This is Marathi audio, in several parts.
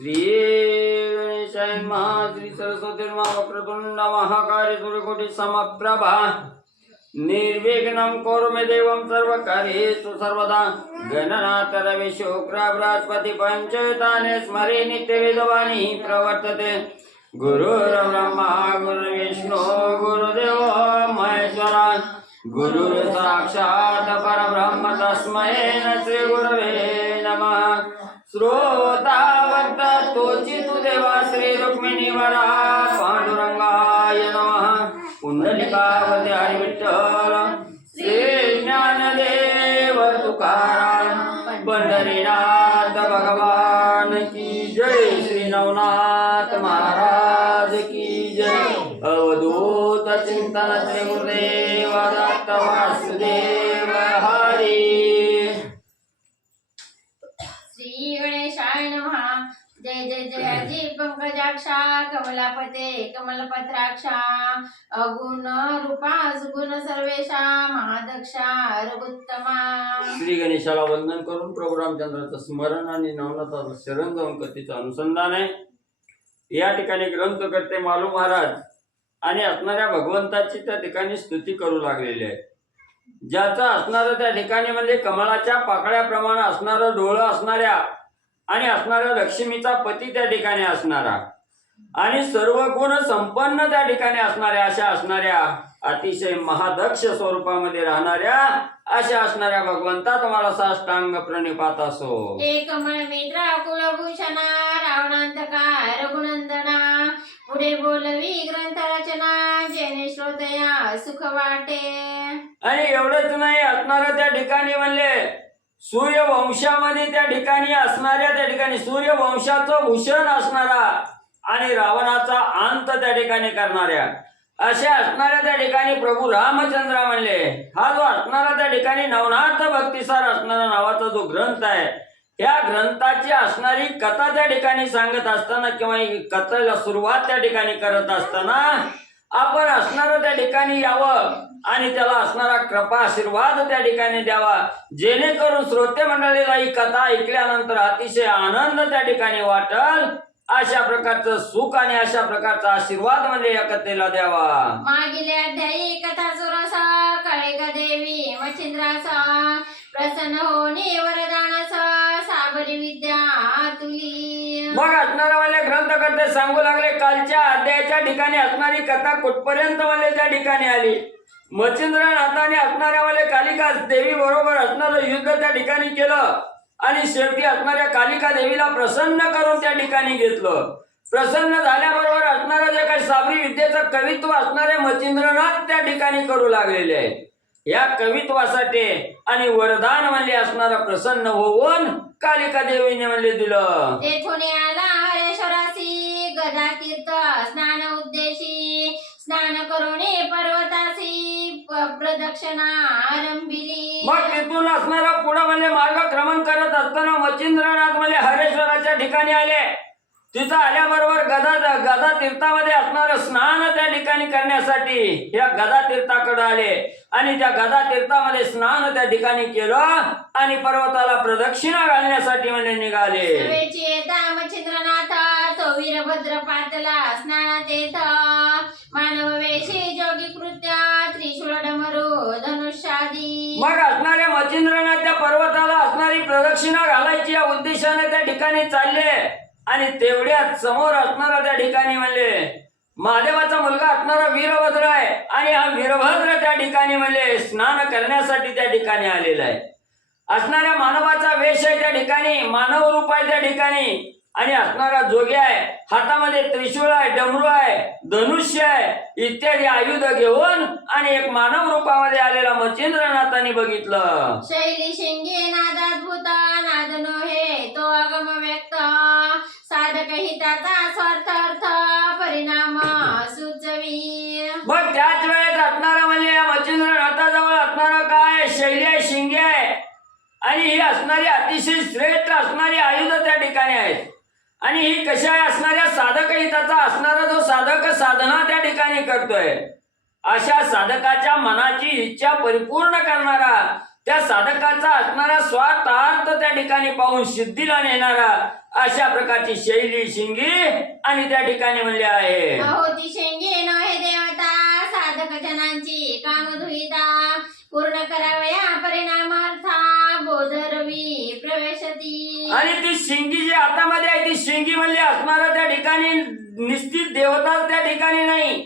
श्री गणेशाय नमः। श्री सरस्वती नमः। वक्रतुंड महाकाय सूर्यकोटि समप्रभा निर्विघ्नं कुरु मे देवं सर्वकार्येषु सर्वदा। गणनाथ रवि शुक्र बृहस्पति पंचताने स्मरे नित्यवेदवाणी प्रवर्तते। गुरुर्ब्रह्मा गुरुर्विष्णु गुरुदेव महेश्वरा गुरुः साक्षात् परब्रह्म तस्मै श्री गुरवे नमः। श्रोतावत्त तोचितु देवा श्री रुक्मिणी वरा पांडुरंगाय नमः। पुंडलिकावते हरि विठ्ठल श्री ज्ञानदेव तुकाराम पंढरीनाथ भगवान की जय। श्री नवनाथ महाराज की जय। अवधूत चिंतन श्री गुरुदेव दत्त वासुदेव हरी। श्री गणेशाय नमः। जय जय जय अजी पंकजाक्षा कमलापते कमलपत्राक्षा अगुण रूपा सुगुण सर्वेशा महादक्षा रघुत्तमा। श्री गणेशाला वंदन करून प्रभू रामचंद्राचं स्मरण आणि नवनाथाचं शरण जाऊन कथेचं अनुसंधान आहे। या ठिकाणी ग्रंथ करते मालू महाराज आणि असणाऱ्या भगवंताची त्या ठिकाणी स्तुती करू लागलेली आहे। ज्याचं असणारं त्या ठिकाणी म्हणजे कमळाच्या पाकळ्याप्रमाणे असणारं डोळं असणाऱ्या आणि असणाऱ्या लक्ष्मीचा पती त्या ठिकाणी असणारा आणि सर्व गुण संपन्न त्या ठिकाणी असणाऱ्या अशा असणाऱ्या अतिशय महादक्ष स्वरूपामध्ये राहणाऱ्या अशा असणाऱ्या भगवंता तुम्हाला साष्टांग प्रणिपात असो। हे कमळ मित्रा कुलभूषणा रावणांतका रघुनंदना पुढे बोलवी ग्रंथ रचना जेणे श्रोतया सुख वाटे। आणि एवढंच नाही असणारं त्या ठिकाणी म्हणले सूर्यवंशामध्ये त्या ठिकाणी असणाऱ्या त्या ठिकाणी सूर्यवंशाचं भूषण असणारा आणि रावणाचा अंत त्या ठिकाणी करणाऱ्या अशा असणाऱ्या त्या ठिकाणी प्रभू रामचंद्र म्हणले हा जो असणारा त्या ठिकाणी नवनाथ भक्तिसार असणारा नावाचा जो ग्रंथ आहे त्या ग्रंथाची असणारी कथा त्या ठिकाणी सांगत असताना किंवा कथेला सुरुवात त्या ठिकाणी करत असताना आपण असणारं त्या ठिकाणी यावं आणि त्याला असणारा कृपा आशीर्वाद त्या ठिकाणी द्यावा जेणेकरून श्रोते मंडळीला ही कथा ऐकल्यानंतर अतिशय आनंद त्या ठिकाणी वाटल अशा प्रकारचं सुख आणि अशा प्रकारचा आशीर्वाद म्हणजे या कथेला द्यावा। मागील अध्यायी कथा सुरसा काळिका देवी मच्छिंद्रासा प्रसन्न होणे वरदानासा साबरी विद्या तुली। मग असणारा म्हणजे ग्रंथकर्ते सांगू लागले कालच्या अध्यायाच्या ठिकाणी असणारी कथा कुठपर्यंत म्हणजे त्या ठिकाणी आली। मच्छिंद्रनाथाने असणाऱ्या म्हणजे कालिका देवी बरोबर असणारं युद्ध त्या ठिकाणी केलं आणि शेवटी असणाऱ्या कालिका देवीला प्रसन्न करून त्या ठिकाणी घेतलं। प्रसन्न झाल्याबरोबर असणारं जे काही साबरी विद्येचं कवित्व असणारे मच्छिंद्रनाथ त्या ठिकाणी करू लागलेले आहे। या कवित्वासाठी आणि वरदान म्हणले असणारं प्रसन्न होऊन कालिका देवीने म्हणले दिलं। तेथून आला हरेश्वरासी गदा तीर्थ स्नान उद्देशी स्नान करुणे पर्वतासी प्रदक्षिणा आरंभिली। मग तिथून असणारा पुढे म्हणजे मार्गक्रमण करत असताना मच्छिंद्रनाथ म्हणजे हरेश्वराच्या ठिकाणी आले। तिथं आल्याबरोबर गदा तीर्थामध्ये असणारं स्नान त्या ठिकाणी करण्यासाठी या गदा तीर्थाकडे आले आणि त्या गदा तीर्थामध्ये स्नान त्या ठिकाणी केलं आणि पर्वताला प्रदक्षिणा घालण्यासाठी म्हणजे निघाले। मच्छिंद्रनाथ तो वीरभद्र पातला स्नानात येत मानव वेशी जोगी कृत्य त्रिशूळ डमरू धनुष्यादी। मग असणाऱ्या मच्छिंद्रनाथ त्या पर्वताला असणारी प्रदक्षिणा घालायची या उद्देशाने त्या ठिकाणी चालले आणि तेवढ्यात समोर असणारा त्या ठिकाणी म्हणले महादेवाचा मुलगा असणारा वीरभद्र आहे आणि हा वीरभद्र त्या ठिकाणी म्हणले स्नान करण्यासाठी त्या ठिकाणी आलेला आहे। असणाऱ्या मानवाचा वेश आहे त्या ठिकाणी मानव रूप आहे त्या ठिकाणी आणि असणारा जोगी आहे हातामध्ये त्रिशूळ आहे डमरू आहे धनुष्य आहे इत्यादी आयुध घेऊन आणि एक मानव रूपामध्ये आलेला मच्छिंद्रनाथाने बघितलं। शैली शिंगे नादाद्भुत नाद नोहे तो अगम व्यक्त साधक हिताचा स्वार्थ अर्थ परिणाम सुचवी। मग त्याच वेळेस असणारा म्हणजे या मच्छिंद्रनाथाजवळ असणारा काय शैली आहे शिंगे आहे आणि ही असणारी अतिशय श्रेष्ठ असणारी आयुध त्या ठिकाणी आहेत आणि ही कशा असणाऱ्या साधक हिताचा असणारा जो साधक साधना त्या ठिकाणी करतोय अशा साधकाच्या मनाची इच्छा परिपूर्ण करणारा त्या साधकाचा असणारा स्वार्थार्थ त्या ठिकाणी पाहून सिद्धीला नेणारा अशा प्रकारची शैली शिंगी आणि त्या ठिकाणी म्हणले आहे. अहो ती शेंगे नव्हे देवता साधक जनांची कामधुईता पूर्ण करावया परिणामार्था बोधरवी प्रवेशती. आणि ती शिंगी जी हातामध्ये आहे ती शिंगी म्हणले असणारा त्या ठिकाणी निश्चित देवता त्या ठिकाणी नाही,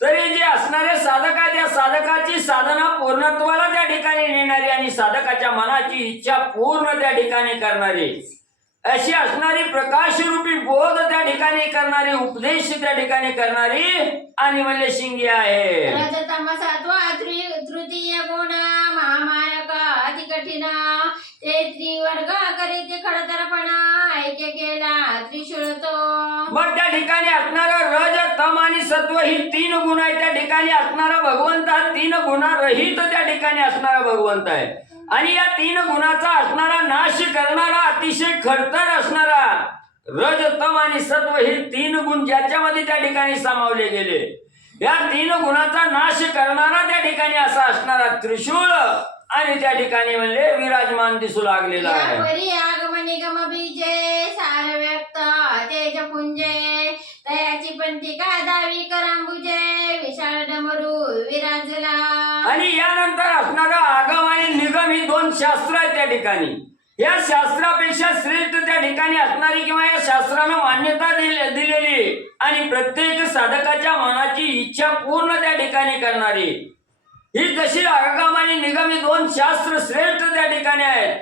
तरी जे असणारे साधक आहे त्या साधकाची साधना पूर्णत्वाला त्या ठिकाणी नेणारी आणि साधकाच्या मनाची इच्छा पूर्ण त्या ठिकाणी करणारी अशी असणारी प्रकाशरूपी बोध त्या ठिकाणी करणारी उपदेश त्या ठिकाणी करणारी आणि म्हणले शिंगी आहे. रजतमसत्वा तृतीय गुण महामारक अति कठीण ते त्रिवर्ग करीत खडतरपणा ऐक्य केला त्रिशूळ तो. मग त्या ठिकाणी असणारा रज तम आणि सत्व ही 3 गुण आहे. त्या ठिकाणी असणारा भगवंत हा 3 गुणारहित त्या ठिकाणी असणारा भगवंत आहे आणि या 3 गुणाचा असणारा नाश करणारा अतिशय खडतर असणारा रज तम आणि सत्व ही 3 गुण ज्याच्यामध्ये त्या ठिकाणी सामावले गेले, या 3 गुणाचा नाश करणारा त्या ठिकाणी असा असणारा त्रिशूळ आणि त्या ठिकाणी म्हणले विराजमान दिसू लागलेला आहे. यापरी आगमनी गम बीजे सार व्यक्त तेज पुंजे तयाची पंथिका दावी करांबुजे विशाल डमरू विराजला. आणि यानंतर असणारा आगम आणि निगम ही 2 शास्त्र आहेत त्या ठिकाणी. या शास्त्रापेक्षा श्रेष्ठ त्या ठिकाणी असणारी किंवा या शास्त्रानं मान्यता दिलेली आणि प्रत्येक साधकाच्या मनाची इच्छा पूर्ण त्या ठिकाणी करणारी ही जशी आगम आणि निगम ही 2 शास्त्र श्रेष्ठ त्या ठिकाणी आहेत,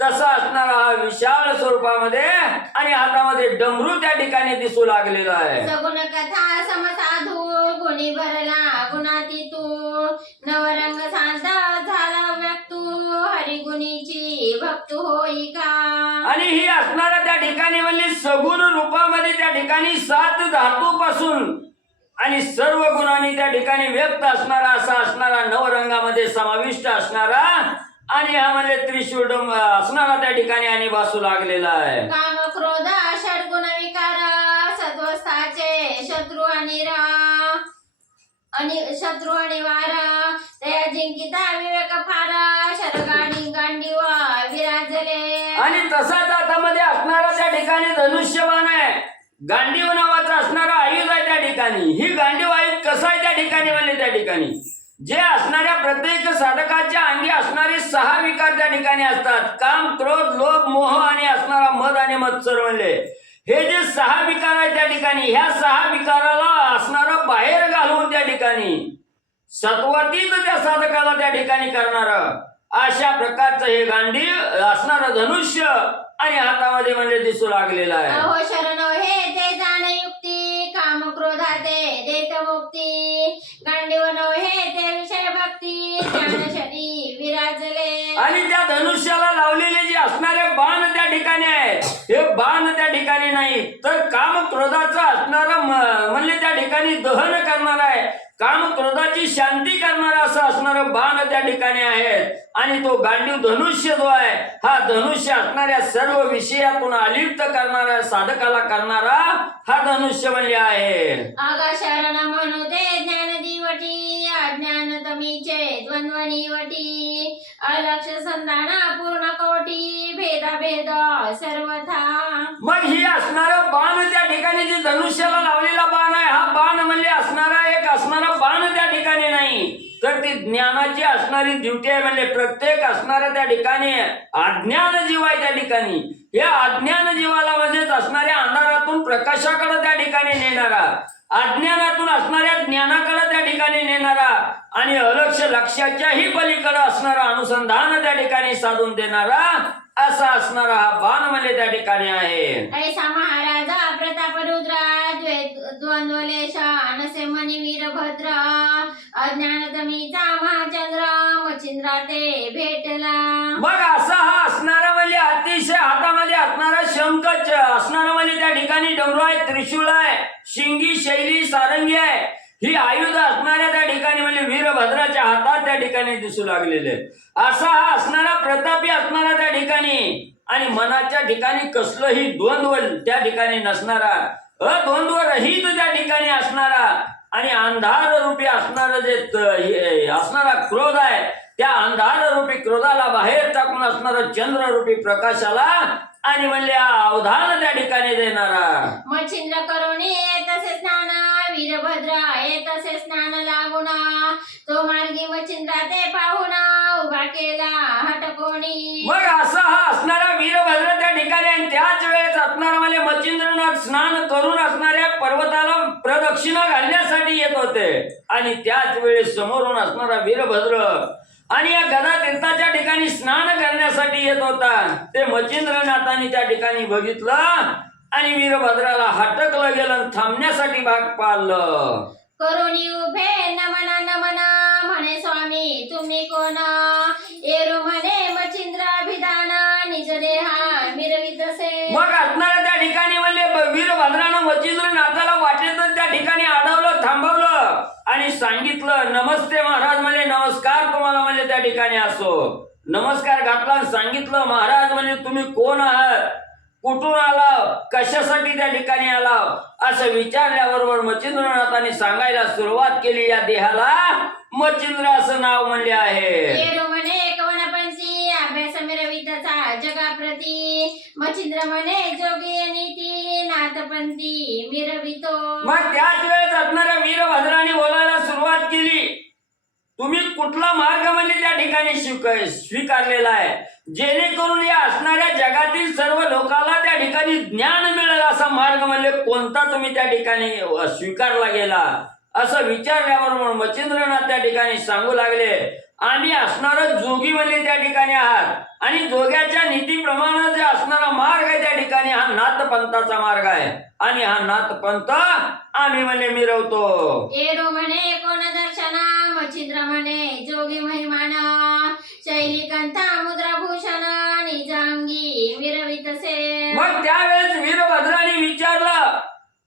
तसा असणारा हा विशाल स्वरूपामध्ये आणि हातामध्ये डमरू त्या ठिकाणी दिसू लागलेला आहे. सगुण कथा समसाधू गुणी भरला गुणाती तू नवरंग शांत झाला व्यक्तू हरिगुणीची भक्त होई का. आणि ही असणारा त्या ठिकाणी म्हणली सगुण रूपामध्ये त्या ठिकाणी 7 धातूपासून आणि सर्व गुणांनी त्या ठिकाणी व्यक्त असणारा असा असणारा नवरंगामध्ये समाविष्ट असणारा आणि हा म्हणजे त्रिशूळ असणारा त्या ठिकाणी आणि भासू लागलेला आहे. काम क्रोध षडगुण विकार सत्वस्थाचे शत्रू आणि शत्रू आणि वार त्या जिंकिता विवेक फार शरगाडी गांडीवा विराजले. आणि तसाच हातामध्ये असणारा त्या ठिकाणी धनुष्यबाण आहे. गांडीव नावाचा असणारा आयुध आहे त्या ठिकाणी. ही गांडीव आयुध कसं आहे त्या ठिकाणी म्हणले त्या ठिकाणी जे असणाऱ्या प्रत्येक साधकाच्या अंगी असणारे 6 विकार त्या ठिकाणी असतात. काम क्रोध लोभ मोह आणि असणारा मद आणि मत्सर म्हणले हे जे 6 विकार आहेत त्या ठिकाणी ह्या 6 विकाराला असणारा बाहेर घालून त्या ठिकाणी सत्वातीत त्या साधकाला त्या ठिकाणी करणार अशा प्रकारचं हे गांडीव असणारं धनुष्य आणि हातामध्ये म्हणजे दिसू लागलेलं आहे. अहो शरण हे ते जाण युक्ती काम क्रोधाते देत मुक्ती गांडीव हे ते विषय भक्ती ज्ञान शरी विराजले. आणि त्या धनुष्याला लावलेले जे असणारे बाण त्या ठिकाणी आहेत हे बाण त्या ठिकाणी नाही तर काम क्रोधाचं असणारं म्हणले त्या ठिकाणी दहन करणार आहे. काम क्रोधाची शांती करणारा असं असणारं बाण त्या ठिकाणी आहेत आणि तो गांडीव धनुष्य जो आहे हा धनुष्य असणाऱ्या सर्व विषयातून अलिप्त करणारा साधकाला करणारा हा धनुष्य म्हणले आहे. आगा शरण म्हणूते ज्ञान दिवटी अज्ञान तमीचे द्वंद्वनिवटी अलक्ष संधाना पूर्ण कोटी भेदा भेद सर्वथा. मग ही असणारं बाण त्या ठिकाणी जे धनुष्याला लावलेला बाण आहे हा बाण म्हणले असणारा एक असणारा बाण त्या ठिकाणी नाही तर ती ज्ञानाची असणारी ड्युटी आहे. म्हणजे प्रत्येक असणाऱ्या त्या ठिकाणी अज्ञान जीव आहे त्या ठिकाणी या अज्ञान जीवाला म्हणजेच असणाऱ्या अंधारातून प्रकाशाकडे त्या ठिकाणी नेणारा अज्ञानातून असणाऱ्या ज्ञानाकडे त्या ठिकाणी नेणारा आणि अलक्ष लक्षाच्याही पलीकडे असणारा अनुसंधान त्या ठिकाणी साधून देणारा असा असणारा हा बाण म्हणजे त्या ठिकाणी आहे. ऐसा महाराजा प्रताप रुद्रा द्वंद्वलेश अनसे मनी वीरभद्र अज्ञान तमीचा महाचंद्र मच्छिंद्रा ते भेटला. मग असा हा असणारा म्हणजे अतिशय हातामध्ये असणारा शंख असणारा म्हणजे त्या ठिकाणी डमरू आहे त्रिशूळ आहे शिंगी शैली सारंगी आहे ही आयुध असणाऱ्या त्या ठिकाणी म्हणजे वीरभद्राच्या हातात त्या ठिकाणी दिसू लागलेले असा हा असणारा प्रतापी असणारा त्या ठिकाणी आणि मनाच्या ठिकाणी कसलंही द्वंद्व त्या ठिकाणी नसणारा अद्वंद्व रहित त्या ठिकाणी असणारा आणि अंधार रूपी असणारं जे असणारा क्रोध आहे त्या अंधार रूपी क्रोधाला बाहेर टाकून असणारा चंद्र रूपी प्रकाशाला आणि म्हणले अवधान त्या ठिकाणी देणारा. मच्छिंद्र करुणी तसे स्नान वीरभद्र तसे स्नान लागुना तो मार्गी मच्छिंद्रा ते पाहुणा उभा केला हटकोणी. मग असा हा असणारा वीरभद्र त्या ठिकाणी आणि त्याच वेळेस असणारा म्हणजे मच्छिंद्रनाथ स्नान करून असणाऱ्या पर्वताला प्रदक्षिणा घालण्यासाठी येत होते आणि त्याच वेळेस समोरून असणारा वीरभद्र आणि या गदा तीर्थाच्या ठिकाणी स्नान करण्यासाठी येत होता. ते मच्छिंद्रनाथांनी त्या ठिकाणी बघितलं आणि वीरभद्राला हटकलं गेलं, थांबण्यासाठी भाग पाडलं. करुणी उभे नमना नमना म्हणे स्वामी तुम्ही कोण एरू म्हणे मच्छिंद्राभिधान निज देहा मिरवितसे. मग असणाऱ्या त्या ठिकाणी म्हणले वीरभद्रानं मच्छिंद्रनाथाला वाटेतच त्या ठिकाणी अडवलं, थांबवलं आणि सांगितलं नमस्ते महाराज म्हणले, नमस्कार तुम्हाला म्हणले त्या ठिकाणी असो. नमस्कार घातला आणि सांगितलं महाराज म्हणजे तुम्ही कोण आहात, कुठून आला, कशासाठी त्या ठिकाणी आला असं विचारल्याबरोबर मच्छिंद्रनाथांनी सांगायला सुरुवात केली. या देहाला मच्छिंद्र असं नाव म्हणले आहे. एरू म्हणे कवनपंची अभ्यास मिरवितचा जगाप्रती मच्छिंद्र म्हणे जोगी नीती नाथपंथी मिरवितो. मग त्याच वेळेस असणाऱ्या वीरभद्राने बोलायला सुरुवात केली. तुम्ही कुठला मार्ग म्हणजे त्या ठिकाणी स्वीकारलेला आहे, जेणेकरून या असणाऱ्या जगातील सर्व लोकांना त्या ठिकाणी ज्ञान मिळेल असा मार्ग म्हणजे कोणता तुम्ही त्या ठिकाणी स्वीकारला गेला असं विचारल्यावर मच्छिंद्रनाथ त्या ठिकाणी सांगू लागले आम्ही असणार जोगी म्हणजे त्या ठिकाणी आहात आणि जोग्याच्या नीतीप्रमाणे जे असणारा मार्ग आहे त्या ठिकाणी हा नाथपंथाचा मार्ग आहे आणि हा नाथपंथ आम्ही म्हणजे मिरवतो. एरू म्हणे कोण दर्शना मच्छिंद्र म्हणे जोगी महिमान शैली कंथा मुद्राभूषण निजांगी मिरवितसे. मग त्यावेळेस वीरभद्राने विचारलं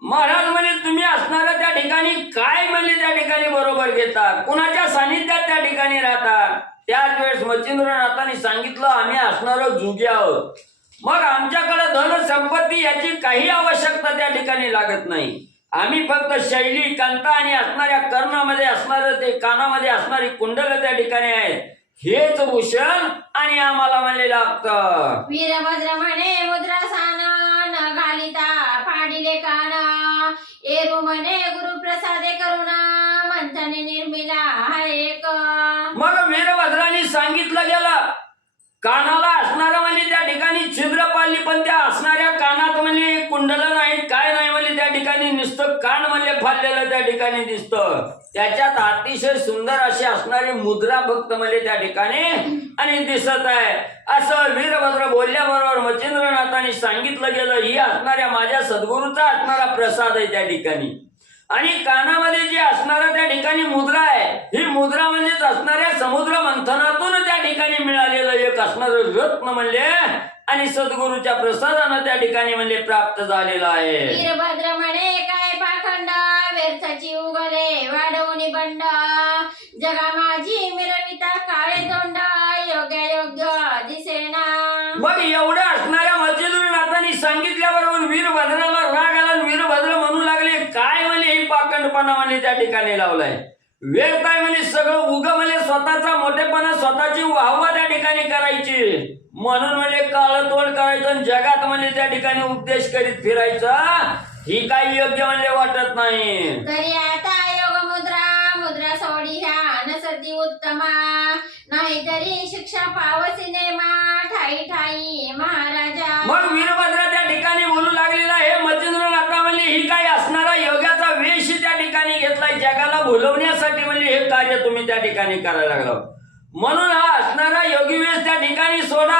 महाराज म्हणे तुम्ही असणाऱ्या त्या ठिकाणी काय म्हणले त्या ठिकाणी बरोबर घेता, कुणाच्या सानिध्यात त्या ठिकाणी राहता. त्याच वेळेस मच्छिंद्रनाथांनी सांगितलं आम्ही असणार जोगी आहोत. मग आमच्याकडे धन संपत्ती याची काही आवश्यकता त्या ठिकाणी लागत नाही. आम्ही फक्त शैली कांता आणि असणाऱ्या कर्णामध्ये असणार ते कानामध्ये असणारी कुंडल त्या ठिकाणी आहेत हेच भूषण आणि आम्हाला म्हणले लागतं. वीरभद्र म्हणे मुद्रासान न घालिता फाडिले कान एरू म्हणे गुरुप्रसादे करुणा मंथने निर्मिला हा एक. मग वीरभद्राने सांगितलं गेलं कानाला असणारा म्हणजे त्या ठिकाणी छिद्र पाडली पण त्या असणाऱ्या कानात म्हणजे कुंडल नाही काय नाही म्हणजे त्या ठिकाणी नुसतं कान म्हणजे फाडलेलं त्या ठिकाणी दिसतं. त्याच्यात अतिशय सुंदर अशी असणारी मुद्रा भक्त म्हणजे त्या ठिकाणी आणि दिसत आहे असं वीरभद्र बोलल्याबरोबर मच्छिंद्रनाथांनी सांगितलं गेलं ही असणाऱ्या माझ्या सद्गुरूचा असणारा प्रसाद आहे त्या ठिकाणी आणि कानामध्ये जी असणारा त्या ठिकाणी मुद्रा आहे ही मुद्रा म्हणजेच असणाऱ्या समुद्र मंथनातून त्या ठिकाणी मिळालेलं एक असणारं रत्न म्हणले आणि सद्गुरूच्या प्रसादानं त्या ठिकाणी म्हणले प्राप्त झालेलं आहे. वीरभद्र म्हणे काय पाखंड व्यर्थाची उगले वाढवणी बंड जगा माझी मिरविता काळे तोंड योग्य दिसेना. मग एवढ्या असणाऱ्या मच्छिंद्रनाथांनी सांगितल्याबरोबर वीरभद्राला राग आला. वीरभद्र म्हणू लागले काय म्हणे ही पाखंडपणा म्हणे त्या ठिकाणी लावलाय, व्यर्थ आहे म्हणे सगळं उग म्हणे स्वतःचा मोठेपणा स्वतःची वाहवा त्या ठिकाणी करायची म्हणून म्हणजे काळ तोड करायचं आणि जगात म्हणजे त्या ठिकाणी उपदेश करीत फिरायचा ही काही योग्य म्हणजे वाटत नाही. तरी आता योग मुद्रा सोडी ह्या नसती उत्तमा नाहीतरी शिक्षा पावसी नेमा ठाई ठाई महाराजा. मग वीरभद्र त्या ठिकाणी बोलू लागलेला हे मच्छिंद्रनाथा म्हणजे ही काही असणारा योगाचा वेश त्या ठिकाणी घेतलाय जगाला भुलवण्यासाठी म्हणजे हे कार्य तुम्ही त्या ठिकाणी करायला लागला म्हणून हा असणारा योगी वेश त्या ठिकाणी सोडा.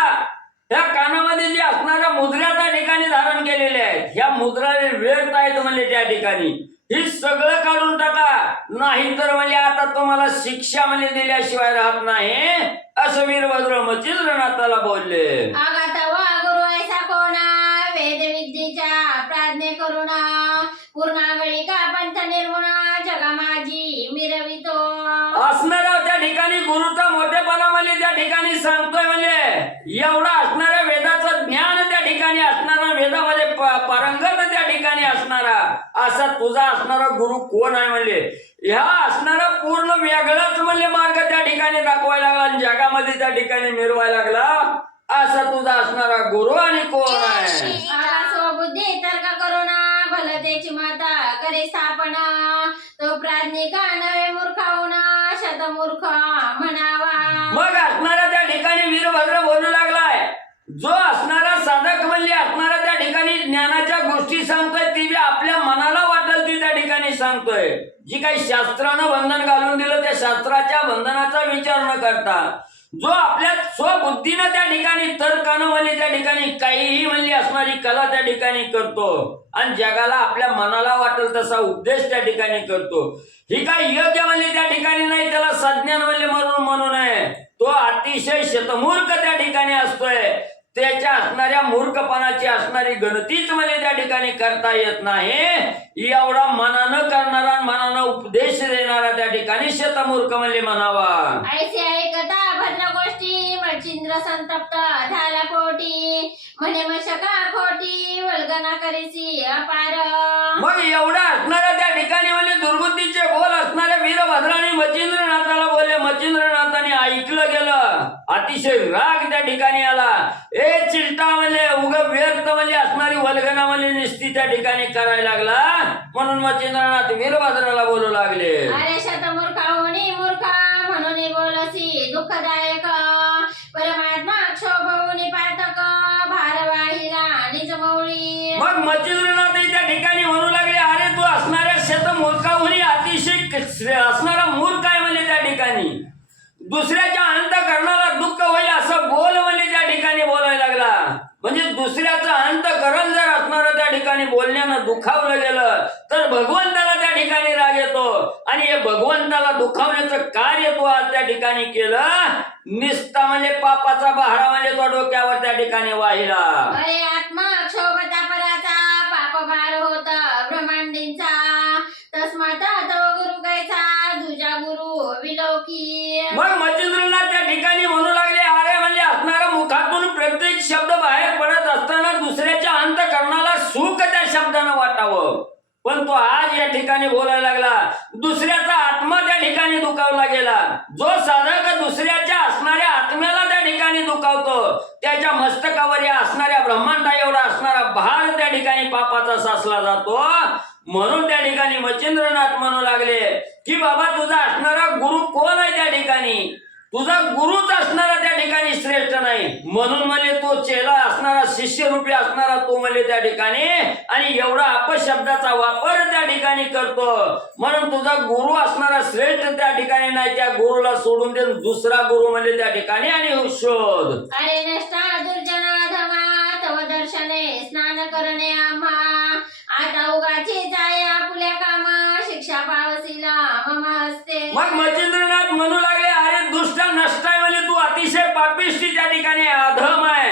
ह्या कानामध्ये जे असणाऱ्या मुद्रा त्या ठिकाणी धारण केलेल्या आहेत ह्या मुद्रा व्यर्थ आहेत म्हणजे त्या ठिकाणी ही सगळं काढून टाका नाही तर म्हणजे आता तुम्हाला शिक्षा म्हणजे दिल्याशिवाय राहत नाही असं वीरभद्र मच्छिंद्रनाथाला बोलले. आगात वा गुरु ऐसा कोणा वेद विद्येच्या प्राज्ञे करुणा पूर्णागळी का पंथ निर्गुणा जगा माझी मिरवितो. असणारा त्या ठिकाणी गुरुचा मोठेपणा म्हणजे त्या ठिकाणी सांगतोय म्हणजे एवढा असणाऱ्या वेदाचं ज्ञान त्या ठिकाणी असणारा वेदामध्ये पारंगत त्या ठिकाणी असणारा असा तुझा असणारा गुरु कोण आहे म्हणजे ह्या असणारा पूर्ण वेगळाच म्हणजे मार्ग त्या ठिकाणी दाखवायला लागला आणि जगामध्ये त्या ठिकाणी मिरवायला लागला. असा तुझा असणारा गुरु आणि कोण आहे? स्वबुद्धी तर्क करुणा भलतेची माता करे स्थापना तो प्राज्ञिका नवे मूर्खावना शतमूर्ख म्हणावा. मग असणारा त्या ठिकाणी वीरभद्र बोलू लागलाय. जो असणारा साधक म्हणजे असणारा त्या ठिकाणी ज्ञानाच्या गोष्टी सांगतोय ती बी आपल्या मनाला वाटेल ती त्या ठिकाणी सांगतोय. जी काही शास्त्रानं बंधन घालून दिलं त्या शास्त्राच्या बंधनाचा विचार न करता जो आपल्या स्वबुद्धीनं त्या ठिकाणी तर्कानं म्हणजे त्या ठिकाणी काहीही म्हणजे असणारी कला त्या ठिकाणी करतो आणि जगाला आपल्या मनाला वाटेल तसा उपदेश त्या ठिकाणी करतो. ही काही योग्य म्हणजे त्या ठिकाणी नाही. त्याला सज्ञान म्हणजे म्हणू नये. तो अतिशय शतमूर्ख त्या ठिकाणी असतोय. त्याच्या असणाऱ्या मूर्खपणाची असणारी गणतीच म्हणजे त्या ठिकाणी करता येत नाही. एवढा मनानं करणारा मनानं उपदेश देणारा त्या ठिकाणी शतमूर्ख म्हणजे म्हणावा. ऐसे ऐकता भद्र गोष्टी मच्छिंद्र संतप्त झाला पोटी म्हणे मशका खोटी वल्गना करीसी अपार. मग एवढा असणाऱ्या त्या ठिकाणी म्हणजे दुर्बुद्धीचे बोल असणाऱ्या वीरभद्राने मच्छिंद्रनाथाला बोलले. मच्छिंद्रनाथाने ऐकलं गेलं. अतिशय राग त्या ठिकाणी आला. चिलटा म्हणजे उग व्यर्थ म्हणजे असणारी वल्गना म्हणजे निस्ती त्या ठिकाणी करायला लागला. म्हणून मच्छिंद्रनाथ वीरभद्राला बोलू लागले. अरे शतमूर्खा होणी मूर्खा म्हणून बोलसी दुःखदायक परमात्मा क्षोभवनी पातक भारवाहिला निजमौळी. मग मच्छिंद्रनाथ त्या ठिकाणी म्हणू लागले अरे तू असणाऱ्या शतमूर्खाहून अतिशय असणारा मूर्ख आहे म्हणजे त्या ठिकाणी दुसऱ्याच्या अंतःकरणाला दुःख होईल असं बोल म्हणजे त्या ठिकाणी बोलायला लागला. म्हणजे दुसऱ्याचं अंतःकरण जर असणारं त्या ठिकाणी बोलण्यानं दुखावलं गेलं तर भगवंताला त्या ठिकाणी राग येतो आणि हे भगवंताला दुखावण्याचं कार्य तू आज त्या ठिकाणी केलं. निस्ता म्हणजे पापाचा बहारा म्हणजे तो डोक्यावर त्या ठिकाणी वाहिला. अरे आत्मा क्षोभता पराचा पाप भार होता ब्रह्मांडींचा तस्मात तो गुरु कैसा दुजा गुरु विलोकी. मग मच्छिंद्रनाथ त्या ठिकाणी म्हणू लागले अरे म्हणजे असणारा मुखातून प्रत्येक शब्द बाहेर पडत असताना दुसऱ्याच्या अंतःकरणाला सुख त्या शब्दानं वाटावं. पण तो आज या ठिकाणी बोलायला लागला. दुसऱ्याचा आत्मा त्या ठिकाणी दुखावला गेला. जो साधक दुसऱ्याच्या असणाऱ्या आत्म्याला त्या ठिकाणी दुखावतो त्याच्या मस्तकावर या असणाऱ्या ब्रह्मांडा एवढा असणारा भार त्या ठिकाणी पापाचा साचला जातो. म्हणून त्या ठिकाणी मच्छिंद्रनाथ म्हणू लागले की बाबा तुझा असणारा गुरु कोण आहे त्या ठिकाणी. तुझा गुरुच असणारा त्या ठिकाणी श्रेष्ठ नाही. म्हणून म्हणजे तो चेला असणारा शिष्यरूपी असणारा तो म्हणजे त्या ठिकाणी आणि एवढा अपशब्दाचा वापर त्या ठिकाणी करतो. म्हणून तुझा गुरु असणारा श्रेष्ठ त्या ठिकाणी नाही. त्या गुरुला सोडून दे दुसरा गुरु म्हणजे त्या ठिकाणी आणि शोध. अरे नष्टा दुर्जना धमा तव दर्शने स्नान करणे आम्हा आता उगाची जाय आपुल्या कामा शिक्षा पावसीला मम हस्ते. मग मच्छिंद्रनाथ म्हणू लागले अरे दुष्ट नष्ट आहे म्हणजे तू अतिशय पापिष्टी त्या ठिकाणी अधम आहे.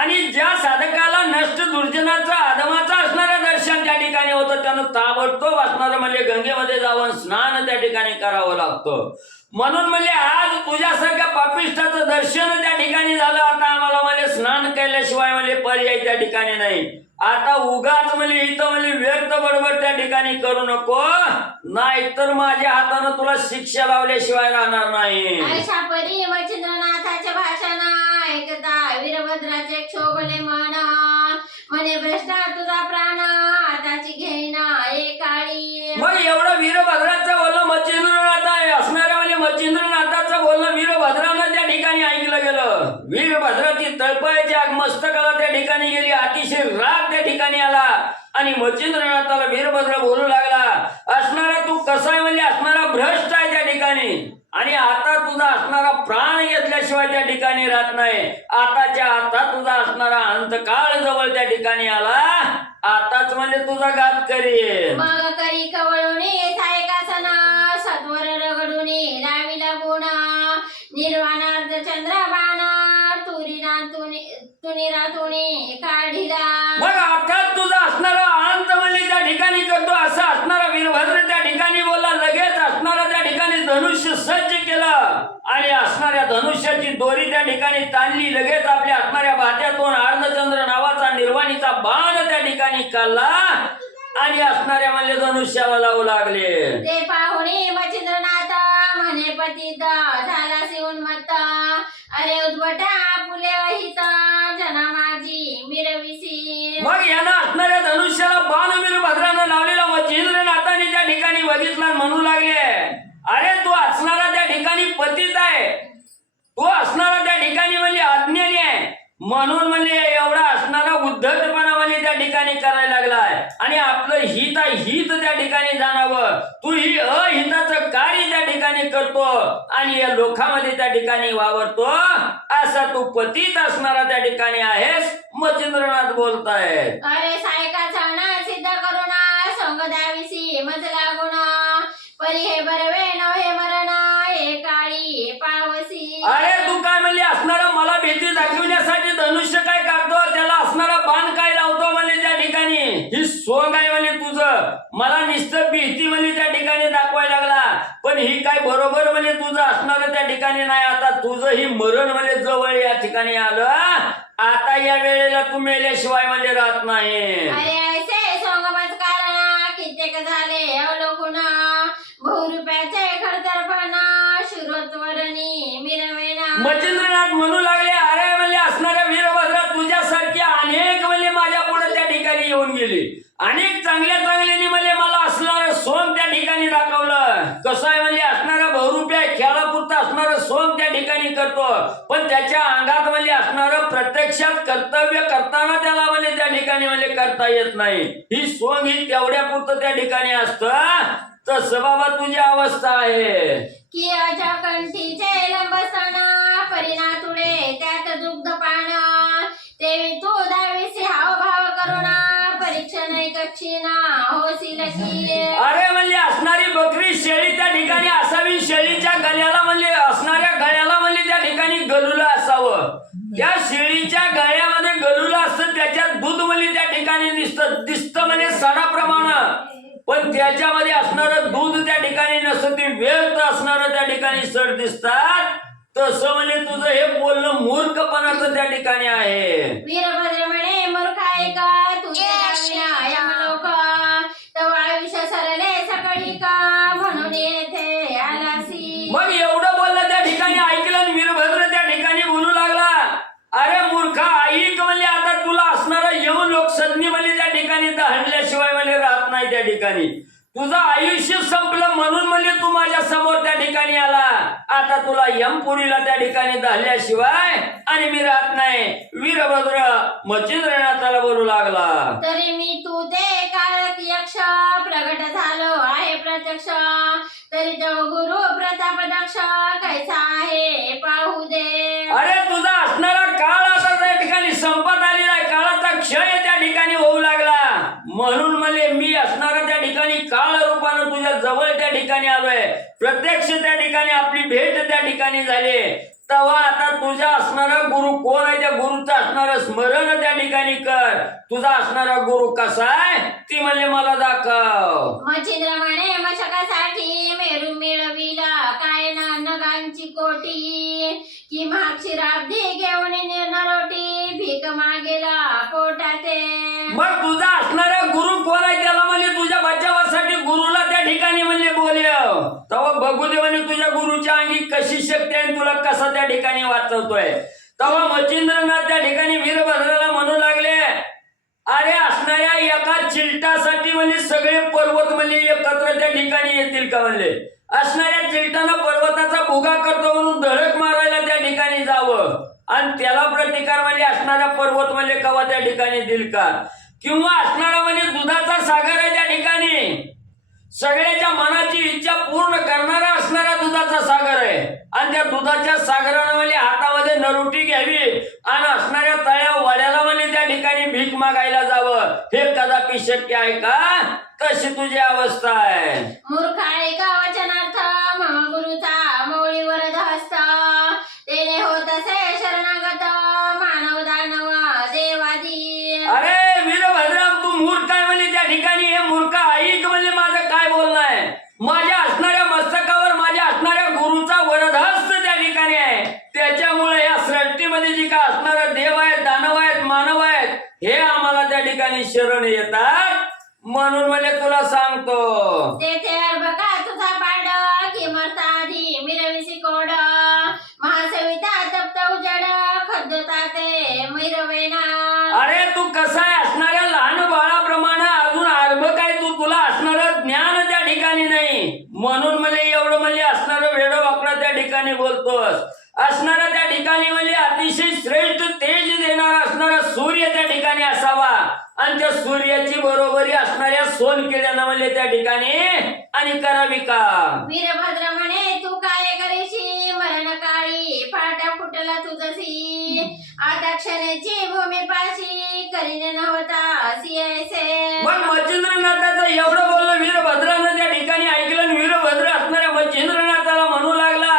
आणि ज्या साधकाला नष्ट दुर्जनाचा अधमाचा असणारं दर्शन त्या ठिकाणी होतं त्यानं ताबडतोब असणारं म्हणजे गंगेमध्ये जाऊन स्नान त्या ठिकाणी करावं लागतं. म्हणून म्हणजे आज तुझ्यासारख्या पापिष्टाचं दर्शन त्या ठिकाणी झालं. आता आम्हाला म्हणजे स्नान केल्याशिवाय म्हणजे पर्याय त्या ठिकाणी नाही. आता उगाच म्हणजे इथं म्हणजे व्यर्थ बडबड त्या ठिकाणी करू नको नाहीतर माझ्या हातानं तुला शिक्षा लावल्याशिवाय राहणार नाही. अशा परी मच्छिंद्रनाथाचे भाषण ऐकता वीरभद्राचे क्षोभले मन म्हणे भ्रष्टा तुझा प्राण आताची घेण एकाळी. मग एवढं वीरभद्राचं बोलणं मच्छिंद्रनाथ आहे असणाऱ्या म्हणजे मच्छिंद्रनाथाचं बोलणं वीरभद्रानं त्या ठिकाणी ऐकलं गेलं. वीरभद्राची तळपायाची आग मस्तकाला त्या ठिकाणी गेली. अतिशय राग त्या ठिकाणी आला आणि मच्छिंद्रनाथाला वीरभद्र बोलू लागला असणारा तू कसा आहे म्हणजे असणारा भ्रष्ट आहे त्या ठिकाणी आणि आता तुझा असणारा प्राण घेतल्याशिवाय त्या ठिकाणी राहत नाही. आताच्या आता तुझा असणारा अंतकाळ जवळ त्या ठिकाणी आला. आताच म्हणजे तुझा घात करेल. मग करी कवळुनी सायकासन सत्वर रगडुनी राविला गुण निर्वाणार्ध चंद्रबाण तुनी काढिला. मग अर्थात तुझा असणारा अंत म्हणजे त्या ठिकाणी करतो असं असणारा वीरभद्र त्या ठिकाणी बोलला. लगेच असणारा त्या ठिकाणी धनुष्य सज्ज केलं आणि असणाऱ्या धनुष्याची दोरी त्या ठिकाणी ताणली. लगेच आपल्या असणाऱ्या भात्यातून अर्धचंद्र नावाचा निर्वाणीचा बाण त्या ठिकाणी काढला आणि असणाऱ्या म्हणले धनुष्याला लावू लागले. ते पाहुणे मच्छिंद्रनाथ म्हणे पतित झाला शिवून मत अरे उद्भटा फुले अहित जना माझी मिरविसी. मग यानं असणाऱ्या धनुष्याला बाण वीरभद्रानं लावलेला मच्छिंद्रनाथाने त्या ठिकाणी बघितला आणि म्हणू लागले, अरे तू असणारा त्या ठिकाणी पतित आहे, तू असणारा त्या ठिकाणी म्हणजे अज्ञानी आहे, म्हणून म्हणजे एवढा असणारा उद्धटपणा म्हणजे त्या ठिकाणी करायला लागलाय आणि आपलं हित हित त्या ठिकाणी जाणावं, तू ही अहिताचं कार्य त्या ठिकाणी करतो आणि या लोकांमध्ये त्या ठिकाणी वावरतो, असा तू पतित असणारा त्या ठिकाणी आहेस. मच्छिंद्रनाथ बोलतायत. अरे सायकाचा ना सिद्ध करुणा संग द्याविसी मज लागुण परी हे बरवे न हे मरण हे काळी पावसी. अरे तू काय म्हणली असणारा मला भीती दाखवण्यासाठी धनुष्य काय करतो, त्याला असणारा बाण काय लावतो म्हणजे त्या ठिकाणी ही सोंग आहे म्हणजे तुझं, मला नुसतं भीती म्हणजे त्या ठिकाणी दाखवायला लागला, पण ही काय बरोबर म्हणजे तुझं असणारं त्या ठिकाणी नाही. आता तुझं ही मरण म्हणजे जवळ या ठिकाणी आलं, आता या वेळेला तू मेल्याशिवाय म्हणजे राहत नाही. अरे ऐसे सोंगमच कारण कित्येक झाले अवलोकून बहुरूप्याचे खडतरपण शुरोत्वरणी मिरवेना. मच्छिंद्रनाथ म्हणू लागले, अरे म्हणले असणाऱ्या वीरभद्रा तुझ्यासारखी अनेक म्हणजे माझ्या पुढे त्या ठिकाणी येऊन गेली, अनेक चांगल्या चांगल्यानी म्हणजे मला असणारं सोंग त्या ठिकाणी दाखवलं. कसं आहे म्हणजे असणारा बहुरूपी खेळापुरता असणारं सोंग त्या ठिकाणी करतो, पण त्याच्या अंगात म्हणजे असणारं प्रत्यक्षात कर्तव्य करताना त्याला म्हणजे त्या ठिकाणी म्हणजे करता येत नाही. ही सोंग ही तेवढ्या पुरतं त्या ठिकाणी असतं. तसं बाबा तुझी अवस्था आहे की अचकंठीचे लंबसन परिणातुडे त्यात दुग्ध पान तेवी तू दाविसी हाव भाव करुणा परीक्षण कक्षीना होशील की. अरे म्हणले असणारी बकरी शेळी त्या ठिकाणी असावी, शेळीच्या गळ्याला म्हणले असणाऱ्या गळ्याला म्हणले त्या ठिकाणी गलुलं असावं, त्या शेळीच्या गळ्यामध्ये गलुलं असतं, त्याच्यात दूध म्हणले त्या ठिकाणी दिसतं म्हणजे सडाप्रमाणे, पण त्याच्यामध्ये असणारं दूध त्या ठिकाणी नसतं, ते व्यर्थ असणारं त्या ठिकाणी सड दिसतात. तसं म्हणजे तुझं हे बोलणं मूर्खपणाचं त्या ठिकाणी आहे. वीरभद्र म्हणे मूर्ख ऐका तुझे यमलोक तव आयुष्य सरले सकळी का म्हणून येथे आलासी. मग एवढं बोललं त्या ठिकाणी ऐकलं आणि वीरभद्र त्या ठिकाणी बोलू लागला, अरे मूर्खा ऐक म्हणजे आता तुला असणारा यम लोक सदनी म्हणजे त्या ठिकाणी दहनल्याशिवाय म्हणजे राहत नाही. त्या ठिकाणी तुझं आयुष्य संपलं म्हणून म्हणजे तू माझ्या समोर त्या ठिकाणी आला, आता तुला यमपुरीला त्या ठिकाणी दहल्याशिवाय आणि मी राहत नाही. वीरभद्र मच्छिंद्रनाथाला बोलू लागला, तरी मी तू ते काळक यक्ष प्रगट झालो आहे प्रत्यक्ष तरी तो गुरु प्रताप दक्ष कैसा आहे पाहू दे. अरे तुझा असणारा काळ आता त्या ठिकाणी संपत आलेला आहे, काळाचा क्षय त्या ठिकाणी होऊ लागला, म्हणून म्हणजे मी असणारा त्या ठिकाणी काळ रूपानं तुझ्या जवळ त्या ठिकाणी आलोय, प्रत्यक्ष त्या ठिकाणी आपली भेट त्या ठिकाणी झाली. तेव्हा आता तुझा असणारा गुरु कोण आहे, त्या गुरुचं असणारं स्मरण त्या ठिकाणी कर. तुझा असणारा गुरु कसा आहे ती म्हणजे मला दाखव. मच्छिंद्र म्हणे मशकासाठी मेरू मिळविला काय नगांची कोटी की महाक्षीराब्धी घेऊन नरोटी भीक मागेला पोटाते. मग तुझा असणारा गुरु कोण आहे त्याला म्हणजे तुझ्या बचावासाठी गुरुला त्या ठिकाणी म्हणजे बोलव, तेव्हा बघू दे म्हणजे तुझ्या गुरुच्या अंगी कशी शक्ती आहे, तुला कसा त्या ठिकाणी वाचवतोय. तेव्हा मच्छिंद्रनाथ त्या ठिकाणी वीरभद्राला म्हणू लागले, अरे असणाऱ्या एका चिलटासाठी म्हणजे सगळे पर्वत म्हणजे एकत्र त्या ठिकाणी येतील का म्हणले, असणाऱ्या चिलटानं पर्वताचा भुगा करतो म्हणून धडक मारायला त्या ठिकाणी जावं आणि त्याला प्रतिकार म्हणजे असणारा पर्वत म्हणजे कवा त्या ठिकाणी देईल का, किंवा असणारा म्हणजे दुधाचा सागर आहे त्या ठिकाणी, सगळ्याच्या मनाची इच्छा पूर्ण करणारा असणारा दुधाचा सागर आहे आणि त्या दुधाच्या सागरानं म्हणजे हातामध्ये नरोटी घ्यावी आणि असणाऱ्या तळ्या वड्याला म्हणजे त्या ठिकाणी भीक मागायला जावं, हे कदापि शक्य आहे का. कशी तुझी अवस्था आहे. मूर्ख ऐका वचनार्थ मम गुरुचा मौळीवर हस्त तेने होत असे शरणागत मानव दानव देवादी. अरे वीरभद्राम तू मूर्ख आहे म्हणजे त्या ठिकाणी हे मूर्ख ऐक म्हणजे माझं काय बोलणं आहे. माझ्या असणाऱ्या मस्तकावर माझ्या असणाऱ्या गुरुचा वरदहस्त त्या ठिकाणी आहे, त्याच्यामुळे या सृष्टीमध्ये जी काय असणारा देव आहेत दानव आहेत मानव आहेत हे आम्हाला त्या ठिकाणी शरण येतात. म्हणून मला तुला सांगतो तेथे बघा तुझा पाड किमर्था आधी मिरविसी कोड महासविता तप्त उजड खद्दता ते मिरवेना. अरे तू कसा आहे असणाऱ्या लहान बाळाप्रमाणे अजून अर्भ काय तुला असणारं ज्ञान त्या ठिकाणी नाही म्हणून मला एवढं म्हणजे असणारं वेडं वाकडं त्या ठिकाणी बोलतोस. असणारा त्या ठिकाणी म्हणजे अतिशय श्रेष्ठ तेज देणारा असणारा सूर्य त्या ठिकाणी असावा आणि त्या सूर्याची बरोबरी असणाऱ्या सोनकिड्यानं म्हणजे त्या ठिकाणी आणि करावी का. वीरभद्र म्हणे तू काय करीशी मरण काळी फाटा फुटला तुझसी आता क्षणाची भूमी पाशी करीन नव्हता सियासे. मग मच्छिंद्रनाथाचं एवढं बोललं वीरभद्रानं त्या ठिकाणी ऐकलं आणि वीरभद्र असणाऱ्या मच्छिंद्रनाथाला म्हणू लागला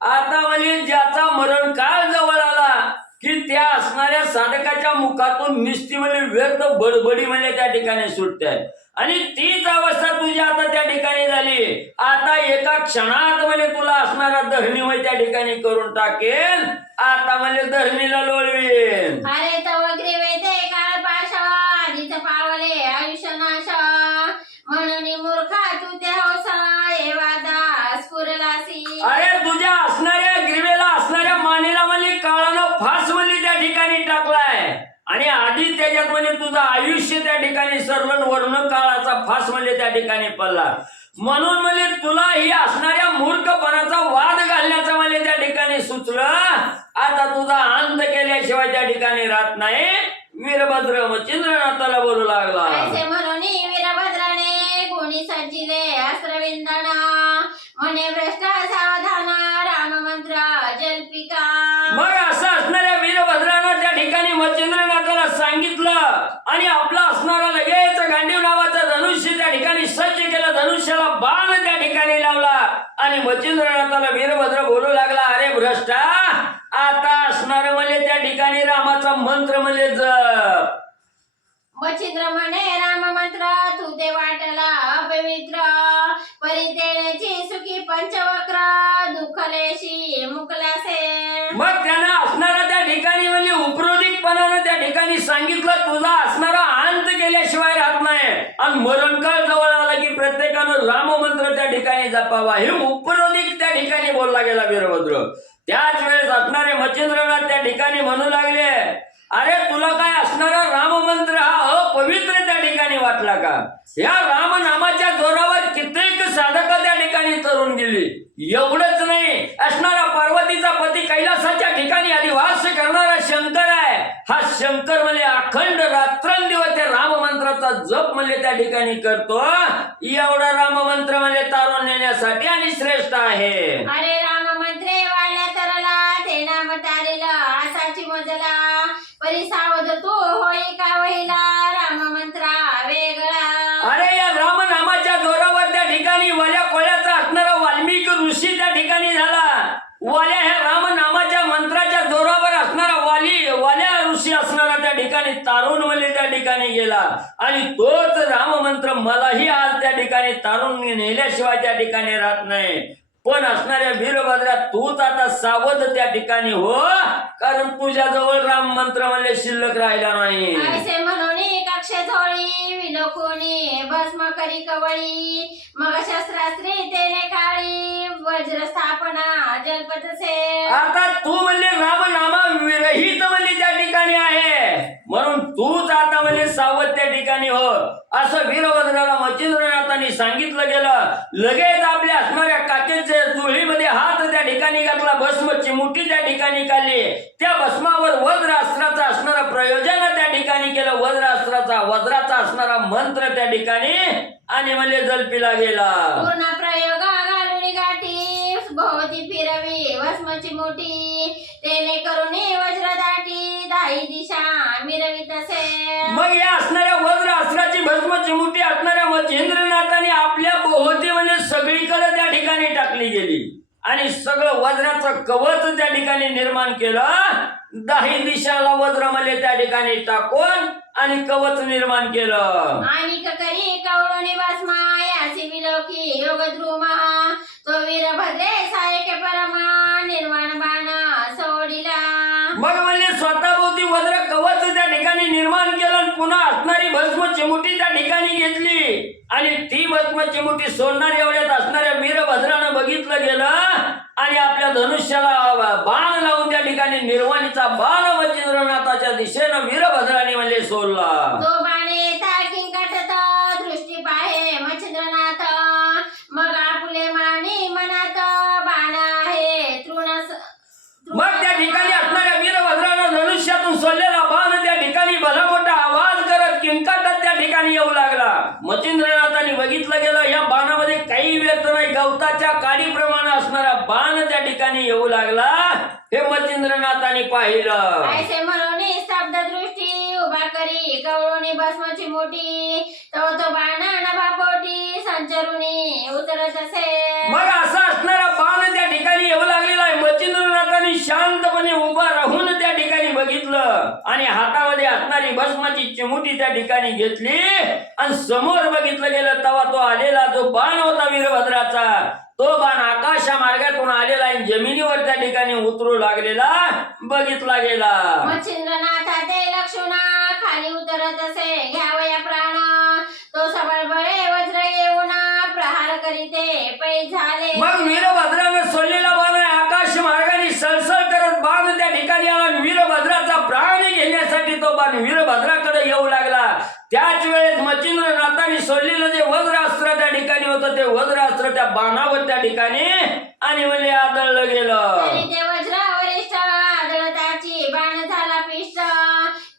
आता म्हणजे ज्याचा मरण काळ जवळ आला की त्या असणाऱ्या साधकाच्या मुखातून निस्ती म्हणजे व्यर्थ बडबडी म्हणजे त्या ठिकाणी सुटते आणि तीच अवस्था तुझी आता त्या ठिकाणी झाली. आता एका क्षणात म्हणजे तुला असणारा धरणी म्हणजे त्या ठिकाणी करून टाकेल. आता म्हणजे धरणीला लोळवीन. अरे तव ग्रीवे ते काळ पाशा आधीच पावले आयुष्य नाश म्हणून मूर्खा तू त्या होसा एवादा स्फुरलासी. अरे तुझ्या असणाऱ्या ग्रीवेला असणाऱ्या मानेला म्हणजे काळानं फास म्हणजे त्या ठिकाणी टाकलाय आणि आधी त्याच्यात म्हणजे तुझं आयुष्य त्या ठिकाणी सरलं वर्ण काळाचा फास म्हणजे त्या ठिकाणी पडला म्हणून म्हणजे तुला ही असणाऱ्या मूर्खपणाचा वाद घालण्याचा म्हणजे त्या ठिकाणी सुचलं. आता तुझा अंत केल्याशिवाय त्या ठिकाणी राहत नाही. वीरभद्र मच्छिंद्रनाथाला बोलू लागला ऐसे म्हणून वीरभद्राने गुणी सज्जिले अस्त्रविंदना म्हणे भ्रष्ट सावधान राममंत्र जल्पिका. मग असं असणाऱ्या वीरभद्रानं त्या ठिकाणी मच्छिंद्रनाथाला सांगितलं आणि आपला असणारा लगेच गांडीव नावाचं धनुष्य त्या ठिकाणी सज्ज केलं. धनुष्याला बाण त्या ठिकाणी लावला आणि मच्छिंद्रनाथाला वीरभद्र बोलू लागला अरे भ्रष्टा आता असणार म्हणजे त्या ठिकाणी रामाचा मंत्र म्हणजे जप. मच्छिंद्र म्हणे राम मंत्र तू ते वाटला अपवित्र परितेण्याची सुखी पंचवक्र दुःखलेशी मुकलासे. मग त्यानं असणारा त्या ठिकाणी म्हणजे उपरोधिकपणानं त्या ठिकाणी सांगितलं तुझा असणारा अंत केल्याशिवाय राहत नाही आणि मरणकाळ जवळ आला की प्रत्येकानं राममंत्र त्या ठिकाणी जपावा हे उपरोधिक त्या ठिकाणी बोलला गेला वीरभद्र. त्याच वेळेस असणारे मच्छिंद्रनाथ त्या ठिकाणी म्हणू लागले अरे तुला काय असणारा राममंत्र हा अपवित्र त्या ठिकाणी वाटला का. या रामनामाच्या जोरावर कित्येक साधक त्या ठिकाणी तरुण गेली. एवढंच नाही असणारा पार्वतीचा पती कैलासाच्या ठिकाणी अधिवास करणारा शंकर आहे. हा शंकर म्हणजे अखंड रात्रंदिवस त्या राममंत्राचा जप म्हणजे त्या ठिकाणी करतो. एवढा राममंत्र म्हणजे तारून नेण्यासाठी आणि श्रेष्ठ आहे. अरे राममंत्रे वाळल्या तरला ते नाम तारिला आसाची मजला परिसावध तू होई का वहिला राममंत्रा वेगळा. अरे या रामनामाच्या जोरावर त्या ठिकाणी वाल्या कोळ्याचा असणारा वाल्मिकी ऋषी त्या ठिकाणी झाला. वाल्या ह्या रामनामाच्या मंत्राच्या जोरावर असणारा वाल्या ऋषी असणारा त्या ठिकाणी तारुण म्हणजे त्या ठिकाणी गेला आणि तोच राममंत्र मलाही आज त्या ठिकाणी तारुण नेल्याशिवाय त्या ठिकाणी राहत नाही. पण असणाऱ्या वीरभद्रा तूच आता सावध त्या ठिकाणी हो कारण तुझ्या जवळ राम मंत्र म्हणजे शिल्लक राहिला नाही. ऐसे म्हणून कक्ष झोळी विलोकुनी भस्म करी कवळी मग शस्त्रास्त्री तेने काळी वज्र स्थापना जलपतसे. आता तू म्हणजे रामनामा विरहित म्हणजे त्या ठिकाणी आहे म्हणून तूच आता म्हणजे सावध त्या ठिकाणी हो असं वीरभद्राला मच्छिंद्रनाथांनी सांगितलं गेलं. लगेच आपल्या असणाऱ्या काकेच्या जुळीमध्ये हात त्या ठिकाणी घातला. भस्म चिमुटी त्या ठिकाणी काढली. त्या भस्मावर वज्रास्त्राचा असणारा प्रयोजन त्या ठिकाणी केलं. वज्राचा असणारा मंत्र त्या ठिकाणी आणि म्हणजे जलपिला गेला. पूर्ण प्रयोग घालून गाठी भोवती फिरवी भस्मची मोठी तेने करुणी वज्र दाटी दाही दिशा मिरवितसे. मग या असणाऱ्या वज्रास्त्राची भस्म चिमुटी असणाऱ्या मच्छिंद्रनाथाने आपल्या भोवती म्हणजे सगळीकडे त्या ठिकाणी टाकली गेली आणि सगळं वज्राचं कवच त्या ठिकाणी निर्माण केलं. 10 दिशाला वज्र म्हणजे त्या ठिकाणी टाकून आणि कवच निर्माण केलं. आणि करी कवळणी भस्मा याची विलोकी योग ध्रुमा तो वीरभद्रे सायके परमा निर्वाण बाण सोडिला. मग म्हणजे स्वतःभोवती वज्र कवच त्या ठिकाणी निर्माण केलं पुन्हा असणारी भस्म चिमुटी त्या ठिकाणी घेतली आणि ती भस्म चिमुटी सोडणार एवढ्यात असणाऱ्या वीरभद्रानं बघितलं गेलं आणि आपल्या धनुष्याला बाण लावून त्या ठिकाणी निर्वाणीचा बाण मच्छिंद्रनाथाच्या दिशेनं वीरभद्राने म्हणजे सोडला. तो बाणे ताकीन काटत दृष्टी पाहे मच्छिंद्रनाथ मग आपुले मानी मनात बाण आहे मग त्या ठिकाणी असणाऱ्या वीरभद्रानं धनुष्यातून सोडलेला बाण त्या ठिकाणी भला मोठा आवाज करत किंकाटत त्या ठिकाणी येऊ लागला. मच्छिंद्रनाथाने बघितलं गेलं या बाणामध्ये काही व्यर्थ नाही, गवताच्या काडीप्रमाणे असणारा बाण त्या ठिकाणी येऊ लागला. हे मच्छिंद्रनाथाने पाहिलं. ऐसे म्हणून स्तब्ध दृष्टी उभा करी कवळोनी भस्माची मोठी तो बाण नभापोटी संचरुनी उतरत असे. मग असा असणारा बाण त्या ठिकाणी येऊ लागलेला आहे. मच्छिंद्रनाथाने शांतपणे उभा राहून त्या ठिकाणी बघितलं आणि हातामध्ये असणारी भस्माची चिमुटी त्या ठिकाणी घेतली आणि समोर बघितलं गेलं तेव्हा तो आलेला जो बाण होता वीरभद्राचा तो बाण आकाशा मार्गातून आलेला आहे जमिनीवर त्या ठिकाणी उतरू लागलेला बघितला गेला. मच्छिंद्रनाथा ते लक्षुणा खाली उतरत असे घ्यावया प्राण तो सबळ बळे वज्र येऊन प्रहार करीते पै झाले. मग वीरभद्रानं सोडलेला बाण आकाश मार्गाने सळसळ करत बाण त्या ठिकाणी आला. वीरभद्राचा प्राण घेण्यासाठी तो बाण वीरभद्राकडे येऊ लागला. त्याच वेळेस मच्छिंद्रनाथाने सोडलेलं जे वज्रास्त्र त्या ठिकाणी होतं ते वज्रास्त्र त्या बाणावर त्या ठिकाणी आणि म्हणजे आदळलं गेलं. ते वज्र वरिष्ठ आदळताची बाण झाला पिष्ट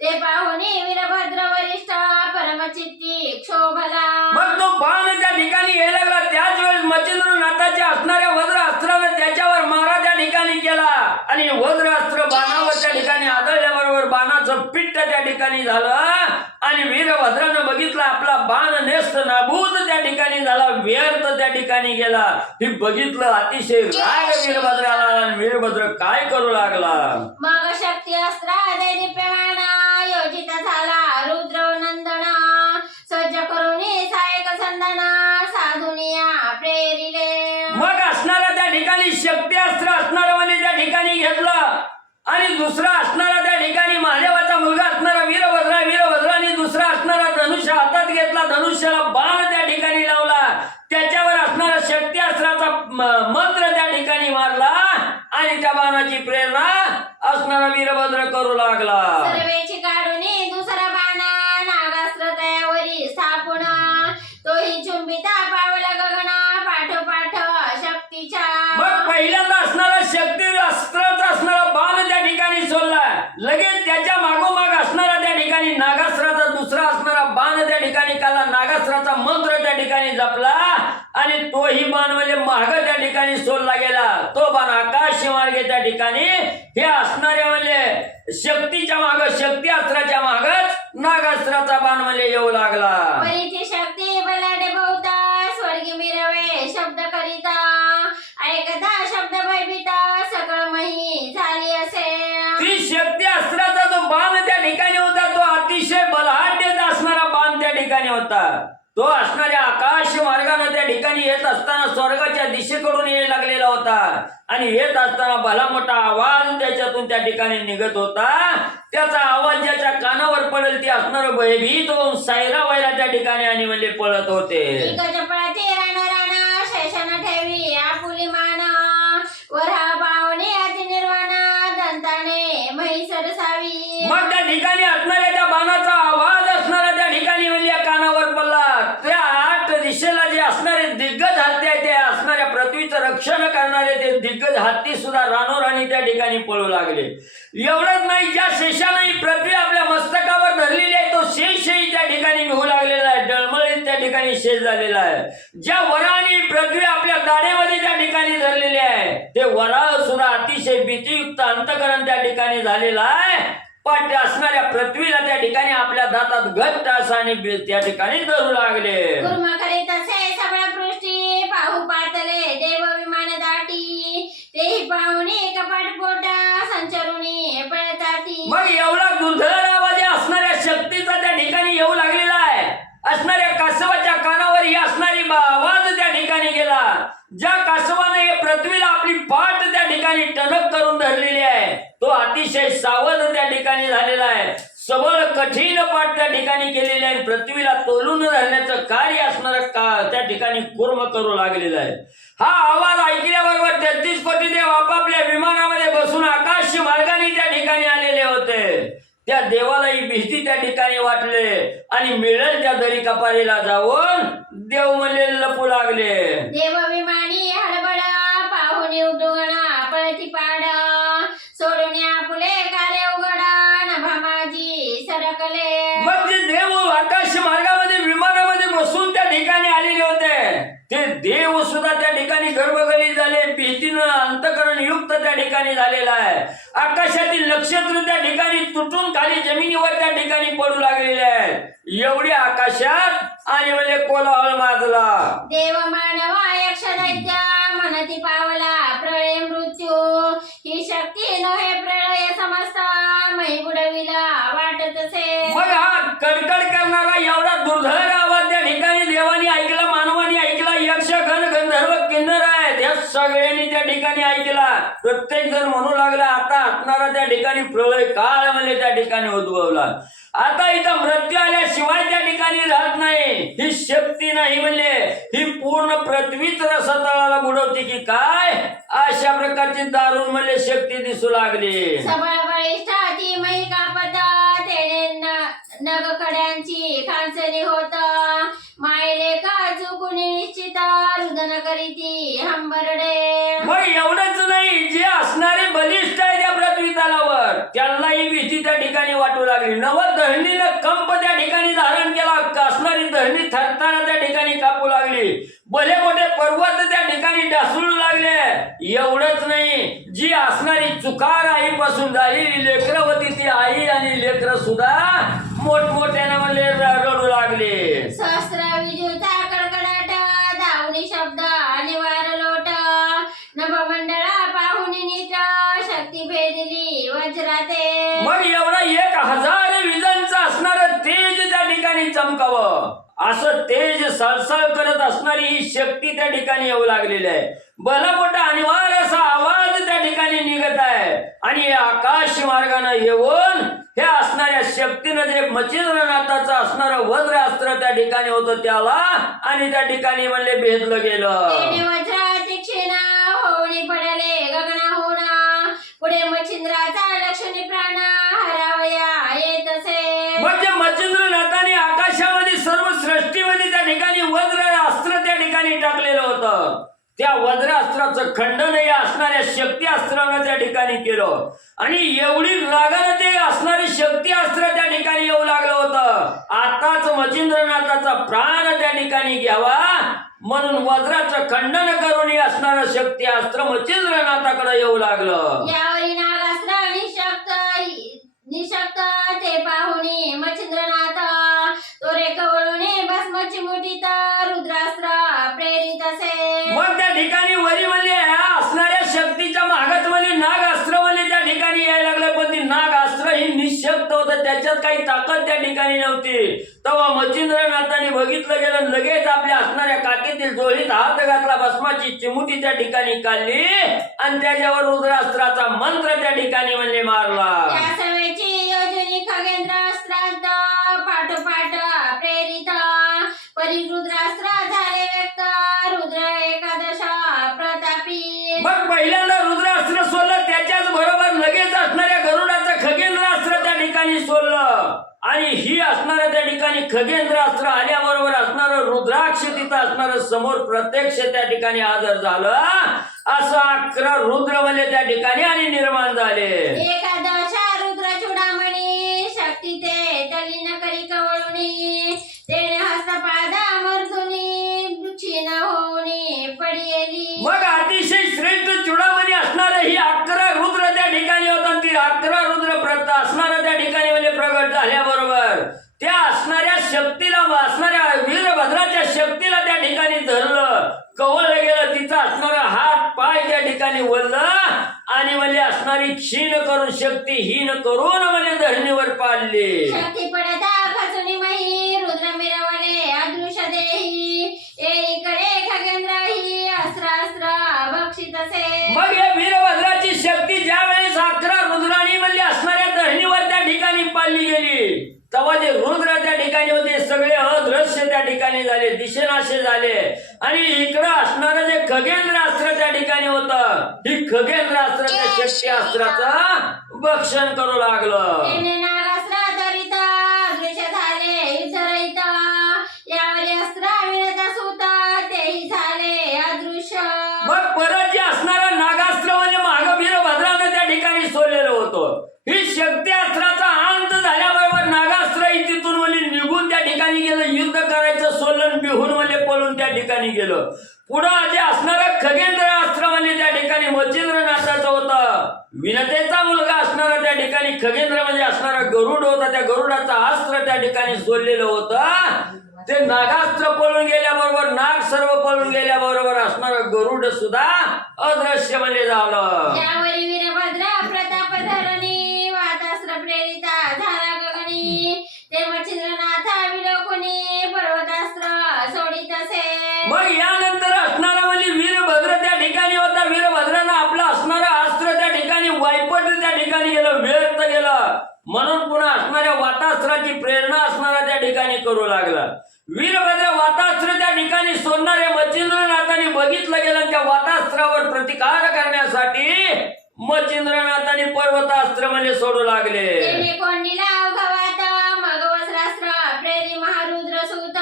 ते पाहुनी वीरभद्र वरिष्ठ परमचित्ती क्षोभला. मग तो बाण त्या ठिकाणी यायला लागला. त्याच वेळेस मच्छिंद्रनाथाच्या असणाऱ्या वज्रास्त्राने त्याच्यावर मारा त्या ठिकाणी केला आणि वज्रास्त्र बाणावर त्या ठिकाणी आदळल्याबरोबर बाणाचं पिट्ट त्या ठिकाणी झालं आणि वीरभद्रानं बघितलं आपला बाण नेस्त नाबूद त्या ठिकाणी झाला, व्यर्थ त्या ठिकाणी गेला. हे बघितलं अतिशय राग वीरभद्राला आणि वीरभद्र काय करू लागला. मग शक्ती अस्त्र दैदिप्यमान योजित झाला रुद्र नंदन सज्ज करून सायक संदन साधुनिया प्रेरिले. मग असणारा त्या ठिकाणी शक्ती अस्त्र असणारा म्हणजे त्या ठिकाणी घेतलं आणि दुसरा असणारा त्या ठिकाणी महादेवाचा मुलगा असणारा वीरभद्राने दुसरा असणारा धनुष्य हातात घेतला. धनुष्याला बाण त्या ठिकाणी लावला. त्याच्यावर असणारा शक्ती अस्त्राचा मंत्र त्या ठिकाणी मारला आणि त्या बाणाची प्रेरणा असणारा वीरभद्र करू लागला. सर्वेची काढून दुसरा बाण नागास्त्र तयावरी स्थापून तोही चुंबिता पावला गगना पाठोपाठ शक्तीच्या. मग पहिल्यांदा असणारा शक्ती अस्त्राचा असणारा बाण त्या ठिकाणी सोडला. लगेच त्याच्या मागोमाग असणारा त्या ठिकाणी नागास्त्राचा दुसरा असणारा बाण त्या ठिकाणी काला. नागास्त्राचा मंत्र त्या ठिकाणी जपला आणि तोही बाण म्हणजे माग त्या ठिकाणी सोडला गेला. तो बाण आकाश मार्गे त्या ठिकाणी हे असणाऱ्या म्हणजे शक्तीच्या माग शक्ती अस्त्राच्या मागच नागास्त्राचा बाण म्हणजे येऊ लागला. परीची शक्ती बलाढ्य बहुता स्वर्गी मिरवे शब्द करिता ऐकता शब्द भयभीता सकळ मही झाली असे. ती शक्ती अस्त्राचा जो बाण त्या ठिकाणी होता तो अतिशय बलाढ्य असणारा बाण त्या ठिकाणी होता. तो असणाऱ्या आकाश मार्गाने त्या ठिकाणी येत असताना स्वर्गाच्या दिशेकडून यायला लागलेला होता आणि येत असताना भला मोठा आवाज त्याच्यातून त्या ठिकाणी निघत होता. त्याचा आवाज ज्याच्या कानावर पडेल ते असणार भयभीत होऊन सायरा वायरा त्या ठिकाणी आणि म्हणजे पळत होते. गजपळाचे राणा शेषान ठेवी आपुली मान वरा पावणे अति निर्वाण दंताने मही सरसावी. मग त्या ठिकाणी असणाऱ्या त्या बाणाचा आवाज असणारा त्या ठिकाणी म्हणजे कानावर पडला. त्या 8 दिशेला जे असणारे दिग्गज हत्ती आहेत ते असणाऱ्या पृथ्वीचं रक्षण करणारे ते दिग्गज हत्ती सुद्धा रानोराणी त्या ठिकाणी पळू लागले. एवढंच नाही, ज्या शेषाने ही पृथ्वी आपल्या मस्तकावर धरलेली आहे तो शेषही त्या ठिकाणी मिळू लागलेला आहे. डळमळीत त्या ठिकाणी शेष झालेला आहे. ज्या वराने पृथ्वी आपल्या दाढेमध्ये त्या ठिकाणी धरलेली आहे ते वराह सुद्धा अतिशय भीतीयुक्त अंतकरण त्या ठिकाणी झालेला आहे. पण त्या असणाऱ्या पृथ्वीला त्या ठिकाणी आपल्या दातात घट्ट असाने त्या ठिकाणी धरू लागले. कुर्मा करीत असे सगळ्या पृष्टी पाहू पातले देव विमान दाटी तेही पाहुणे कपाट पोटा संचरुणी पळताती. मग एवढा दुर्धर आवाज असणाऱ्या शक्तीचा त्या ठिकाणी येऊ लागलेला आहे. असणाऱ्या कासवाच्या कानावर ही असणारी आवाज त्या ठिकाणी गेला. ज्या कासवाने पृथ्वीला आपली पाठ त्या ठिकाणी टणक करून धरलेली आहे तो अतिशय सावध त्या ठिकाणी झालेला आहे. सबळ कठीण पाठ त्या ठिकाणी केलेले आहे. पृथ्वीला तोलून धरण्याचं कार्य असणारं त्या ठिकाणी कूर्म करू लागलेलं आहे. हा आवाज ऐकल्याबरोबर 33 कोटी देव आपापल्या विमानामध्ये बसून आकाश मार्गाने त्या ठिकाणी आलेले होते. त्या देवालाही भीती त्या ठिकाणी वाटले आणि मिळेल त्या दरी कपारीला जाऊन देव म्हणले लपू लागले. देव विमानी हडबड पाहुणे उडुगणा पळती पाड सोडून आपुले कार्य उघडा नभा माझी सरकले. मग ते देव आकाश मार्गामध्ये विमानामध्ये बसून त्या ठिकाणी आलेले होते. ते देव सुद्धा त्या ठिकाणी गर्भगलित झाले. भीतीनं अंतकरण युक्त त्या ठिकाणी झालेला आहे. आकाशातील नक्षत्र त्या ठिकाणी तुटून खाली जमिनीवर त्या ठिकाणी पडू लागलेले आहेत. एवढी आकाशात आणि म्हणजे कोलाहल माजला. देव मानवा यक्ष दैत्य म्हणती पावला प्रळय मृत्यू ही शक्ती नव्हे प्रळय समस्त मै बुडविला वाटत असे. मग हा कडकड करणारा एवढा दुर्धर आवाज त्या ठिकाणी देवाने ऐकला, मानवाने ऐकला, यक्ष गण गंधर्व किन्नर आहेत या सगळ्यांनी त्या ठिकाणी ऐकला. प्रत्येक जण म्हणू लागला आता असणारा त्या ठिकाणी प्रलय काळ म्हणजे त्या ठिकाणी उद्भवला. आता इथं मृत्यू आल्याशिवाय त्या ठिकाणी राहत नाही. ही शक्ती नाही म्हणजे ही पूर्ण पृथ्वीच रसातळाला बुडवते की काय अशा प्रकारची दारुण म्हणजे शक्ती दिसू लागली. सबळ बळिष्ठ ती मै कापता तेने नग कड्यांची खांचणी होत मायले का चुकुनी निश्चित रुदन करीती हंबरडे. मग एवढंच नाही, जे असणारे बलिष्ठ आहे त्या पृथ्वी तलावर त्यांनाही भीती त्या ठिकाणी वाटू लागली. नवधरणीनं कंप त्या ठिकाणी धारण केला. असणारी धरणी थरताना त्या ठिकाणी कापू लागली. भले मोठे पर्वत त्या ठिकाणी ढासळू लागले. एवढंच नाही, जी असणारी चुकार आईपासून झालेली लेकरं होती ती आई आणि लेकरं सुद्धा मोठमोठ्यानं म्हणजे रडू लागले. सहस्र विजुचा कडकडाट धावणी शब्द आणि वार लोट नभमंडळा पाहुणी नीट शक्ती भेदली वज्राते. मग एवढा 1000 विजांचं असणारं तेज त्या ठिकाणी चमकावं असं तेज सळसळ करत असणारी ही शक्ती त्या ठिकाणी येऊ लागलेली आहे. भला मोठा अनिवार्य असा आवाज त्या ठिकाणी निघत आहे आणि आकाश मार्गाने येऊन हे असणाऱ्या शक्तीनं जे मच्छिंद्रनाथाचं असणारं वज्र अस्त्र त्या ठिकाणी होतं त्याला आणि त्या ठिकाणी म्हणले भेदलं गेलं. वज्राची क्षीणा होणी पडले गगनाहून पुढे मच्छिंद्राचा लक्षणी प्राण हरावया येत असे. म्हणजे मच्छिंद्रनाथाने आकाशामध्ये सर्व सृष्टीमध्ये त्या ठिकाणी वज्र अस्त्र त्या ठिकाणी टाकलेलं होतं. त्या वज्र अस्त्राचं खंडन या असणाऱ्या शक्ती अस्त्रानं त्या ठिकाणी केलं आणि एवढी रागानं ते असणारे शक्ती अस्त्र त्या ठिकाणी येऊ लागलं होतं. आताच मच्छिंद्रनाथाचा प्राण त्या ठिकाणी घ्यावा म्हणून वज्राचं खंडन करून असणारं शक्ती अस्त्र मच्छिंद्रनाथाकडे येऊ लागलं. यावरी नागास्त्र निशक्त ते पाहुणी मच्छिंद्रनाथ तोरे कवळूने भस्मची मुठीत रुद्रास्त्र प्रेरित असे. मग त्या ठिकाणी वरी म्हणजे असणाऱ्या शक्तीच्या मागच म्हणजे नागास्त्र म्हणजे त्या ठिकाणी यायला लागलं. पण ती नागास्त्र ही निशक्त होतं, त्याच्यात काही ताकद त्या ठिकाणी नव्हती. तेव्हा मच्छिंद्रनाथाने बघितलं गेलं, लगेच आपल्या असणाऱ्या काकेतील जोडीत हात घातला, भस्माची चिमुटी त्या ठिकाणी काढली आणि त्याच्यावर रुद्रास्त्राचा मंत्र त्या ठिकाणी म्हणजे मारला. या सवेची योजनी खगेंद्र अस्त्रांत पाठोपाठ प्रेरित परिरुद्रास्त्र झाले व्यक्त रुद्र एकादश प्रतापी. मग पहिल्यांदा रुद्रास्त्र सोडलं, त्याच्याच बरोबर लगेच असणाऱ्या गरुडाचं खगेंद्र अस्त्र त्या ठिकाणी सोडलं आणि ही असणाऱ्या त्या ठिकाणी खगेंद्र अस्त्र आल्याबरोबर असणारं रुद्राक्ष तिथं असणारं समोर प्रत्यक्ष त्या ठिकाणी हजर झालं. असं 11 रुद्र म्हणजे त्या ठिकाणी आणि निर्माण झाले. एकादश रुद्र चूडामणी शक्ती ते तलीन करी कवळुनी तेने हस्तपाद मर्दुनी क्षीण होऊनी पडियेली. मग अतिशय श्रेष्ठ चुडामणी असणारे ही 11 रुद्र त्या ठिकाणी होतात. ती 11 रुद्र प्रत असणाऱ्या त्या ठिकाणी म्हणजे प्रगट झाल्याबरोबर त्या असणाऱ्या शक्तीला असणाऱ्या वीरभद्राच्या शक्तीला त्या ठिकाणी धरलं, कवळलं गेलं. तिचं असणारा हात पाय त्या ठिकाणी वळलं आणि म्हणजे असणारी क्षीण करून शक्तीहीन करून म्हणजे धरणीवर पाडली. शक्ती पडता खचुनी मही रुद्र मिरवले अदृश्य देही एकीकडे खगेंद्र ही अस्त्र अस्त्र बक्षित असे. मग या वीरभद्राची शक्ती ज्या वेळेस 11 ठिकाणी झाले, दिशेनाशे झाले. आणि इकडं असणारं जे खगेंद्र अस्त्र त्या ठिकाणी होतं, ही खगेंद्र अस्त्र त्या शक्ती अस्त्राचं भक्षण करू लागलं. त्याने नागास्त्र त्वरित अदृश्य झाले युद्धरहित. यावरी अस्त्र विरत सूत तेही झाले अदृश्य. मग परत जे असणारं नागास्त्र म्हणजे माग वीरभद्रानं त्या ठिकाणी सोडलेलं होतं. ही शक्ती अस्त्राचा अंत झाल्याबरोबर नागास्त्र तिथून म्हणजे निघून त्या ठिकाणी गेलं. युद्ध करायचं सोलन बिहून म्हणजे पळून त्या ठिकाणी गेलं. पुढं जे असणारं खगेंद्र अस्त्र म्हणजे त्या ठिकाणी मच्छिंद्रनाथाचं होतं. विनतेचा मुलगा असणारा त्या ठिकाणी खगेंद्र म्हणजे असणारा गरुड होता. त्या गरुडाचं अस्त्र त्या ठिकाणी सोडलेलं होतं. ते नागास्त्र पळून गेल्याबरोबर, नाग सर्व पळून गेल्याबरोबर असणारं गरुड सुद्धा अदृश्य म्हणजे झालं. यावरी वीरभद्र प्रताप धरणी वातास्त्र प्रेरिता झाला गगनी. ते मच्छिंद्रनाथ विलोकुनी पर्वतास्त्र सोडित असे. मग यानंतर असणारा म्हणजे वीरभद्र त्या ठिकाणी होता. वीरभद्रानं आपलं असणारं अस्त्र त्या ठिकाणी वायपट त्या ठिकाणी गेलं, व्यर्थ गेलं. म्हणून पुन्हा असणाऱ्या वातास्त्राची प्रेरणा असणारा त्या ठिकाणी करू लागला. वीरभद्र वातास्त्र त्या ठिकाणी सोडणारे मच्छिंद्रनाथाने बघितलं गेलं. त्या वातास्त्रावर प्रतिकार करण्यासाठी मच्छिंद्रनाथाने पर्वतास्त्र म्हणजे सोडू लागले. त्याने कोंडीला अवघवात मग वस्त्रास्त्र प्रेरी महारुद्र सूत.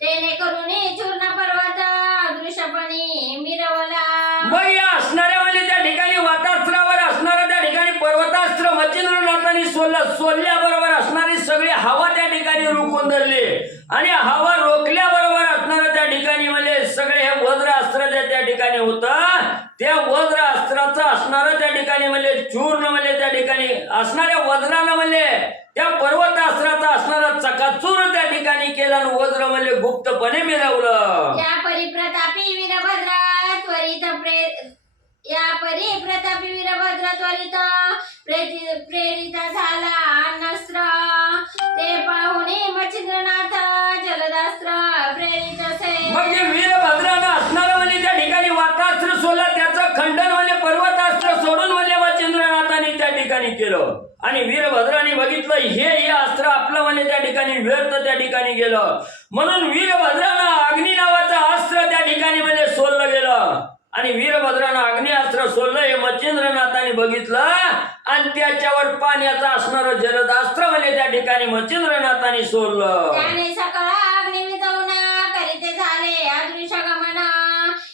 त्याने करुणी चूर्ण पर्वत अदृश्यपणी मिरवला. मग या असणाऱ्या म्हणजे त्या ठिकाणी वातास्त्रावर असणारा त्या ठिकाणी पर्वतास्त्र मच्छिंद्रनाथाने सोडल्याबरोबर असणारी सगळी हवा त्या ठिकाणी रोखून धरली. आणि हवा रोखल्याबरोबर असणाऱ्या त्या ठिकाणी म्हणजे सगळे हे वज्र अस्त्र त्या ठिकाणी होतं. त्या वज्र अस्त्राचं असणारं त्या ठिकाणी म्हणजे चूर्ण म्हणजे त्या ठिकाणी असणाऱ्या वज्रानं म्हणजे त्या पर्वतास्त्राचा असणारा चकाचूर त्या ठिकाणी केला आणि वज्र म्हणजे गुप्तपणे मिरवलं. या परिप्रतापी वीरभद्र त्वरित प्रेरित झाला अन्नस्त्र. ते पाहुणे मच्छिंद्रनाथ जलदास्त्र प्रेरित असे. म्हणजे वीरभद्रानं असणारं म्हणजे त्या ठिकाणी वातास्त्र सोडलं, त्याचं खंडन म्हणजे पर्वतास्त्र सोडून म्हणजे मच्छिंद्रनाथाने त्या ठिकाणी केलं. आणि वीरभद्राने बघितलं हे अस्त्र आपलं म्हणजे त्या ठिकाणी व्यर्थ त्या ठिकाणी गेलं. म्हणून वीरभद्रानं अग्नी नावाचं अस्त्र त्या ठिकाणी म्हणजे सोडलं गेलं. आणि वीरभद्रानं अग्निअस्त्र सोडलं हे मच्छिंद्रनाथाने बघितलं. आणि त्याच्यावर पाण्याचं असणारं जलदास्त्र म्हणजे त्या ठिकाणी मच्छिंद्रनाथाने सोडलं. त्याने सकळ अग्नी विझवून करीते झाले अदृश्य गमन.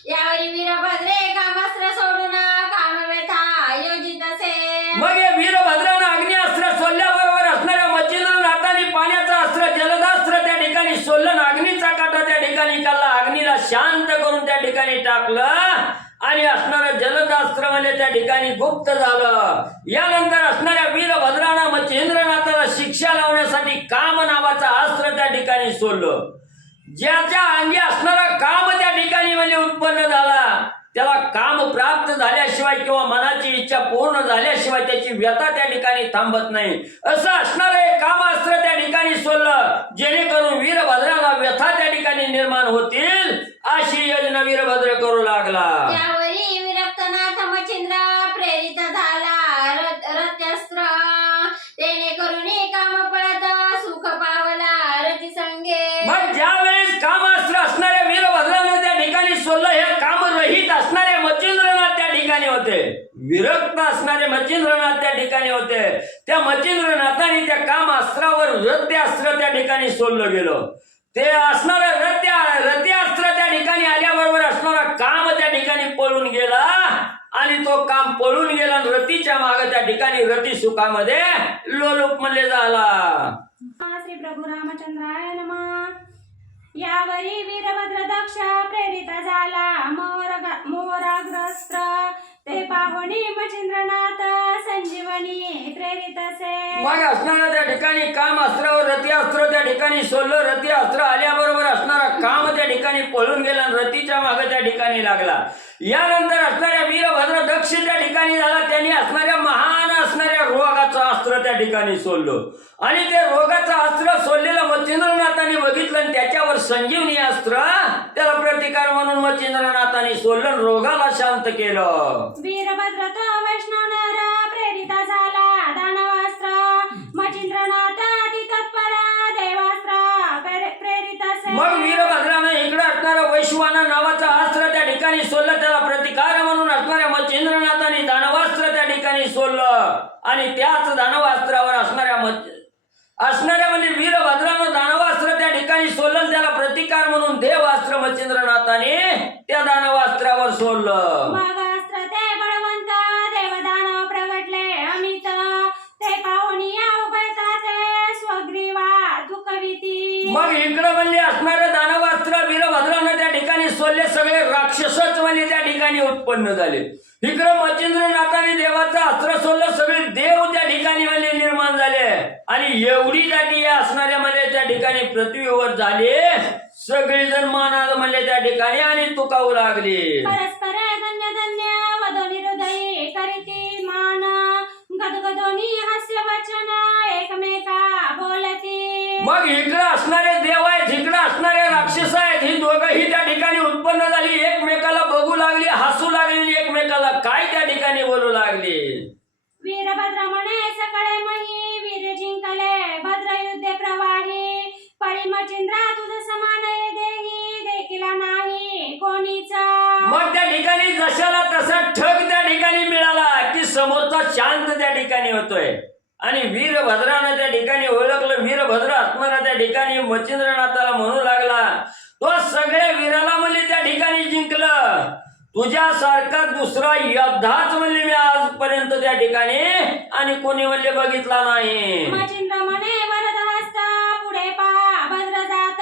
यावरी वीरभद्रे कामास्त्र सोडून कामव्यथा योजित असे. मग हे वीरभद्रानं अग्निअस्त्र सोडल्याबरोबर असणाऱ्या मच्छिंद्रनाथाने पाण्याचं अस्त्र जलदास्त्र त्या ठिकाणी सोडलं. अग्नीचा काटा त्या ठिकाणी काढला, अग्नीला शांत करून त्या ठिकाणी टाकलं. आणि असणारं जलदास्त्र म्हणजे त्या ठिकाणी गुप्त झालं. यानंतर असणाऱ्या वीरभद्रानं मच्छिंद्रनाथाला शिक्षा लावण्यासाठी काम नावाचं अस्त्र त्या ठिकाणी सोडलं. ज्याच्या अंगी असणारा काम त्या ठिकाणी म्हणजे उत्पन्न झाला, त्याला काम प्राप्त झाल्याशिवाय किंवा मनाची इच्छा पूर्ण झाल्याशिवाय त्याची व्यथा त्या ठिकाणी थांबत नाही. असं असणारं एक कामास्त्र त्या ठिकाणी सोडलं, जेणेकरून वीरभद्राला व्यथा त्या ठिकाणी निर्माण होतील अशी योजना वीरभद्र करू लागला. यावरी विरक्तनाथ मच्छिंद्र प्रेरित झाला रथ्यास्त्र. त्याने करुणी काम पळत सुख पावला रती संगे. मग ज्यावेळेस कामास्त्र असणाऱ्या वीरभद्राने त्या ठिकाणी सोडलं, हे काम रहित असणारे मच्छिंद्रनाथ त्या ठिकाणी होते. विरक्त असणारे मच्छिंद्रनाथ त्या ठिकाणी होते. त्या मच्छिंद्रनाथाने त्या कामास्त्रावर रथ्यास्त्र त्या ठिकाणी सोडलं गेलं. ते असणारं रथ्यास्त्र त्या ठिकाणी आल्याबरोबर असणारा काम त्या ठिकाणी पळून गेला. आणि तो काम पळून गेला. रतीच्या मागे त्या ठिकाणी रती सुखामध्ये लोलुप म्हणले झाला. श्री प्रभू रामचंद्राय नमः. यावरी वीरभद्र दक्ष प्रेरित झाला मोराग्रस्त्र. ते पाहुणी मच्छिंद्रनाथ संजीवनी प्रेरित असे. मग असणारा त्या ठिकाणी काम अस्त्रावर रथीअस्त्र त्या ठिकाणी सोडलं. रथीअस्त्र आल्याबरोबर असणारा काम त्या ठिकाणी पळून गेला आणि रथीच्या मागे त्या ठिकाणी लागला. यानंतर असणाऱ्या वीरभद्र दक्ष त्या ठिकाणी झाला. त्यांनी असणाऱ्या महान असणाऱ्या रोगाचं अस्त्र त्या ठिकाणी सोडलं. आणि ते रोगाचं अस्त्र सोडलेलं मच्छिंद्रनाथाने बघितलं आणि त्याच्यावर संजीवनी अस्त्र त्याला प्रतिकार म्हणून मच्छिंद्रनाथाने सोडलं, रोगाला शांत केलं. वीरभद्र तो वैष्णव नर प्रेरित झाला दानवास्त्र. मच्छिंद्रनाथ अति तत्पर देवास्त्र प्रेरित असे. मग वीरभद्रानं इकडे असणारा वैश्वाना नावाचा अस्त्र त्या ठिकाणी सोडलं, त्याला प्रतिकार म्हणून असणाऱ्या मच्छिंद्रनाथाने दानवास्त्र त्या ठिकाणी सोडलं आणि त्याच दानवास्त्रावर असणाऱ्या म्हणजे वीरभद्रानं दानवास्त्र त्या ठिकाणी सोडलं, त्याला प्रतिकार म्हणून देवास्त्र मच्छिंद्रनाथाने त्या दानवास्त्रावर सोडलं. मग अस्त्र ते बळवंत देवदानव प्रगटले अमित, ते पाहुनिया उभयता ते स्वग्रीवा दुखविती. मग इकडं म्हणजे असणारं दानवास्त्र वीरभद्रानं त्या ठिकाणी सोडले, सगळे राक्षसच म्हणजे त्या ठिकाणी उत्पन्न झाले. इकडं मच्छिंद्रनाथाने देवाचं अस्त्र सोडलं, सगळे देव त्या ठिकाणी म्हणजे निर्माण झाले आणि एवढी दाटी असणाऱ्या म्हणजे त्या ठिकाणी पृथ्वीवर झाले, सगळेजण मानात म्हणजे त्या ठिकाणी आणि तुकावू लागले. परस्पर धन्य धन्य वदनी हृदयी करीती मान, गदगदोनी हास्य वचन एकमेका बोलती. मग इकडं असणारे देव आहेत, इकडं असणारे राक्षस आहेत, ही दोघंही त्या ठिकाणी उत्पन्न झाली, एकमेकाला बघू लागली, हसू लागली, एकमेकाला काय त्या ठिकाणी बोलू लागली. वीरभद्र म्हणे सकळे मही, वीर जिंकले भद्र युद्धे प्रवाही, परी मचिंद्रा तुझ समान देही देखिला नाही कोणीच. मग त्या ठिकाणी जशाला तसा ठग त्या ठिकाणी मिळाला की समोरचा शांत त्या ठिकाणी होतोय आणि वीरभद्रानं त्या ठिकाणी ओळखलं. वीरभद्र असणारा त्या ठिकाणी मच्छिंद्रनाथाला म्हणू लागला, तो सगळ्या वीराला म्हणजे त्या ठिकाणी जिंकलं, तुझ्यासारखा दुसरा योद्धाच म्हणजे मी आजपर्यंत त्या ठिकाणी आणि कोणी म्हणजे बघितला नाही. मचिंद्र म्हणे वरद हस्त पुढे पा भद्र जात,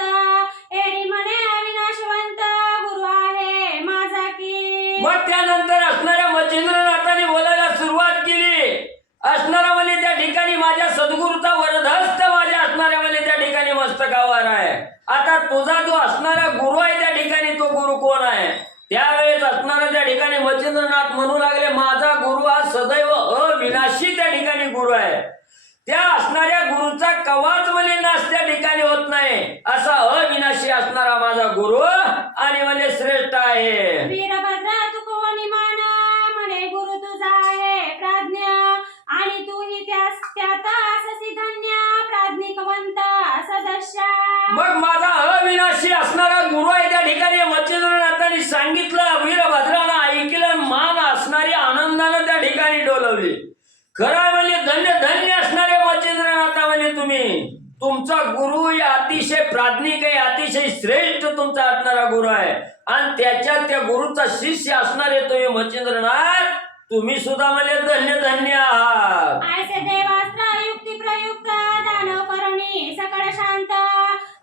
एरी म्हणे अविनाशवंत गुरु आहे माझा की. मग त्यानंतर असणाऱ्या मच्छिंद्रनाथाने बोलायला सुरुवात केली. असणारा म्हणजे त्या ठिकाणी माझ्या सद्गुरूचा वरदहस्त माझ्या असणाऱ्या म्हणजे त्या ठिकाणी मस्तकावर आहे. आता तुझा जो असणारा गुरु आहे त्या ठिकाणी तो गुरु कोण आहे. त्यावेळेस असणारा त्या ठिकाणी मच्छिंद्रनाथ म्हणू लागले, माझा गुरु हा सदैव अविनाशी त्या ठिकाणी गुरु आहे. त्या असणाऱ्या गुरुचा कवाच म्हणजे नाश त्या ठिकाणी होत नाही, असा अविनाशी असणारा माझा गुरु आणि म्हणजे श्रेष्ठ आहे. वीरभद्र तू कोणी मान, म्हणे गुरु तुझा आहे प्राज्ञ, आणि तूही त्यात अससी धन्य प्राज्ञिकवंत सदस्य. मग माझा अविनाशी असणारा गुरु आहे त्या ठिकाणी मच्छिंद्रनाथांनी सांगितलं. वीरभद्रानं ऐकलं, मान असणारी आनंदानं त्या ठिकाणी डोलवली. खरं म्हणजे धन्य धन्य असणारे मच्छिंद्रनाथा म्हणजे तुम्ही, तुमचा गुरु या अतिशय प्राज्ञिक आहे, अतिशय श्रेष्ठ तुमचा असणारा गुरु आहे आणि त्याच्यात त्या गुरुचा शिष्य असणारे तुम्ही मच्छिंद्रनाथ, तुम्ही सुद्धा म्हणजे धन्य धन्य आहात. ऐसे देवास्त्र युक्ती प्रयुक्त दानव करुणी सकळ शांत,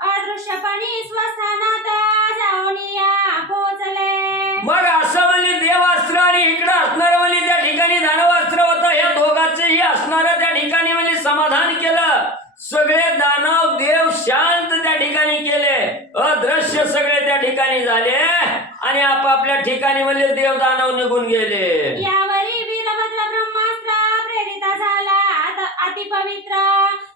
अदृश्यपणी स्वस्थानात जाऊनिया पोचले. मग असं म्हणजे देवास्त्र आणि इकडं असणारं म्हणजे त्या ठिकाणी दानवास्त्र होतं, या दोघांचेही असणारं त्या ठिकाणी म्हणजे समाधान केलं. सगळे दानव देव शांत त्या ठिकाणी केले, अदृश्य सगळे त्या ठिकाणी झाले आणि आपापल्या ठिकाणी म्हणजे देव दानव निघून गेले. यावरी वीरभद्र ब्रह्मास्त्र प्रेरिता झाला अति पवित्र,